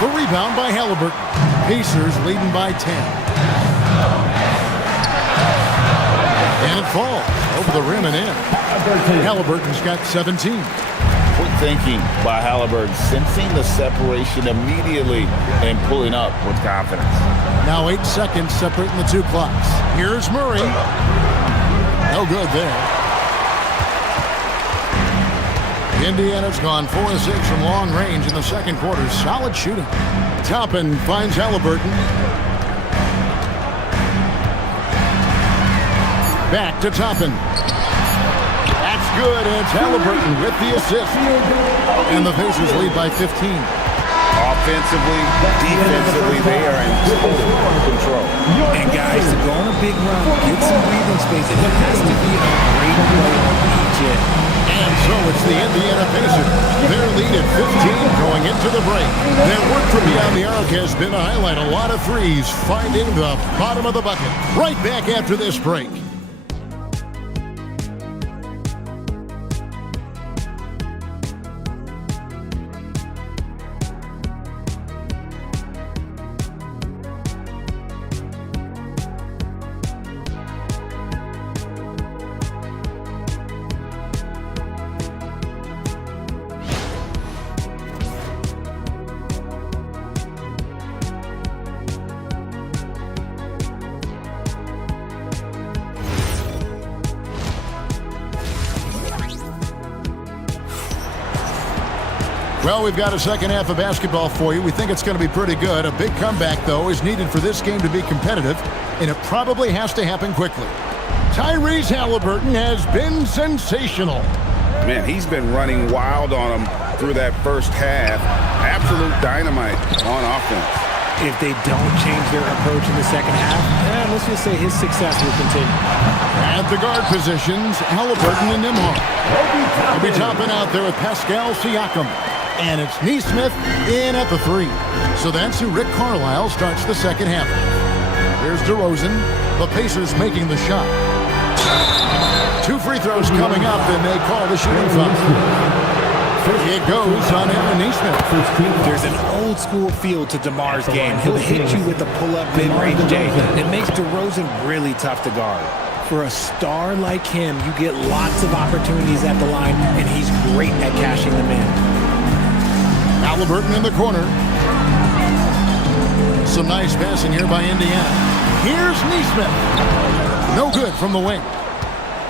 The rebound by Halliburton. Pacers leading by 10. And it falls over the rim and in. Halliburton's got 17. Quick thinking by Halliburton, sensing the separation immediately and pulling up with confidence. Now 8 seconds separating the 2 clocks. Here's Murray. No good there. Indiana's gone 4 of 6 from long range in the second quarter. Solid shooting. Toppin finds Halliburton. Back to Toppin. That's good. It's Halliburton with the assist. And the Pacers lead by 15. Offensively, defensively, they are in total control. And guys, to go on a big run, get some breathing space, it has to be a great play on each end. And so it's the Indiana Pacers. Their lead at 15 going into the break. Their work from beyond the arc has been to highlight a lot of threes, finding the bottom of the bucket. Right back after this break. Well, we've got a second half of basketball for you. We think it's going to be pretty good. A big comeback, though, is needed for this game to be competitive, and it probably has to happen quickly. Tyrese Halliburton has been sensational. Man, he's been running wild on him through that first half. Absolute dynamite on offense. If they don't change their approach in the second half, let's just say his success will continue. At the guard positions, Halliburton and Nembhard. He'll be topping out there with Pascal Siakam. And it's Neesmith in at the 3. So that's who Rick Carlisle starts the second half. Here's DeRozan. The Pacers making the shot. 2 free throws coming up, and they call the shooting foul. It goes on Aaron Neesmith. There's an old school feel to DeMar's game. He'll hit you with a pull-up mid-range J. It makes DeRozan really tough to guard. For a star like him, you get lots of opportunities at the line, and he's great at cashing them in. Halliburton in the corner. Some nice passing here by Indiana. Here's Neesmith. No good from the wing.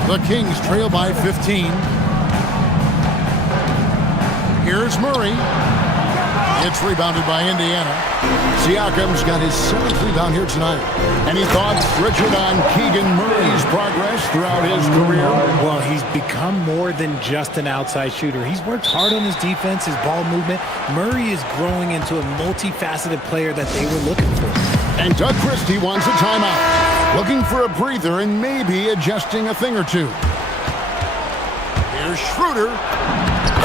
The Kings trail by 15. Here's Murray. It's rebounded by Indiana. Siakam's got his 7th rebound here tonight. Any thoughts, Richard, on Keegan Murray's progress throughout his career? Well, he's become more than just an outside shooter. He's worked hard on his defense, his ball movement. Murray is growing into a multifaceted player that they were looking for. And Doug Christie wants a timeout. Looking for a breather and maybe adjusting a thing or two. Here's Schroeder.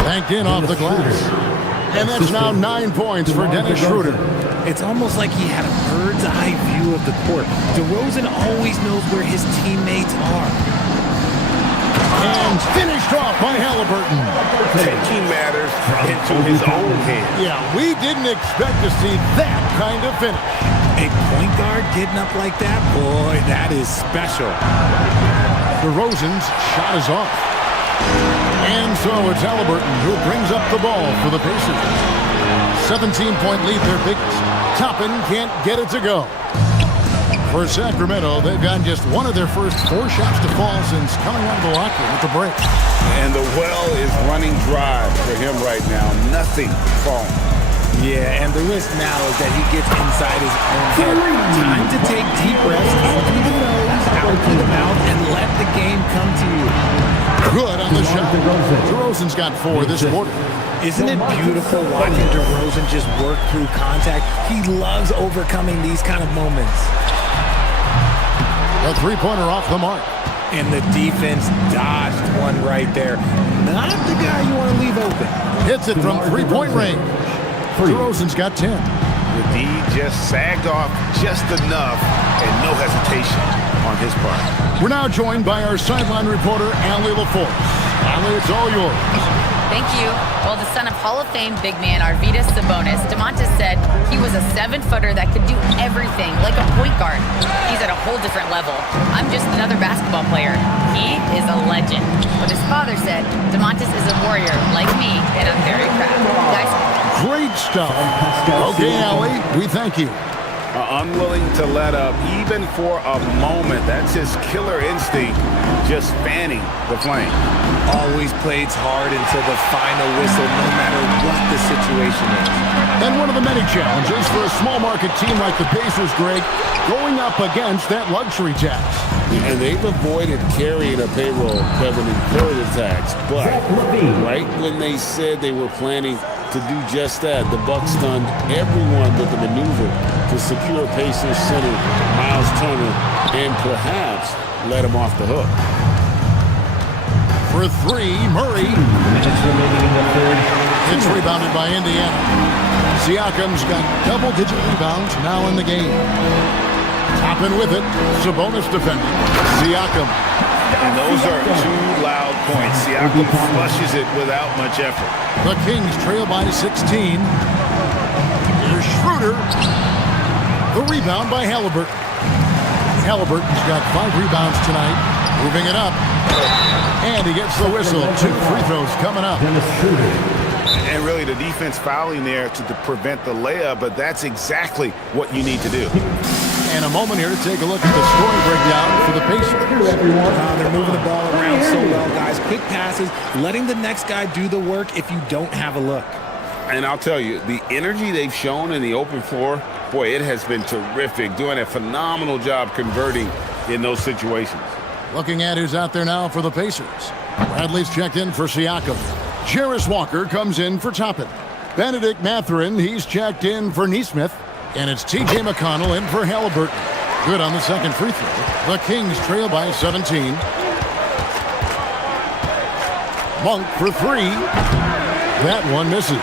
Banked in off the glass. And that's now 9 points for Dennis Schroeder. It's almost like he had a bird's eye view of the court. DeRozan always knows where his teammates are. And finished off by Halliburton. Taking matters into his own hands. Yeah, we didn't expect to see that kind of finish. A point guard getting up like that, boy, that is special. DeRozan's shot is off. And so it's Halliburton who brings up the ball for the Pacers. 17-point lead, their biggest. Toppin can't get it to go. For Sacramento, they've gotten just one of their first 4 shots to fall since coming out of the locker room at the break. And the well is running dry for him right now. Nothing falling. Yeah, and the risk now is that he gets inside his own head. Time to take deep breaths in through the nose, out through the mouth, and let the game come to you. Good on the shot. DeRozan's got 4 this quarter. Isn't it beautiful watching DeRozan just work through contact? He loves overcoming these kind of moments. A 3-pointer off the mark. And the defense dodged one right there. Not the guy you want to leave open. Hits it from 3-point range. DeRozan's got 10. The D just sagged off just enough and no hesitation on his part. We're now joined by our sideline reporter, Allie LaForce. Allie, it's all yours. Thank you. Well, the son of Hall of Fame big man Arvydas Sabonis, DeMontis said he was a 7-footer that could do everything, like a point guard. He's at a whole different level. I'm just another basketball player. He is a legend. But his father said, DeMontis is a warrior like me, and I'm very proud. Guys? Great stuff. Okay, Allie, we thank you. Unwilling to let up even for a moment. That's his killer instinct, just fanning the flame. Always plays hard until the final whistle, no matter what the situation is. And one of the many challenges for a small market team like the Pacers, Greg, going up against that luxury tax. And they've avoided carrying a payroll, Kevin, incurred the tax. But right when they said they were planning to do just that, the Bucks stunned everyone with the maneuver to secure Pacers center Miles Turner and perhaps let him off the hook. For 3, Murray. It's rebounded by Indiana. Siakam's got double-digit rebounds now in the game. Topping with it, Sabonis defending. Siakam. And those are 2 loud points. Siakam flushes it without much effort. The Kings trail by 16. Here's Schroeder. The rebound by Halliburton. Halliburton's got 5 rebounds tonight. Moving it up. And he gets the whistle. 2 free throws coming up. And really the defense fouling there to prevent the layup, but that's exactly what you need to do. And a moment here to take a look at the scoring breakdown for the Pacers. They're moving the ball around so well, guys. Quick passes, letting the next guy do the work if you don't have a look. And I'll tell you, the energy they've shown in the open floor, boy, it has been terrific. Doing a phenomenal job converting in those situations. Looking at who's out there now for the Pacers. Bradley's checked in for Siakam. Jarris Walker comes in for Toppin. Benedict Mathurin, he's checked in for Neesmith. And it's T.J. McConnell in for Halliburton. Good on the second free throw. The Kings trail by 17. Monk for three. That one misses.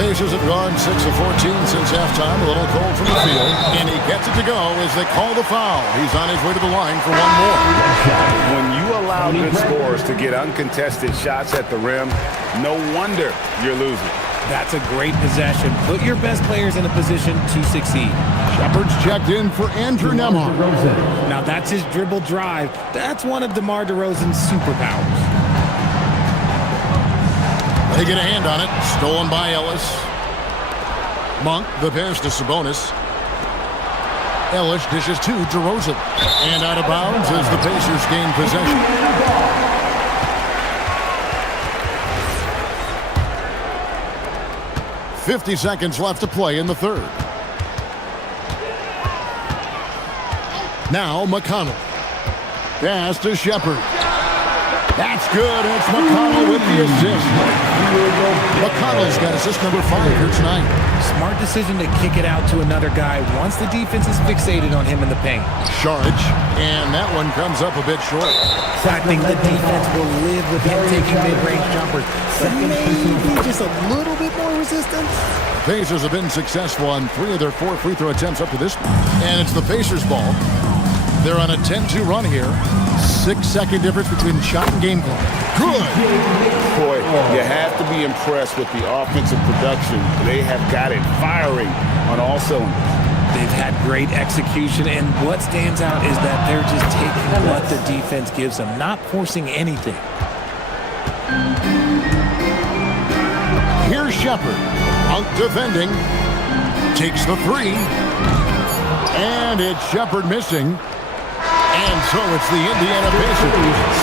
Pacers have gone 6 of 14 since halftime. A little cold from the field. And he gets it to go as they call the foul. He's on his way to the line for one more. When you allow good scorers to get uncontested shots at the rim, no wonder you're losing. That's a great possession. Put your best players in a position to succeed. Shepard's checked in for Andrew Nembhard. Now that's his dribble drive. That's one of DeMar DeRozan's superpowers. They get a hand on it. Stolen by Ellis. Monk, the pass to Sabonis. Ellis dishes to DeRozan. And out of bounds as the Pacers gain possession. 50 seconds left to play in the third. Now McConnell. Pass to Shepard. That's good. It's McConnell with the assist. McConnell's got assist number 5 here tonight. Smart decision to kick it out to another guy once the defense is fixated on him in the paint. Sharge, and that one comes up a bit short. I think the defense will live with him taking mid-range jumpers. Maybe just a little bit more resistance. Pacers have been successful on 3 of their 4 free throw attempts up to this point. And it's the Pacers ball. They're on a 10-2 run here. 6-second difference between shot and game clock. Good. Boy, you have to be impressed with the offensive production. They have got it firing on all cylinders. They've had great execution, and what stands out is that they're just taking what the defense gives them, not forcing anything. Here's Shepard. Out defending. Takes the 3. And it's Shepard missing. And so it's the Indiana Pacers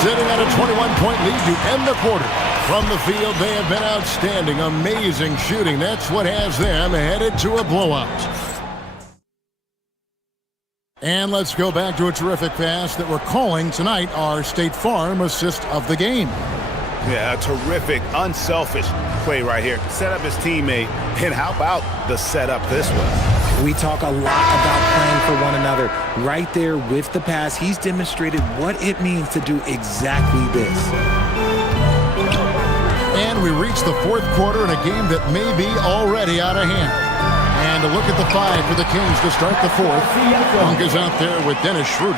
sitting at a 21-point lead to end the quarter. From the field, they have been outstanding. Amazing shooting. That's what has them headed to a blowout. And let's go back to a terrific pass that we're calling tonight our State Farm assist of the game. Yeah, a terrific, unselfish play right here. Set up his teammate, and how about the setup this way? We talk a lot about playing for one another. Right there with the pass, he's demonstrated what it means to do exactly this. And we reach the fourth quarter in a game that may be already out of hand. And a look at the 5 for the Kings to start the fourth. Funk is out there with Dennis Schroeder.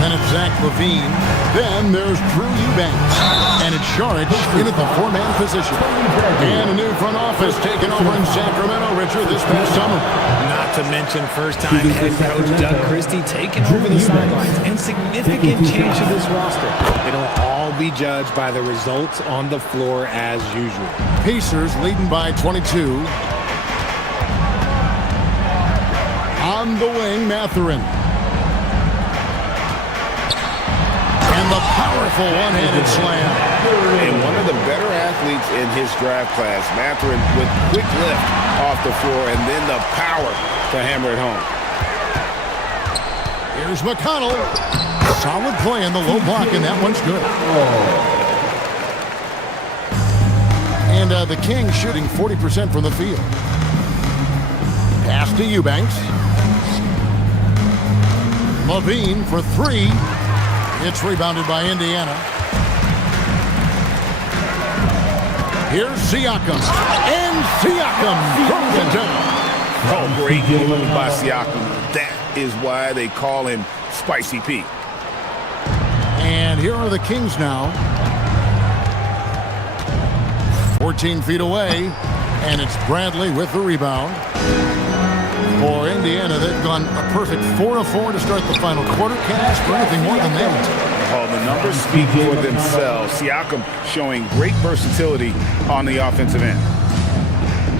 Then it's Zach LaVine. Then there's Drew Eubanks. And it's Sharge in at the 4-man position. And a new front office taken over in Sacramento, Richard, this past summer. Not to mention first-time head coach Doug Christie taking over the sidelines and significant change to this roster. It'll all be judged by the results on the floor as usual. Pacers leading by 22. On the wing, Mathurin. And the powerful one-handed slam. And one of the better athletes in his draft class, Mathurin, with quick lift off the floor and then the power to hammer it home. Here's McConnell. Solid play in the low block, and that one's good. And the Kings shooting 40% from the field. Pass to Eubanks. LaVine for 3. It's rebounded by Indiana. Here's Siakam. And Siakam throws it down. Oh, great move by Siakam. That is why they call him Spicy Pete. And here are the Kings now. 14 feet away. And it's Bradley with the rebound. For Indiana, they've gone a perfect 4 of 4 to start the final quarter. Can't ask for anything more than that. Oh, the numbers speak for themselves. Siakam showing great versatility on the offensive end.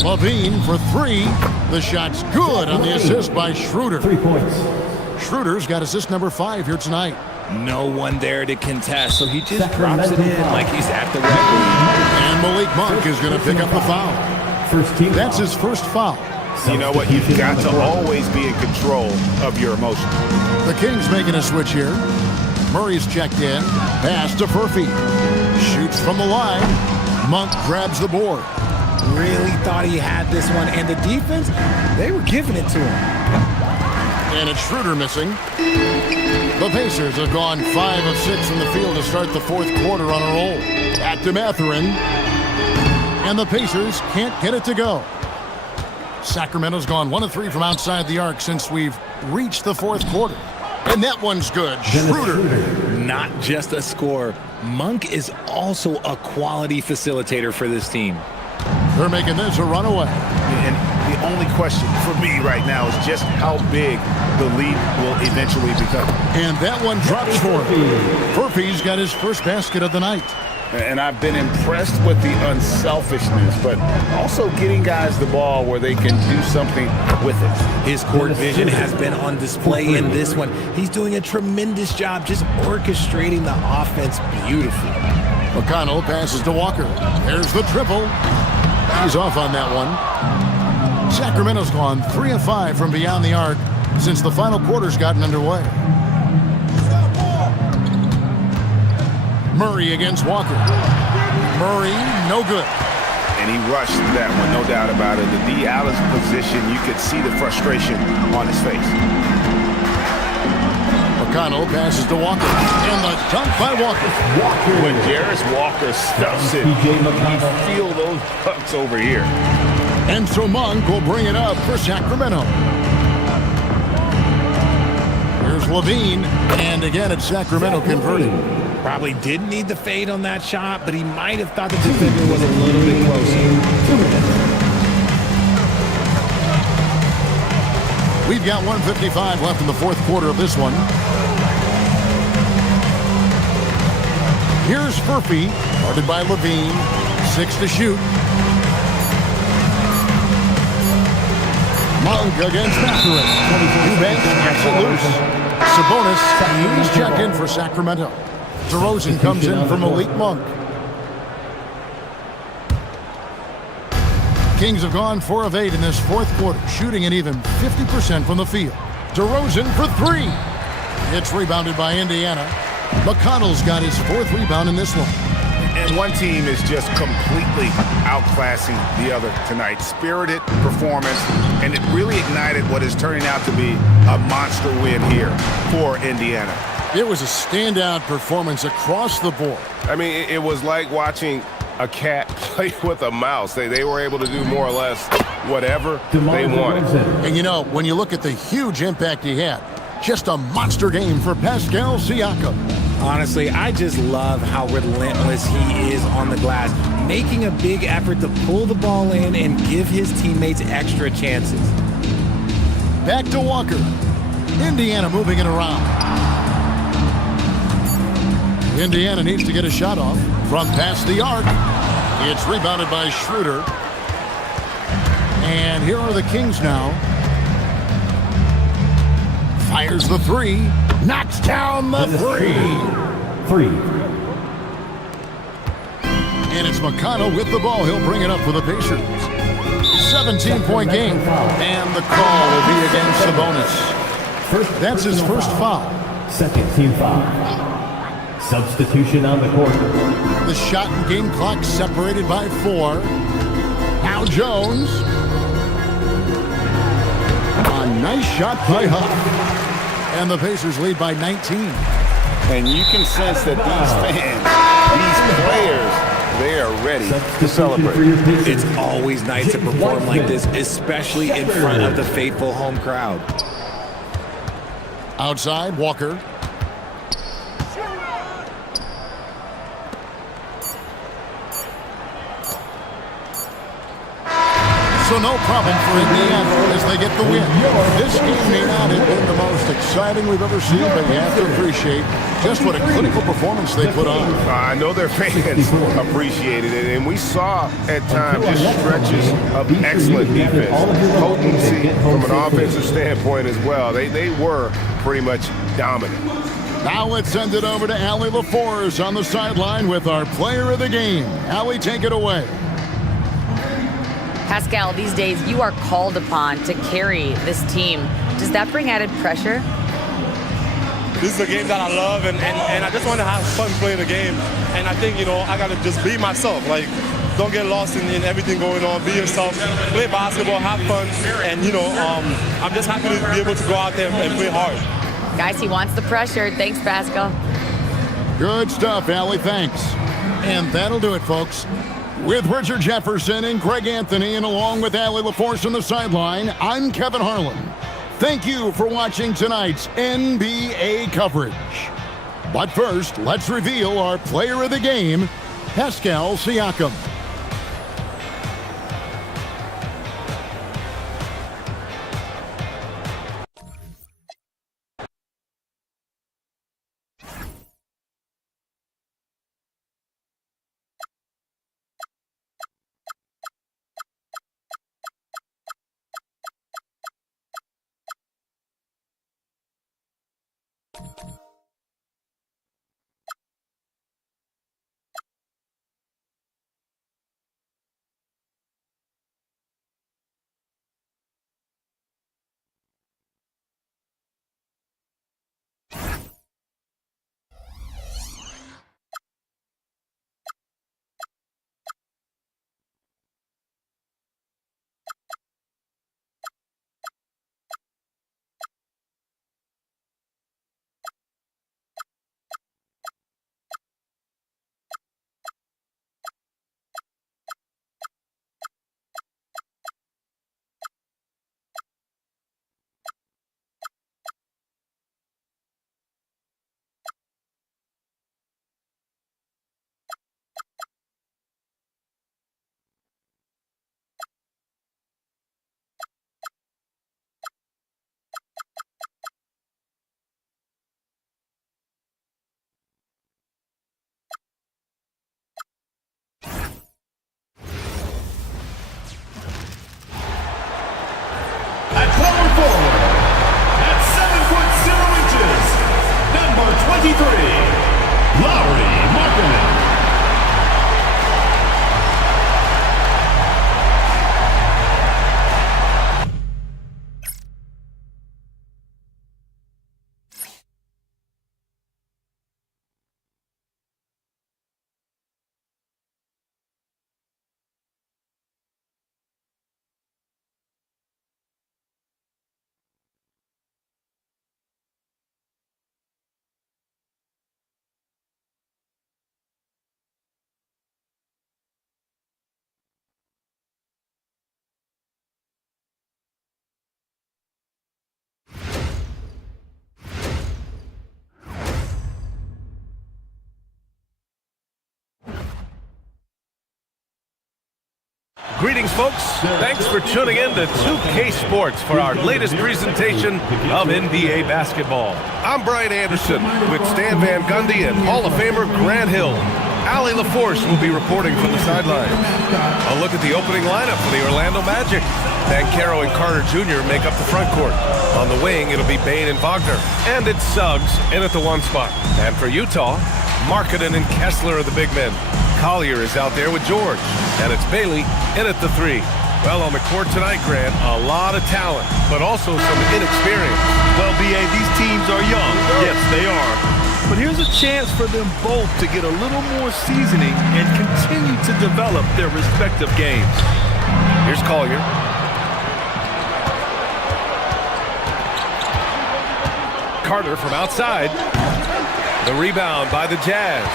LaVine for 3. The shot's good on the assist by Schroeder. 3 points. Schroeder's got assist number 5 here tonight. No one there to contest, so he just drops it in like he's at the referee. And Malik Monk is going to pick up the foul. That's his first foul. You know what? You've got to always be in control of your emotions. The Kings making a switch here. Murray's checked in. Pass to Furphy. Shoots from the line. Monk grabs the board. Really thought he had this one, and the defense, they were giving it to him. And it's Schroeder missing. The Pacers have gone 5 of 6 from the field to start the fourth quarter on a roll. Back to Mathurin. And the Pacers can't get it to go. Sacramento's gone 1 of 3 from outside the arc since we've reached the fourth quarter. And that one's good. Schroeder. Not just a scorer. Monk is also a quality facilitator for this team. They're making this a runaway. And the only question for me right now is just how big the lead will eventually become. And that one drops for him. Furphy's got his first basket of the night. And I've been impressed with the unselfishness, but also getting guys the ball where they can do something with it. His court vision has been on display in this one. He's doing a tremendous job just orchestrating the offense beautifully. McConnell passes to Walker. There's the triple. He's off on that one. Sacramento's gone 3 of 5 from beyond the arc since the final quarter's gotten underway. Murray against Walker. Murray, no good. And he rushed that one, no doubt about it. The D out of position, you could see the frustration on his face. McConnell passes to Walker. And the dunk by Walker. When Jarris Walker stuffs it, you feel those bucks over here. And so Monk will bring it up for Sacramento. Here's Levine. And again, it's Sacramento converting. Probably didn't need the fade on that shot, but he might have thought the defender was a little bit closer. We've got 1:55 left in the fourth quarter of this one. Here's Furphy, guarded by Levine. 6 to shoot. Monk against Mathurin. Eubanks gets it loose. Sabonis, he's checked in for Sacramento. DeRozan comes in for Malik Monk. Kings have gone 4 of 8 in this fourth quarter, shooting at even 50% from the field. DeRozan for 3. It's rebounded by Indiana. McConnell's got his 4th rebound in this one. And one team is just completely outclassing the other tonight. Spirited performance, and it really ignited what is turning out to be a monster win here for Indiana. It was a standout performance across the board. I mean, it was like watching a cat play with a mouse. They were able to do more or less whatever they wanted. And you know, when you look at the huge impact he had, just a monster game for Pascal Siakam. Honestly, I just love how relentless he is on the glass, making a big effort to pull the ball in and give his teammates extra chances. Back to Walker. Indiana moving it around. Indiana needs to get a shot off from past the arc. It's rebounded by Schroeder. And here are the Kings now. Fires the 3. Knocks down the 3. And it's McConnell with the ball. He'll bring it up for the Pacers. 17-point game. And the call will be against Sabonis. That's his first foul. Second team foul. Substitution on the court. The shot and game clock separated by 4. Now Jones. A nice shot by Huff. And the Pacers lead by 19. And you can sense that these fans, these players, they are ready to celebrate. It's always nice to perform like this, especially in front of the faithful home crowd. Outside, Walker. So no problem for Indiana as they get the win. This game may not have been the most exciting we've ever seen, but you have to appreciate just what a clinical performance they put on. I know their fans appreciated it, and we saw at times just stretches of excellent defense, potency from an offensive standpoint as well. They were pretty much dominant. Now let's send it over to Allie LaForce on the sideline with our player of the game. Allie, take it away. Pascal, these days you are called upon to carry this team. Does that bring added pressure? This is a game that I love, and I just want to have fun playing the game. And I think, I got to just be myself. Like, don't get lost in everything going on. Be yourself, play basketball, have fun. And, I'm just happy to be able to go out there and play hard. Guys, he wants the pressure. Thanks, Pascal. Good stuff, Allie. Thanks. And that'll do it, folks. With Richard Jefferson and Greg Anthony, and along with Allie LaForce on the sideline, I'm Kevin Harlan. Thank you for watching tonight's NBA coverage. But first, let's reveal our player of the game, Pascal Siakam. Greetings, folks. Thanks for tuning in to 2K Sports for our latest presentation of NBA basketball. I'm Brian Anderson with Stan Van Gundy and Hall of Famer Grant Hill. Allie LaForce will be reporting from the sidelines. A look at the opening lineup for the Orlando Magic. Banchero and Carter Jr. make up the front court. On the wing, it'll be Bane and Wagner. And it's Suggs in at the one spot. And for Utah, Markkanen and Kessler are the big men. Collier is out there with George. And it's Bailey in at the three. Well, on the court tonight, Grant, a lot of talent, but also some inexperience. Well, B.A., these teams are young. Yes, they are. But here's a chance for them both to get a little more seasoning and continue to develop their respective games. Here's Collier. Carter from outside. The rebound by the Jazz.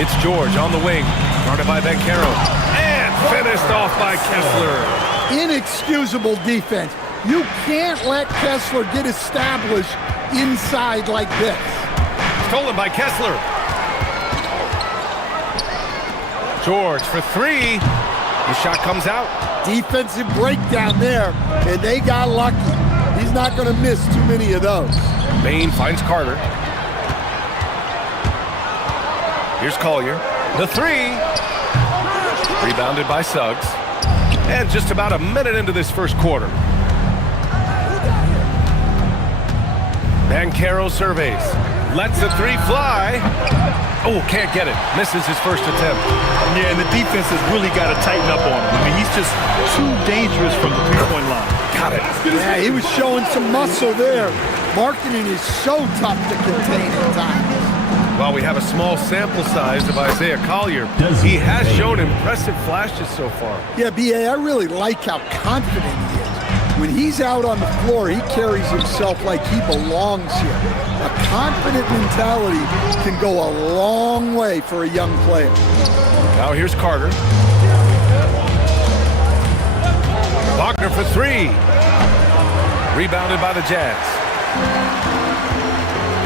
It's George on the wing, guarded by Banchero, and finished off by Kessler. Inexcusable defense. You can't let Kessler get established inside like this. Stolen by Kessler. George for three. The shot comes out. Defensive breakdown there, and they got lucky. He's not going to miss too many of those. Bane finds Carter. Here's Collier. The three. Rebounded by Suggs. And just about a minute into this first quarter. Banchero surveys. Lets the three fly. Oh, can't get it. Misses his first attempt. Yeah, and the defense has really got to tighten up on him. I mean, he's just too dangerous from the three-point line. Got it. Yeah, he was showing some muscle there. Marketing is so tough to contain at times. While we have a small sample size of Isaiah Collier, he has shown impressive flashes so far. Yeah, B.A., I really like how confident he is. When he's out on the floor, he carries himself like he belongs here. A confident mentality can go a long way for a young player. Now here's Carter. Wagner for three. Rebounded by the Jazz.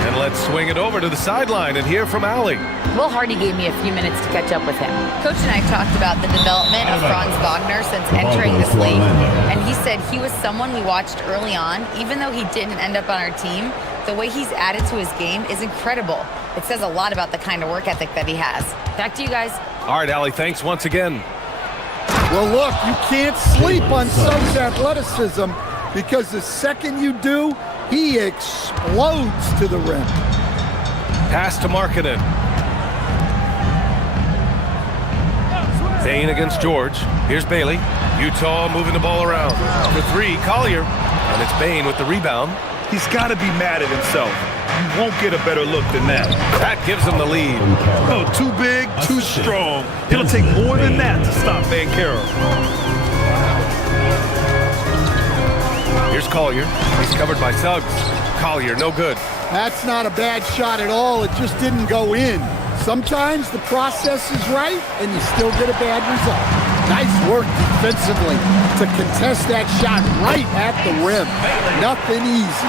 And let's swing it over to the sideline and hear from Allie. Will Hardy gave me a few minutes to catch up with him. Coach and I talked about the development of Franz Wagner since entering this league, and he said he was someone we watched early on. Even though he didn't end up on our team, the way he's added to his game is incredible. It says a lot about the kind of work ethic that he has. Back to you guys. All right, Allie, thanks once again. Well, look, you can't sleep on Suggs' athleticism because the second you do, he explodes to the rim. Pass to Markkanen. Bain against George. Here's Bailey. Utah moving the ball around. For three, Collier. And it's Bain with the rebound. He's got to be mad at himself. You won't get a better look than that. That gives him the lead. Oh, too big, too strong. It'll take more than that to stop Banchero. Here's Collier. He's covered by Suggs. Collier, no good. That's not a bad shot at all. It just didn't go in. Sometimes the process is right, and you still get a bad result. Nice work defensively to contest that shot right at the rim. Nothing easy.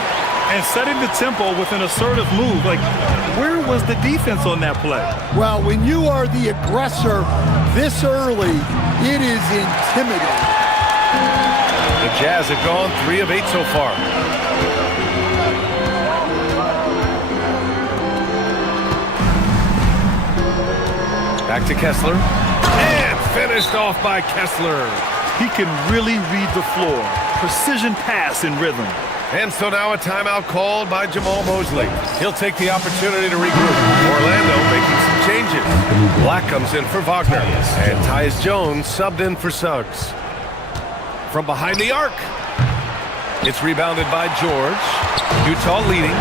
And setting the tempo with an assertive move. Like, where was the defense on that play? Well, when you are the aggressor this early, it is intimidating. The Jazz have gone 3 of 8 so far. Back to Kessler. And finished off by Kessler. He can really read the floor. Precision pass in rhythm. And so now a timeout called by Jamal Mosley. He'll take the opportunity to regroup. Orlando making some changes. Black comes in for Wagner. And Tyus Jones subbed in for Suggs. From behind the arc. It's rebounded by George. Utah leading.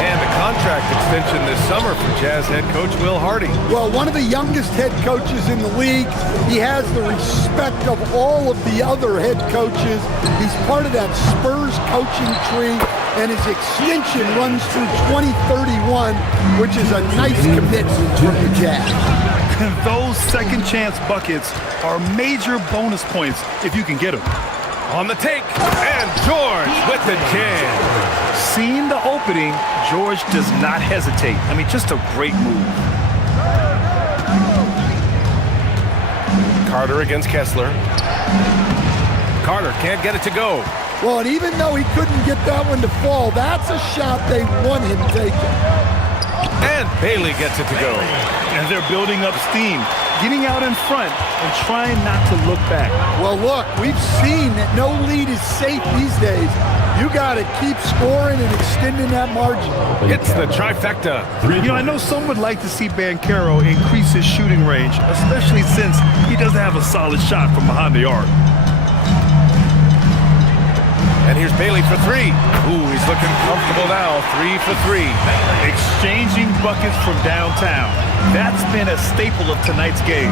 And a contract extension this summer for Jazz head coach Will Hardy. Well, one of the youngest head coaches in the league. He has the respect of all of the other head coaches. He's part of that Spurs coaching tree, and his extension runs through 2031, which is a nice commitment from the Jazz. Those second chance buckets are major bonus points if you can get them. On the take, and George with the jam. Seeing the opening, George does not hesitate. I mean, just a great move. Carter against Kessler. Carter can't get it to go. Well, and even though he couldn't get that one to fall, that's a shot they want him taking. And Bailey gets it to go. And they're building up steam, getting out in front and trying not to look back. Well, look, we've seen that no lead is safe these days. You got to keep scoring and extending that margin. It's the trifecta. You know, I know some would like to see Banchero increase his shooting range, especially since he doesn't have a solid shot from behind the arc. And here's Bailey for three. Ooh, he's looking comfortable now. 3 for 3. Exchanging buckets from downtown. That's been a staple of tonight's game.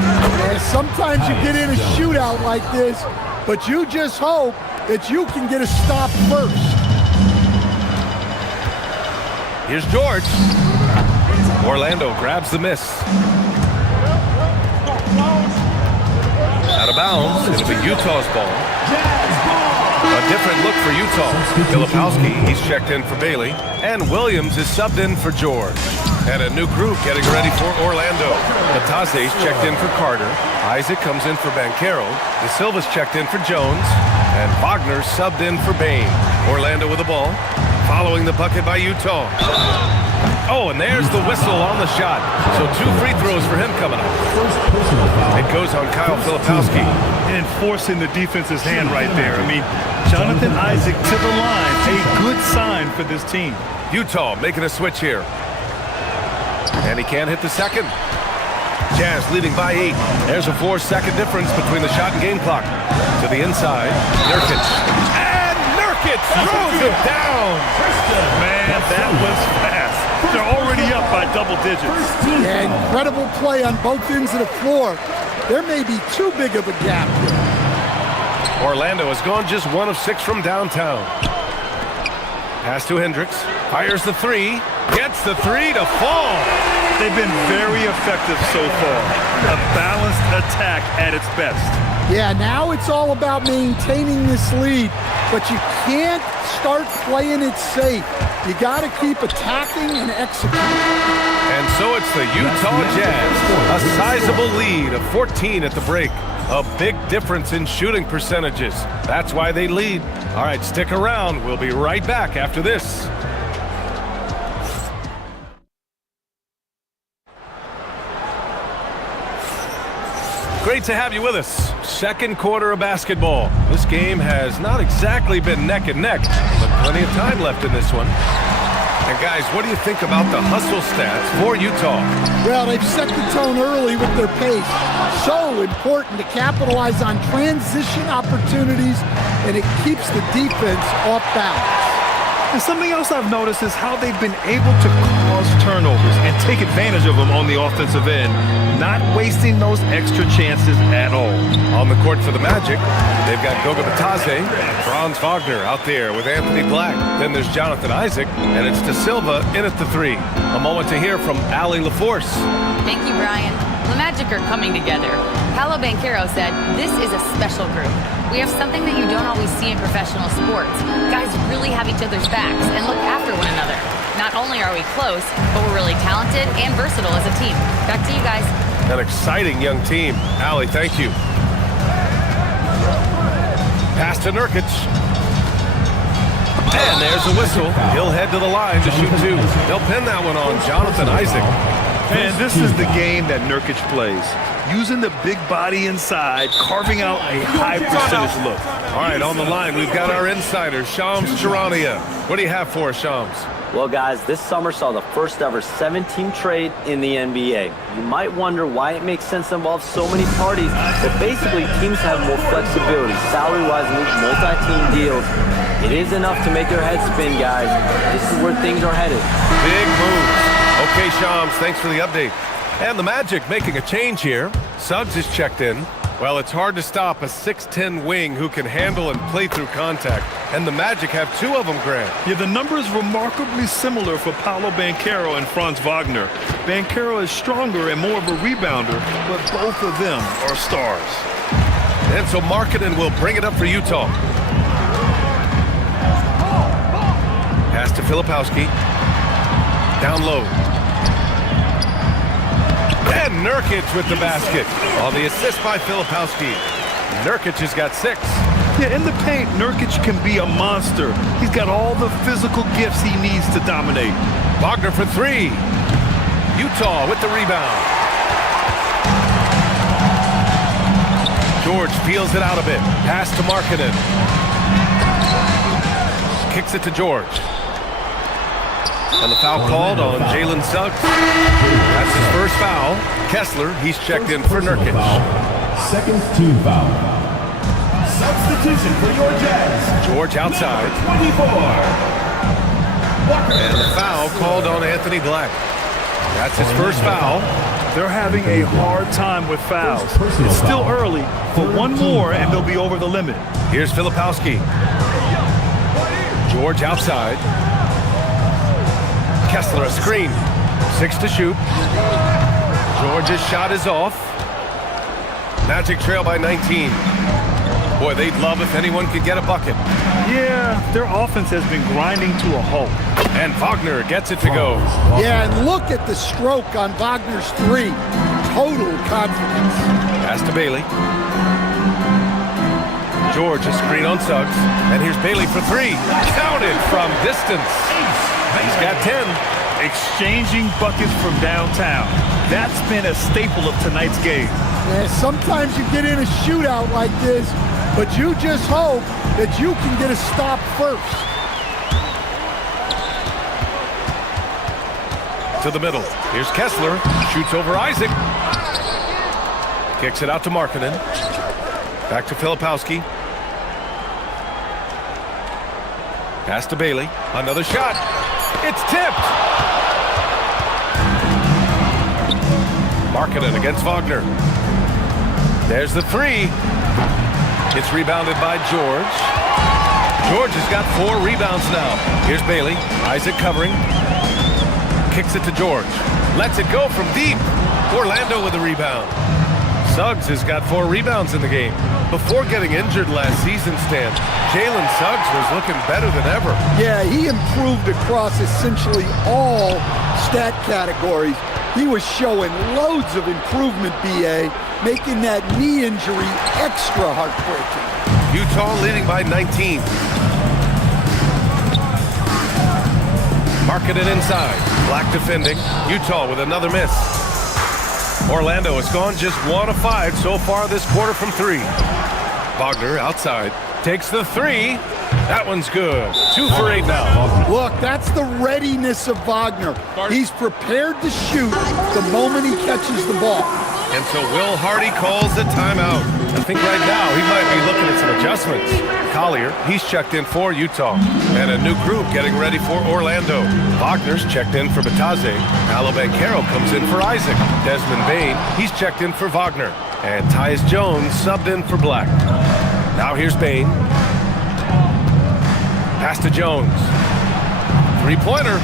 And sometimes you get in a shootout like this, but you just hope that you can get a stop first. Here's George. Orlando grabs the miss. Out of bounds. It'll be Utah's ball. A different look for Utah. Filipowski, he's checked in for Bailey. And Williams is subbed in for George. And a new group getting ready for Orlando. Matase's checked in for Carter. Isaac comes in for Banchero. De Silva's checked in for Jones. And Wagner subbed in for Bain. Orlando with the ball. Following the bucket by Utah. Oh, and there's the whistle on the shot. So 2 free throws for him coming up. It goes on Kyle Filipowski. And forcing the defense's hand right there. I mean, Jonathan Isaac to the line. A good sign for this team. Utah making a switch here. And he can't hit the second. Jazz leading by 8. There's a 4-second difference between the shot and game clock. To the inside, Nurkic. And Nurkic throws it down. Man, that was fast. They're already up by double digits. Yeah, incredible play on both ends of the floor. There may be too big of a gap here. Orlando has gone just 1 of 6 from downtown. Pass to Hendricks. Fires the 3. Gets the 3 to fall. They've been very effective so far. A balanced attack at its best. Yeah, now it's all about maintaining this lead, but you can't start playing it safe. You got to keep attacking and executing. And so it's the Utah Jazz, a sizable lead of 14 at the break. A big difference in shooting percentages. That's why they lead. All right, stick around. We'll be right back after this. Great to have you with us. Second quarter of basketball. This game has not exactly been neck and neck, but plenty of time left in this one. And guys, what do you think about the hustle stats for Utah? Well, they've set the tone early with their pace. So important to capitalize on transition opportunities, and it keeps the defense off balance. And something else I've noticed is how they've been able to cause turnovers and take advantage of them on the offensive end, not wasting those extra chances at all. On the court for the Magic, they've got Goga Bitadze, Franz Wagner out there with Anthony Black. Then there's Jonathan Isaac, and it's De Silva in at the 3. A moment to hear from Allie LaForce. Thank you, Brian. The Magic are coming together. Paolo Banchero said, "This is a special group. We have something that you don't always see in professional sports. Guys really have each other's backs and look after one another. Not only are we close, but we're really talented and versatile as a team." Back to you guys. An exciting young team. Allie, thank you. Pass to Nurkic. And there's a whistle. He'll head to the line to shoot 2. They'll pin that one on Jonathan Isaac. And this is the game that Nurkic plays. Using the big body inside, carving out a high percentage look. All right, on the line, we've got our insider, Shams Charania. What do you have for us, Shams? Well, guys, this summer saw the first ever 7-team trade in the NBA. You might wonder why it makes sense to involve so many parties, but basically teams have more flexibility, salary-wise, and these multi-team deals. It is enough to make your head spin, guys. This is where things are headed. Big moves. Okay, Shams, thanks for the update. And the Magic making a change here. Suggs is checked in. Well, it's hard to stop a 6'10 wing who can handle and play through contact. And the Magic have 2 of them, Grant. Yeah, the numbers remarkably similar for Paolo Banchero and Franz Wagner. Banchero is stronger and more of a rebounder, but both of them are stars. And so Markkanen will bring it up for Utah. Pass to Filipowski. Down low. And Nurkic with the basket. On the assist by Filipowski. Nurkic has got 6. Yeah, in the paint, Nurkic can be a monster. He's got all the physical gifts he needs to dominate. Wagner for 3. Utah with the rebound. George peels it out a bit. Pass to Markkanen. Kicks it to George. And the foul called on Jalen Suggs. That's his first foul. Kessler, he's checked in for Nurkic. Second team foul. Substitution for your Jazz. George outside. 24. And the foul called on Anthony Black. That's his first foul. They're having a hard time with fouls. It's still early, but one more and they'll be over the limit. Here's Filipowski. George outside. Kessler a screen. 6 to shoot. George's shot is off. Magic trail by 19. Boy, they'd love if anyone could get a bucket. Yeah, their offense has been grinding to a halt. And Wagner gets it to go. Yeah, and look at the stroke on Wagner's 3. Total confidence. Pass to Bailey. George a screen on Suggs. And here's Bailey for 3. Counted from distance. He's got 10. exchanging buckets from downtown. That's been a staple of tonight's game. Yeah, sometimes you get in a shootout like this, but you just hope that you can get a stop first. To the middle. Here's Kessler. Shoots over Isaac. Kicks it out to Markkanen. Back to Filipowski. Pass to Bailey. Another shot. It's tipped. Markkanen against Wagner. There's the three. It's rebounded by George. George has got 4 rebounds now. Here's Bailey. Isaac covering. Kicks it to George. Lets it go from deep. Orlando with the rebound. Suggs has got 4 rebounds in the game. Before getting injured last season, Stan, Jalen Suggs was looking better than ever. Yeah, he improved across essentially all stat categories. He was showing loads of improvement, BA, making that knee injury extra heartbreaking. Utah leading by 19. Markkanen inside. Black defending. Utah with another miss. Orlando has gone just 1 of 5 so far this quarter from 3. Wagner outside. Takes the 3. That one's good. 2 for 8 now. Look, that's the readiness of Wagner. He's prepared to shoot the moment he catches the ball. And so Will Hardy calls a timeout. I think right now he might be looking at some adjustments. Collier, he's checked in for Utah. And a new group getting ready for Orlando. Wagner's checked in for Bataze. Allo-Banchero comes in for Isaac. Desmond Bane, he's checked in for Wagner. And Tyus Jones subbed in for Black. Now here's Bane. Pass to Jones. 3-pointer.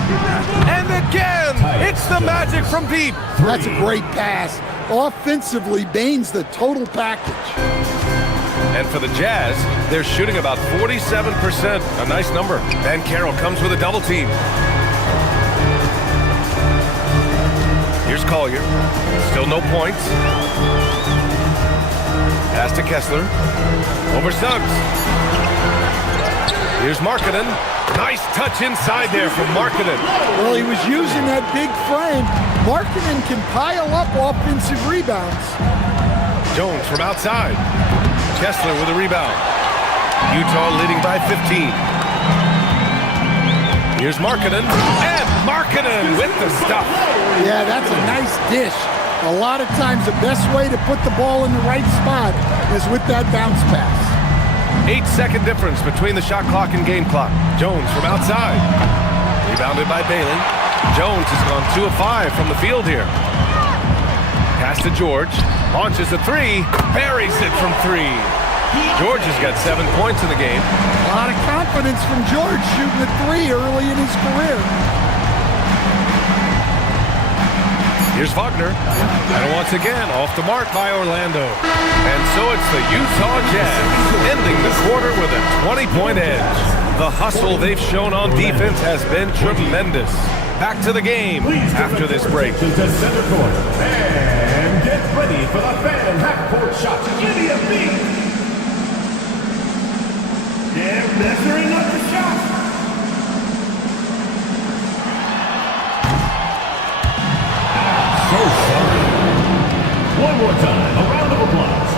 And again, it's the Magic from deep. That's a great pass. Offensively, Bane's the total package. And for the Jazz, they're shooting about 47%. A nice number. Banchero comes with a double team. Here's Collier. Still no points. Pass to Kessler. Over Suggs. Here's Markkanen. Nice touch inside there from Markkanen. Well, he was using that big frame. Markkanen can pile up offensive rebounds. Jones from outside. Kessler with a rebound. Utah leading by 15. Here's Markkanen. And Markkanen with the stuff. Yeah, that's a nice dish. A lot of times the best way to put the ball in the right spot is with that bounce pass. 8-second difference between the shot clock and game clock. Jones from outside. Rebounded by Bailey. Jones has gone 2 of 5 from the field here. Pass to George. Launches a 3. Buries it from 3. George has got 7 points in the game. A lot of confidence from George shooting a 3 early in his career. Here's Wagner. And once again, off the mark by Orlando. And so it's the Utah Jazz ending the quarter with a 20-point edge. The hustle they've shown on defense has been tremendous. Back to the game after this break. To center court. And get ready for the fan half-court shot. Give me a beat. They're measuring up the shot. So sorry. One more time, a round of applause.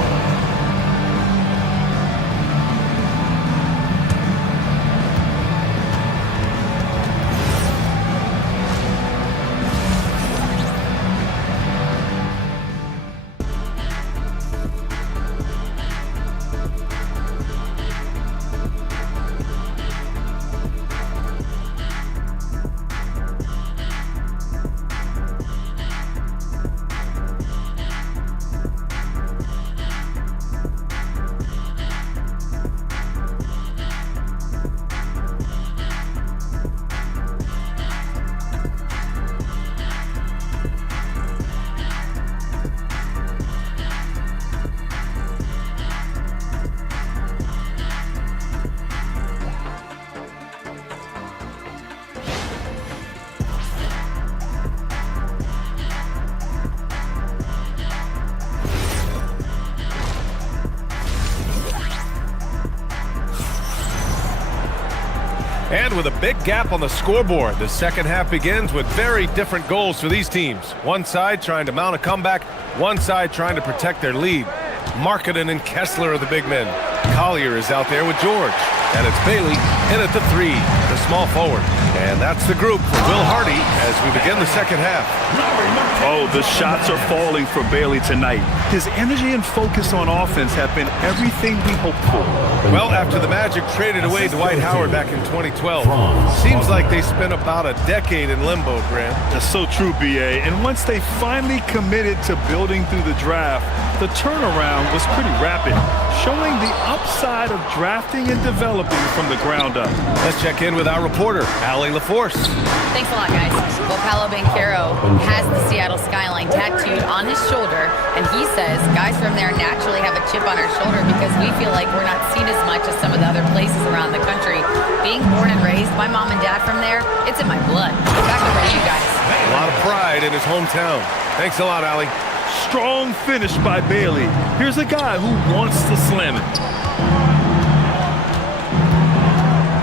And with a big gap on the scoreboard, the second half begins with very different goals for these teams. One side trying to mount a comeback, one side trying to protect their lead. Markkanen and Kessler are the big men. Collier is out there with George. And it's Bailey in at the 3, the small forward. And that's the group for Will Hardy as we begin the second half. Oh, the shots are falling for Bailey tonight. His energy and focus on offense have been everything we hoped for. Well, after the Magic traded away Dwight Howard back in 2012, seems like they spent about a decade in limbo, Grant. That's so true, B.A. And once they finally committed to building through the draft, the turnaround was pretty rapid, showing the upside of drafting and developing from the ground up. Let's check in with our reporter, Allie LaForce. Thanks a lot, guys. Well, Paolo Banchero has the Seattle skyline tattooed on his shoulder, and he says guys from there naturally have a chip on our shoulder because we feel like we're not seen as much as some of the other places around the country. Being born and raised, my mom and dad from there, it's in my blood. Back over to you guys. A lot of pride in his hometown. Thanks a lot, Allie. Strong finish by Bailey. Here's a guy who wants to slam it.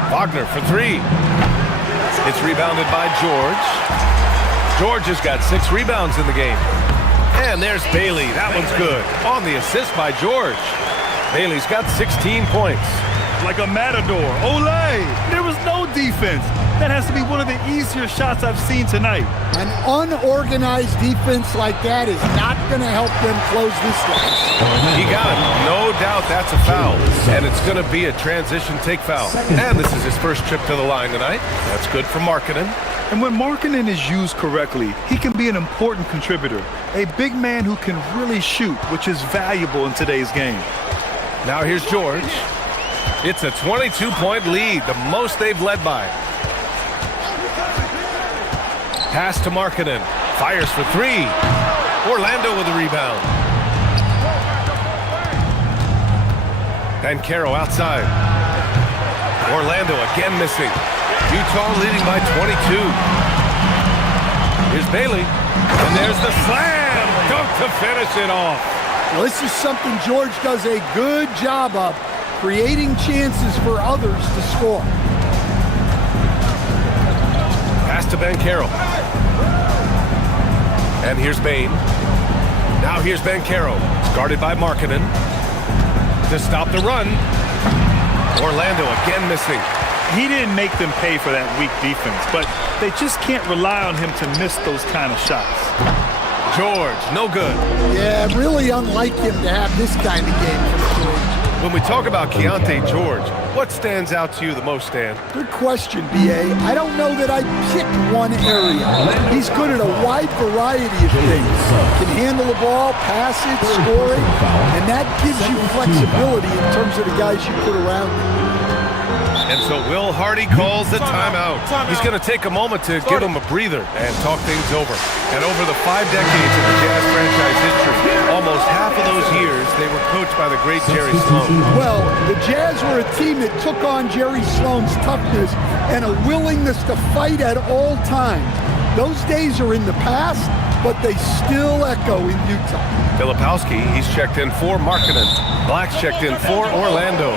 Wagner for 3. It's rebounded by George. George has got 6 rebounds in the game. And there's Bailey. That one's good. On the assist by George. Bailey's got 16 points. Like a matador. Olay! There was no defense. That has to be one of the easier shots I've seen tonight. An unorganized defense like that is not going to help them close this game. He got it. No doubt that's a foul. And it's going to be a transition take foul. And this is his first trip to the line tonight. That's good for Markkanen. And when Markkanen is used correctly, he can be an important contributor. A big man who can really shoot, which is valuable in today's game. Now here's George. It's a 22-point lead, the most they've led by. Pass to Markkanen. Fires for 3. Orlando with the rebound. Banchero outside. Orlando again missing. Utah leading by 22. Here's Bailey. And there's the slam. Dunk to finish it off. Well, this is something George does a good job of, creating chances for others to score. Pass to Banchero. And here's Bain. Now here's Banchero. It's guarded by Markkanen. To stop the run. Orlando again missing. He didn't make them pay for that weak defense, but they just can't rely on him to miss those kind of shots. George, no good. Yeah, really unlike him to have this kind of game from George. When we talk about Keontae George, what stands out to you the most, Stan? Good question, B.A. I don't know that I'd pick one area. He's good at a wide variety of things. Can handle the ball, pass it, score it, and that gives you flexibility in terms of the guys you put around him. And so Will Hardy calls the timeout. He's going to take a moment to give him a breather and talk things over. And over the 5 decades of the Jazz franchise history, almost half of those years, they were coached by the great Jerry Sloan. Well, the Jazz were a team that took on Jerry Sloan's toughness and a willingness to fight at all times. Those days are in the past, but they still echo in Utah. Filipowski, he's checked in for Markkanen. Black's checked in for Orlando.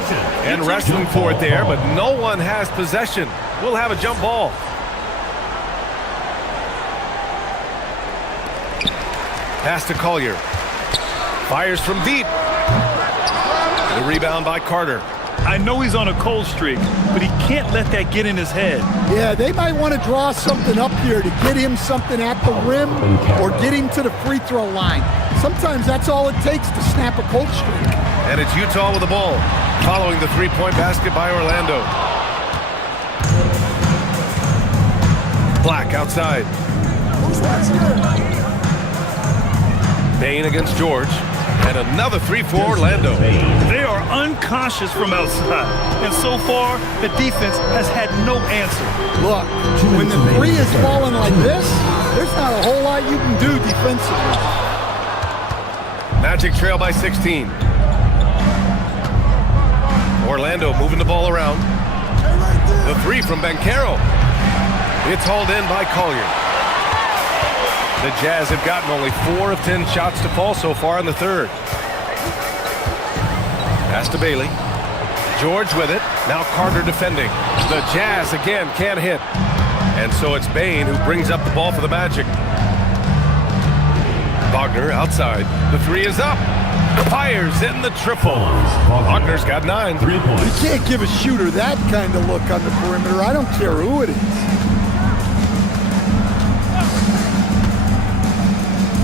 And wrestling for it there, but no one has possession. We'll have a jump ball. Pass to Collier. Fires from deep. The rebound by Carter. I know he's on a cold streak, but he can't let that get in his head. Yeah, they might want to draw something up here to get him something at the rim or get him to the free throw line. Sometimes that's all it takes to snap a cold streak. And it's Utah with the ball, following the three-point basket by Orlando. Black outside. Bain against George. And another 3 for Orlando. They are unconscious from outside. And so far, the defense has had no answer. Look, when the 3 is falling like this, there's not a whole lot you can do defensively. Magic trail by 16. Orlando moving the ball around. The 3 from Banchero. It's hauled in by Collier. The Jazz have gotten only 4 of 10 shots to fall so far in the third. Pass to Bailey. George with it. Now Carter defending. The Jazz again can't hit. And so it's Bain who brings up the ball for the Magic. Wagner outside. The three is up. Fires in the triple. Wagner's got 9. 3 points. You can't give a shooter that kind of look on the perimeter. I don't care who it is.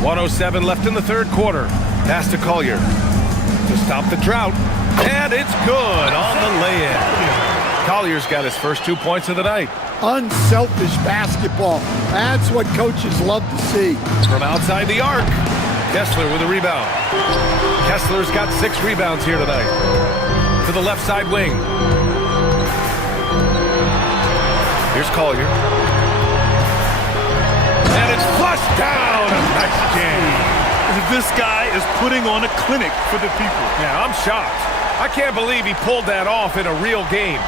1:07 left in the third quarter. Pass to Collier to stop the drought. And it's good on the lay-in. Collier's got his first 2 points of the night. Unselfish basketball. That's what coaches love to see. From outside the arc, Kessler with a rebound. Kessler's got 6 rebounds here tonight. To the left side wing. Here's Collier. And it's flushed down. A nice game. This guy is putting on a clinic for the people. Yeah, I'm shocked. I can't believe he pulled that off in a real game.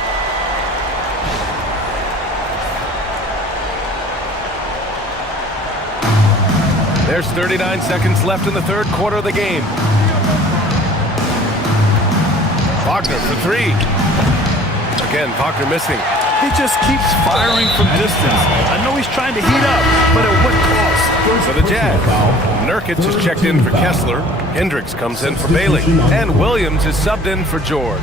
There's 39 seconds left in the third quarter of the game. Wagner for 3. Again, Wagner missing. He just keeps firing from distance. I know he's trying to heat up, but at what cost? For the Jazz, Nurkic is checked in for Kessler. Hendricks comes in for Bailey. And Williams is subbed in for George.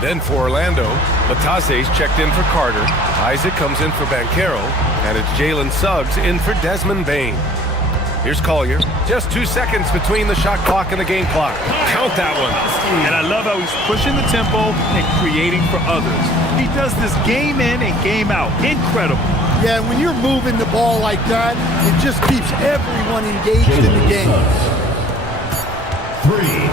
Then for Orlando, Batase's checked in for Carter. Isaac comes in for Banchero. And it's Jalen Suggs in for Desmond Bain. Here's Collier. Just 2 seconds between the shot clock and the game clock. Count that one. And I love how he's pushing the tempo and creating for others. He does this game in and game out. Incredible. Yeah, when you're moving the ball like that, it just keeps everyone engaged in the game. 3.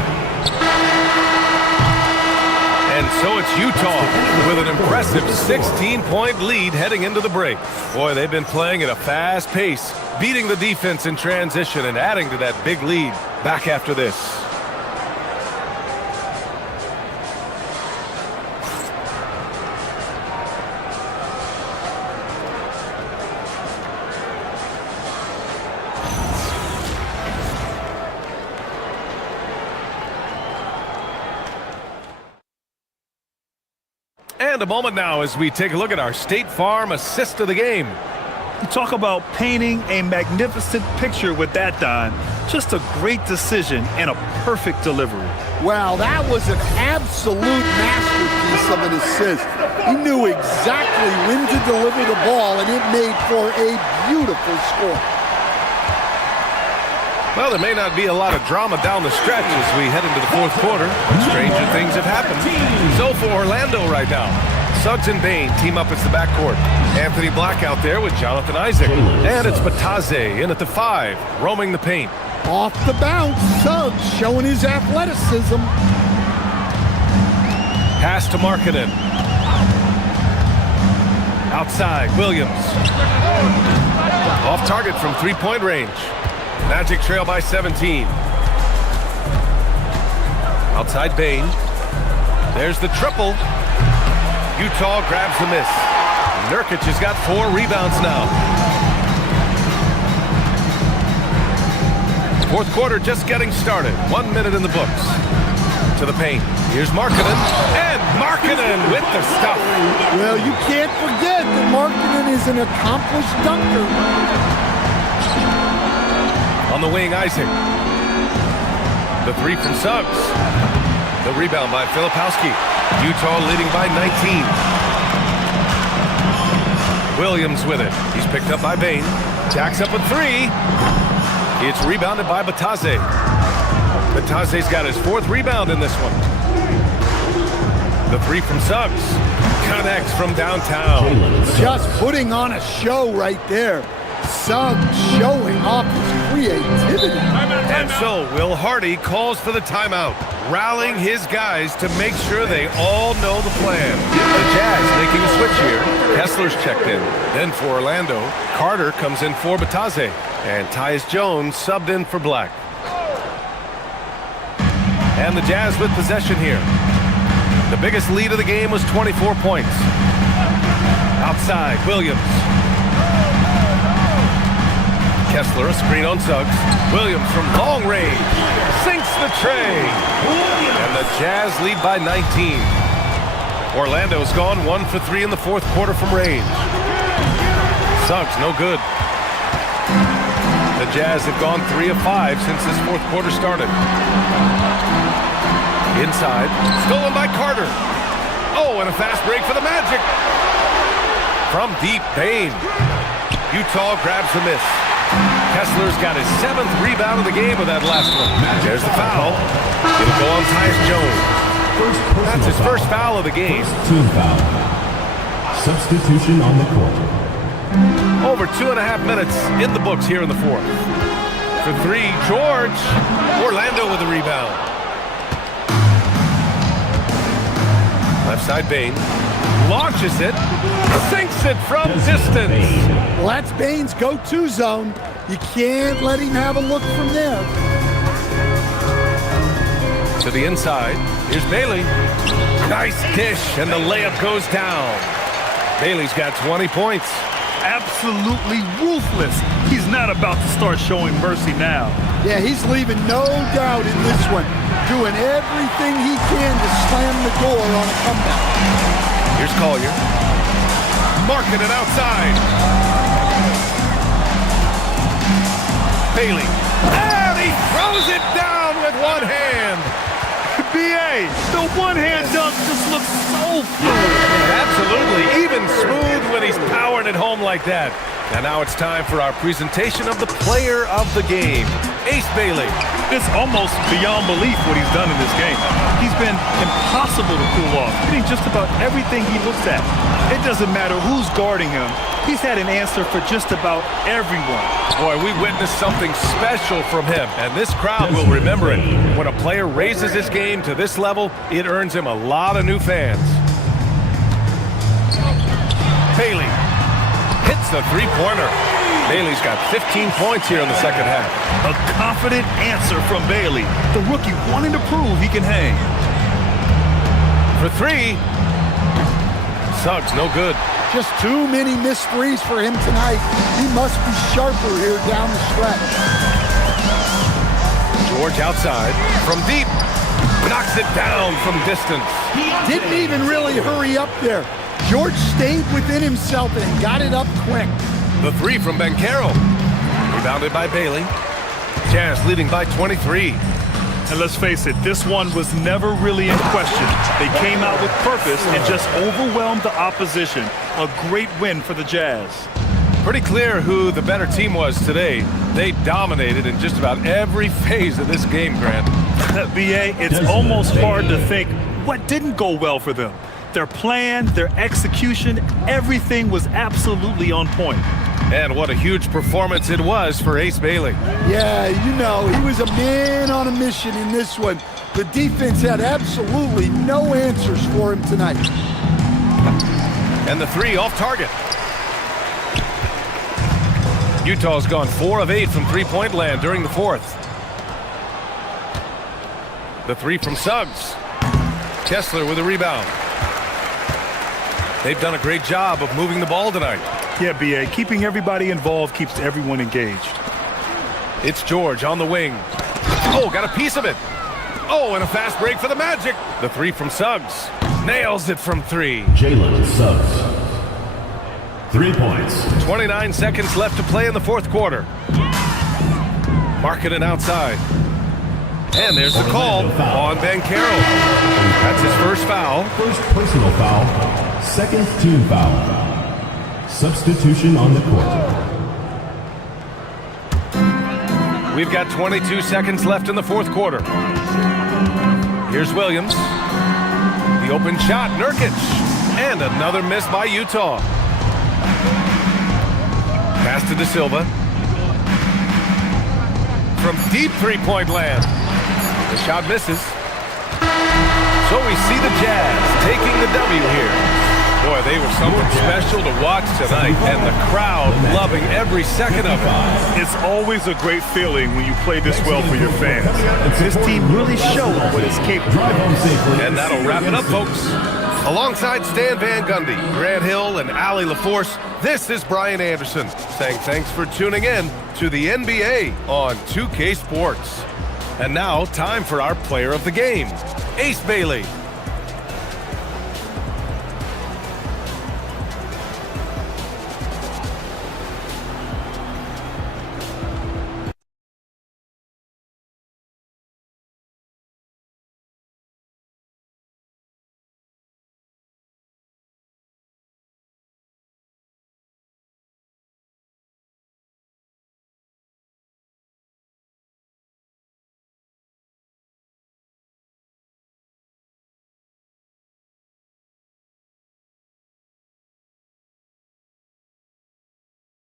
And so it's Utah with an impressive 16-point lead heading into the break. Boy, they've been playing at a fast pace, beating the defense in transition and adding to that big lead. Back after this. And a moment now as we take a look at our State Farm assist of the game. You talk about painting a magnificent picture with that, Don. Just a great decision and a perfect delivery. Wow, that was an absolute masterpiece of an assist. He knew exactly when to deliver the ball, and it made for a beautiful score. Well, there may not be a lot of drama down the stretch as we head into the fourth quarter, but stranger things have happened. So for Orlando right now, Suggs and Bain team up as the backcourt. Anthony Black out there with Jonathan Isaac. And it's Batase in at the 5, roaming the paint. Off the bounce, Suggs showing his athleticism. Pass to Markkanen. Outside, Williams. Off target from three-point range. Magic trail by 17. Outside Bain. There's the triple. Utah grabs the miss. Nurkic has got 4 rebounds now. Fourth quarter just getting started. 1 minute in the books. To the paint. Here's Markkanen. And Markkanen with the stuff. Well, you can't forget that Markkanen is an accomplished dunker. On the wing, Isaac. The 3 from Suggs. The rebound by Filipowski. Utah leading by 19. Williams with it. He's picked up by Bain. Jacks up a 3. It's rebounded by Batase. Batase's got his 4th rebound in this one. The 3 from Suggs. Connects from downtown. Just putting on a show right there. Suggs showing off his creativity. And so Will Hardy calls for the timeout, rallying his guys to make sure they all know the plan. The Jazz making a switch here. Kessler's checked in. Then for Orlando, Carter comes in for Batase. And Tyus Jones subbed in for Black. And the Jazz with possession here. The biggest lead of the game was 24 points. Outside, Williams. Kessler, a screen on Suggs. Williams from long range. Sinks the tray. And the Jazz lead by 19. Orlando's gone 1 for 3 in the fourth quarter from range. Suggs, no good. The Jazz have gone 3 of 5 since this fourth quarter started. Inside, stolen by Carter. Oh, and a fast break for the Magic. From deep, Payne. Utah grabs the miss. Kessler's got his 7th rebound of the game with that last one. There's the foul. It'll go on Tyus Jones. That's his first foul of the game. Team foul. Substitution on the court. Over 2.5 minutes in the books here in the fourth. For 3, George. Orlando with the rebound. Left side, Bain. Launches it. Sinks it from distance. Well, that's Bain's go-to zone. You can't let him have a look from there. To the inside. Here's Bailey. Nice dish, and the layup goes down. Bailey's got 20 points. Absolutely ruthless. He's not about to start showing mercy now. Yeah, he's leaving no doubt in this one. Doing everything he can to slam the door on a comeback. Here's Collier. Marking it outside. Bailey. And he throws it down with one hand. B.A., the one-hand dunk just looks so fluid. Absolutely. Even smooth when he's powering it home like that. And now it's time for our presentation of the player of the game, Ace Bailey. It's almost beyond belief what he's done in this game. He's been impossible to cool off, hitting just about everything he looks at. It doesn't matter who's guarding him. He's had an answer for just about everyone. Boy, we witnessed something special from him, and this crowd will remember it. When a player raises his game to this level, it earns him a lot of new fans. Bailey hits the three-pointer. Bailey's got 15 points here in the second half. A confident answer from Bailey, the rookie wanting to prove he can hang. For 3, Suggs, no good. Just too many missed threes for him tonight. He must be sharper here down the stretch. George outside, from deep, knocks it down from distance. Didn't even really hurry up there. George stayed within himself and got it up quick. The 3 from Banchero. Rebounded by Bailey. Jazz leading by 23. And let's face it, this one was never really in question. They came out with purpose and just overwhelmed the opposition. A great win for the Jazz. Pretty clear who the better team was today. They dominated in just about every phase of this game, Grant. B.A., it's almost hard to think what didn't go well for them. Their plan, their execution, everything was absolutely on point. And what a huge performance it was for Ace Bailey. Yeah, you know, he was a man on a mission in this one. The defense had absolutely no answers for him tonight. And the 3 off target. Utah's gone 4 of 8 from three-point land during the fourth. The 3 from Suggs. Kessler with a rebound. They've done a great job of moving the ball tonight. Yeah, B.A., keeping everybody involved keeps everyone engaged. It's George on the wing. Oh, got a piece of it. Oh, and a fast break for the Magic. The 3 from Suggs. Nails it from 3. Jalen Suggs. 3 points. 29 seconds left to play in the fourth quarter. Marking it outside. And there's the call on Banchero. That's his first foul. First personal foul. Second team foul. Substitution on the court. We've got 22 seconds left in the fourth quarter. Here's Williams. The open shot, Nurkic. And another miss by Utah. Pass to De Silva. From deep three-point land. The shot misses. So we see the Jazz taking the W here. Boy, they were something special to watch tonight, and the crowd loving every second of it. It's always a great feeling when you play this well for your fans. This team really showed what it's capable of. And that'll wrap it up, folks. Alongside Stan Van Gundy, Grant Hill, and Allie LaForce, this is Brian Anderson saying thanks for tuning in to the NBA on 2K Sports. And now, time for our player of the game, Ace Bailey.